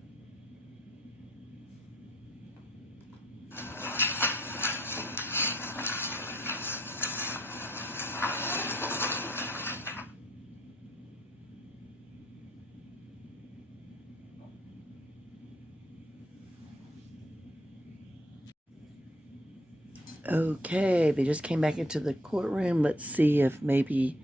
Okay, they just came back into the courtroom. Let's see if maybe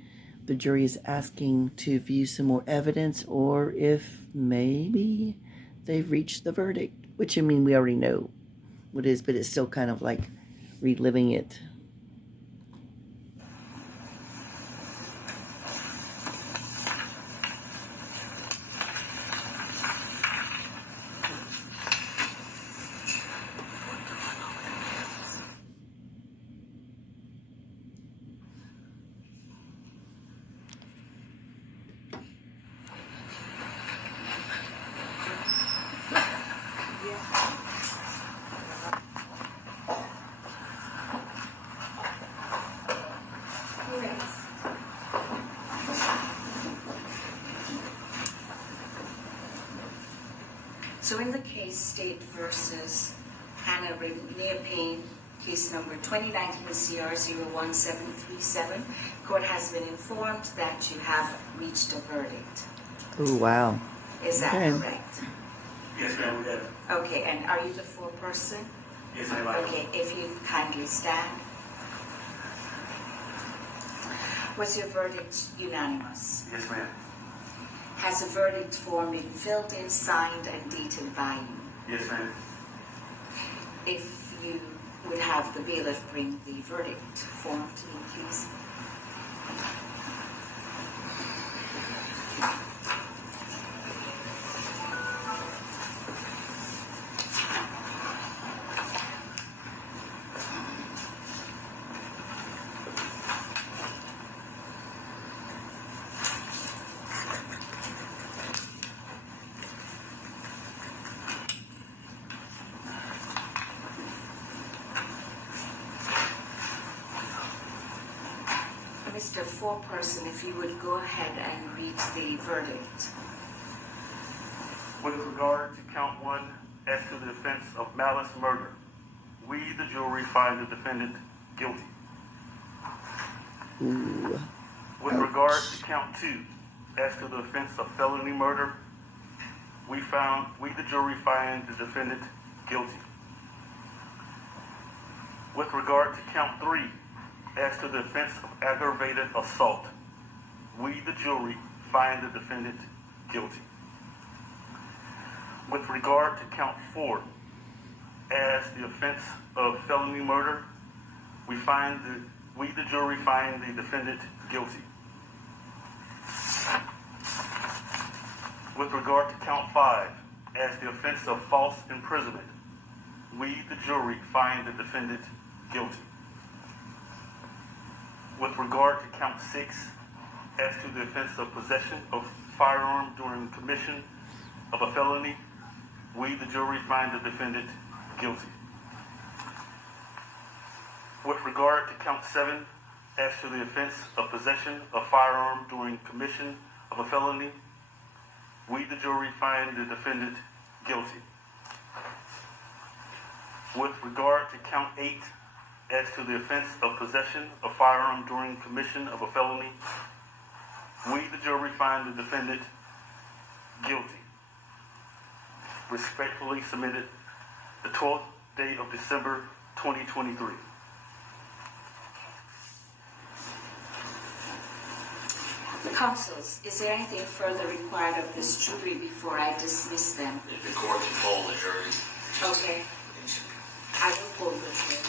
the jury is asking to view some more evidence, or if maybe they've reached the verdict, which, I mean, we already know what it is, but it's still kind of like reliving it. So in the case State versus Hannah Renea Payne, case number 2019 CR 01737, court has been informed that you have reached a verdict. Oh, wow. Is that Okay. correct? Yes, ma'am, we did. Okay, and are you the foreperson? Yes, ma'am. Okay, if you kindly stand. Was your verdict unanimous? Yes, ma'am. Has a verdict form been filled in, signed, and dated by you? Yes, ma'am. If you would have the bailiff bring the verdict form to me, please. Mr. Foreperson, if you would go ahead and read the verdict. With regard to count 1 as to the offense of malice murder, we, the jury, find the defendant guilty. Ooh. With regard to count 2 as to the offense of felony murder, we, the jury, find the defendant guilty. With regard to count 3 as to the offense of aggravated assault, we, the jury, find the defendant guilty. With regard to count 4 as the offense of felony murder, we, the jury, find the defendant guilty. With regard to count 5 as the offense of false imprisonment, we, the jury, find the defendant guilty. With regard to count 6 as to the offense of possession of firearm during commission of a felony, we, the jury, find the defendant guilty. With regard to count 7 as to the offense of possession of firearm during commission of a felony, we, the jury, find the defendant guilty. With regard to count 8 as to the offense of possession of firearm during commission of a felony, we, the jury, find the defendant guilty. Respectfully submitted, the 12th day of December 2023. Counsels, is there anything further required of this jury before I dismiss them? If the court can poll the jury. Okay. I will poll the jury.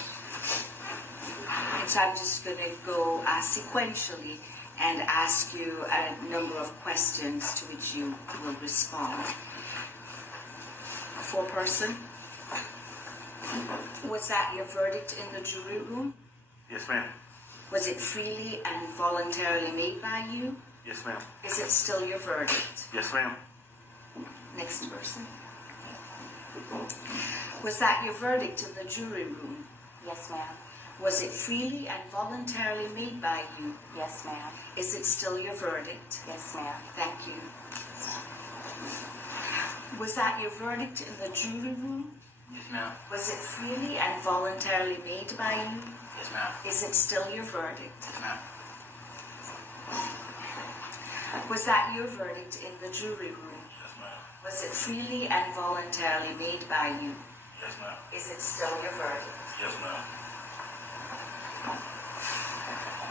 And so I'm just going to go sequentially and ask you a number of questions to which you will respond. Foreperson, was that your verdict in the jury room? Yes, ma'am. Was it freely and voluntarily made by you? Yes, ma'am. Is it still your verdict? Yes, ma'am. Next person. Was that your verdict in the jury room? Yes, ma'am. Was it freely and voluntarily made by you? Yes, ma'am. Is it still your verdict? Yes, ma'am. Thank you. Was that your verdict in the jury room? Yes, ma'am. Was it freely and voluntarily made by you? Yes, ma'am. Is it still your verdict? Yes, ma'am. Was that your verdict in the jury room? Yes, ma'am. Was it freely and voluntarily made by you? Yes, ma'am. Is it still your verdict? Yes, ma'am.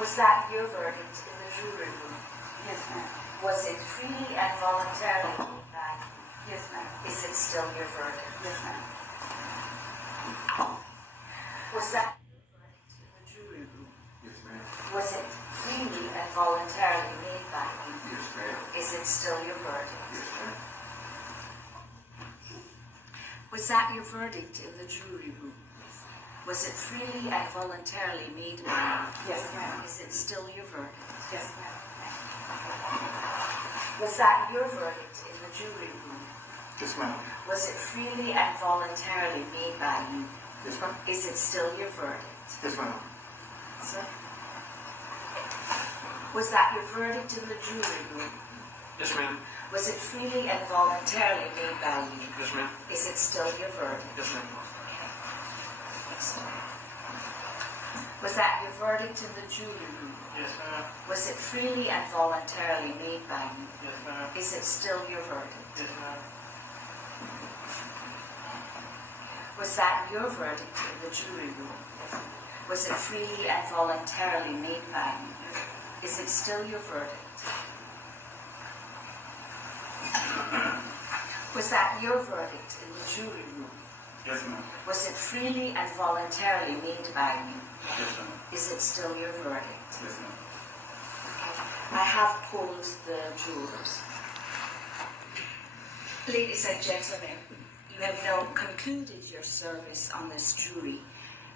Was that your verdict in the jury room? Yes, ma'am. Was it freely and voluntarily made by you? Yes, ma'am. Is it still your verdict? Yes, ma'am. Was that your verdict in the jury room? Yes, ma'am. Was it freely and voluntarily made by you? Yes, ma'am. Is it still your verdict? Yes, ma'am. Was that your verdict in the jury room? Was it freely and voluntarily made by you? Yes, ma'am. Is it still your verdict? Yes, ma'am. Was that your verdict in the jury room? Yes, ma'am. Was it freely and voluntarily made by you? Yes, ma'am. Is it still your verdict? Yes, ma'am. Sir? Was that your verdict in the jury room? Yes, ma'am. Was it freely and voluntarily made by you? Yes, ma'am. Is it still your verdict? Yes, ma'am. Excellent. Was that your verdict in the jury room? Yes, ma'am. Was it freely and voluntarily made by you? Yes, ma'am. Is it still your verdict? Yes, ma'am. Was that your verdict in the jury room? Was it freely and voluntarily made by you? Is it still your verdict? Was that your verdict in the jury room? Yes, ma'am. Was it freely and voluntarily made by you? Yes, ma'am. Is it still your verdict? Yes, ma'am. I have polled the jurors. Ladies and gentlemen, you have now concluded your service on this jury.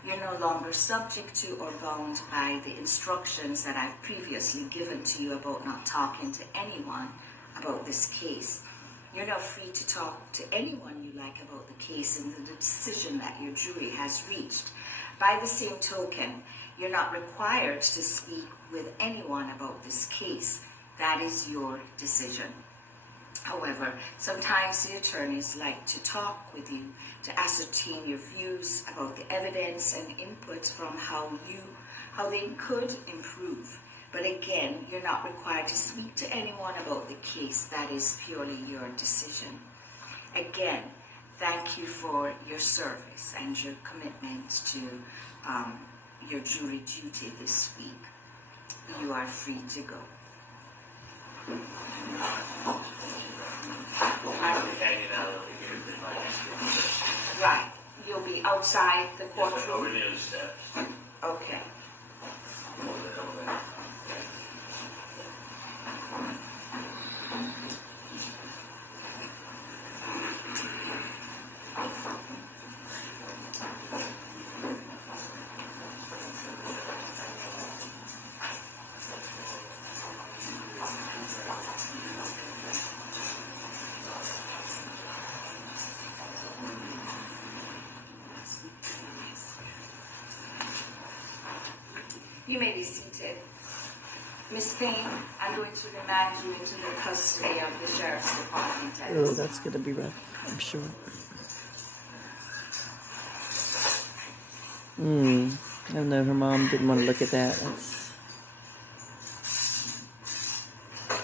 You're no longer subject to or bound by the instructions that I've previously given to you about not talking to anyone about this case. You're now free to talk to anyone you like about the case and the decision that your jury has reached. By the same token, you're not required to speak with anyone about this case. That is your decision. However, sometimes the attorneys like to talk with you to ascertain your views about the evidence and inputs from how they could improve. But again, you're not required to speak to anyone about the case. That is purely your decision. Again, thank you for your service and your commitment to your jury duty this week. You are free to go. I'll be hanging out over here in my next room. Right. You'll be outside the Over courtroom? near the steps. Okay. Over there. You may be seated. Miss Payne, I'm going to remand you into the custody of the Sheriff's Department. Oh, that's going to be rough, I'm sure. I don't know, her mom didn't want to look at that. It's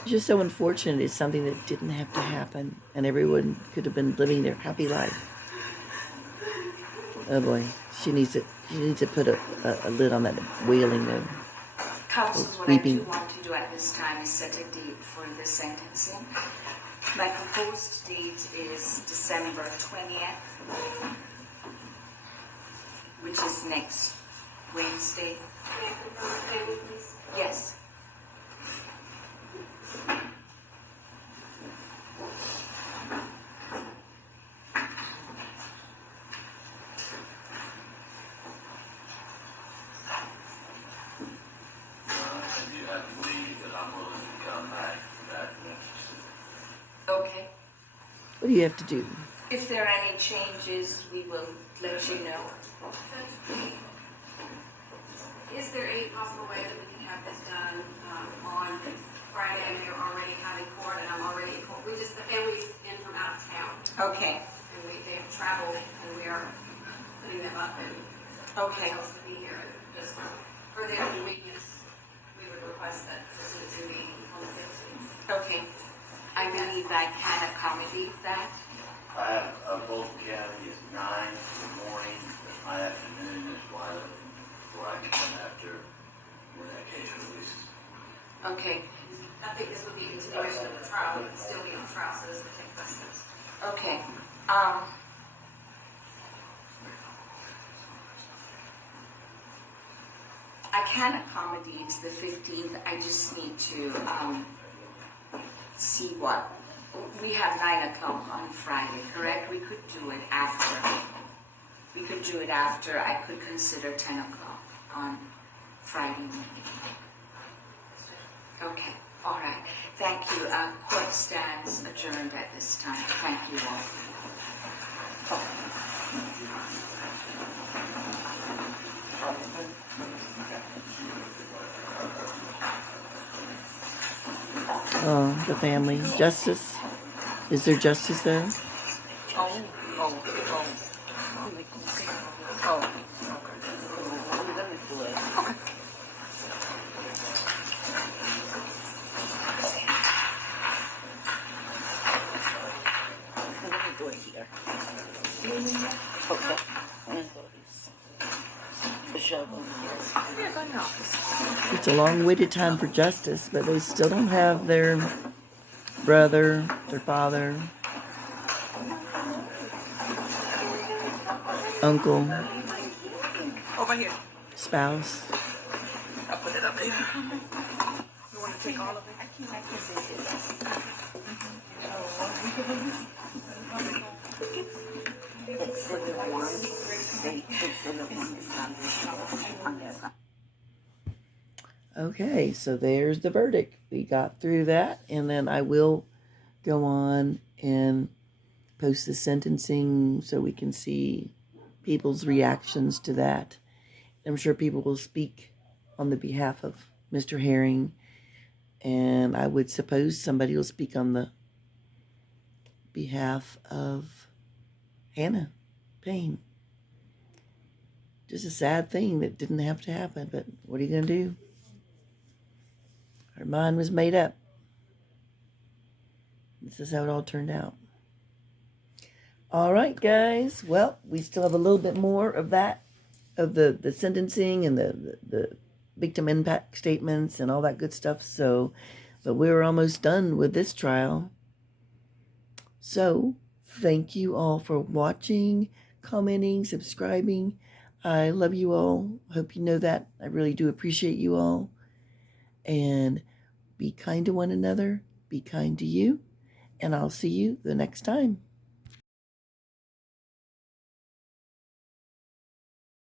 just so unfortunate. It's something that didn't have to happen, and everyone could have been living their happy life. Oh boy, she needs to put a lid on that wailing though. Counsel, what Weeping. I do want to do at this time is set a date for the sentencing. My proposed date is December 20th, which is next Wednesday. Yes. You have to leave, but I'm willing to come back for that next. Okay. What do you have to do? If there are any changes, we will let you know. Is there a possible way that we can have this done on Friday? I know you're already having court, and I'm already in court. The family's in from out of town, Okay. and they have traveled, and we are putting them up and Okay. hotels to be here. And just for their convenience, we would request that the sentencing be on the 15th. Okay. I believe I can accommodate that. I have both county is 9 in the morning, but my afternoon is wide open, where I can come after when that case releases. Okay. I think this would be a continuation of the trial. We can still be on trial, so this would take precedence. Okay. I can accommodate the 15th. I just need to see what. We have 9 o'clock on Friday, correct? We could do it after. We could do it after. I could consider 10 o'clock on Friday morning. Okay. All right. Thank you. Court stands adjourned at this time. Thank you all. Oh, the family. Justice? Is there justice there? Oh. Let me do it. Okay. Let me do it here. Okay. Let me do this. Michelle, go here. Yeah, go now. It's a long waited time for justice, but they still don't have their brother, their father, uncle, Over here. spouse. I'll put it up here. You want to take all of it? Exhibit 1, state exhibit 1 is on this. Okay, so there's the verdict. We got through that, and then I will go on and post the sentencing so we can see people's reactions to that. I'm sure people will speak on the behalf of Mr. Herring, and I would suppose somebody will speak on the behalf of Hannah Payne. Just a sad thing that didn't have to happen, but what are you going to do? Her mind was made up. This is how it all turned out. All right, guys. Well, we still have a little bit more of that, of the sentencing and the victim impact statements and all that good stuff. So, but we're almost done with this trial. So, thank you all for watching, commenting, subscribing. I love you all. Hope you know that. I really do appreciate you all. And be kind to one another. Be kind to you. And I'll see you the next time.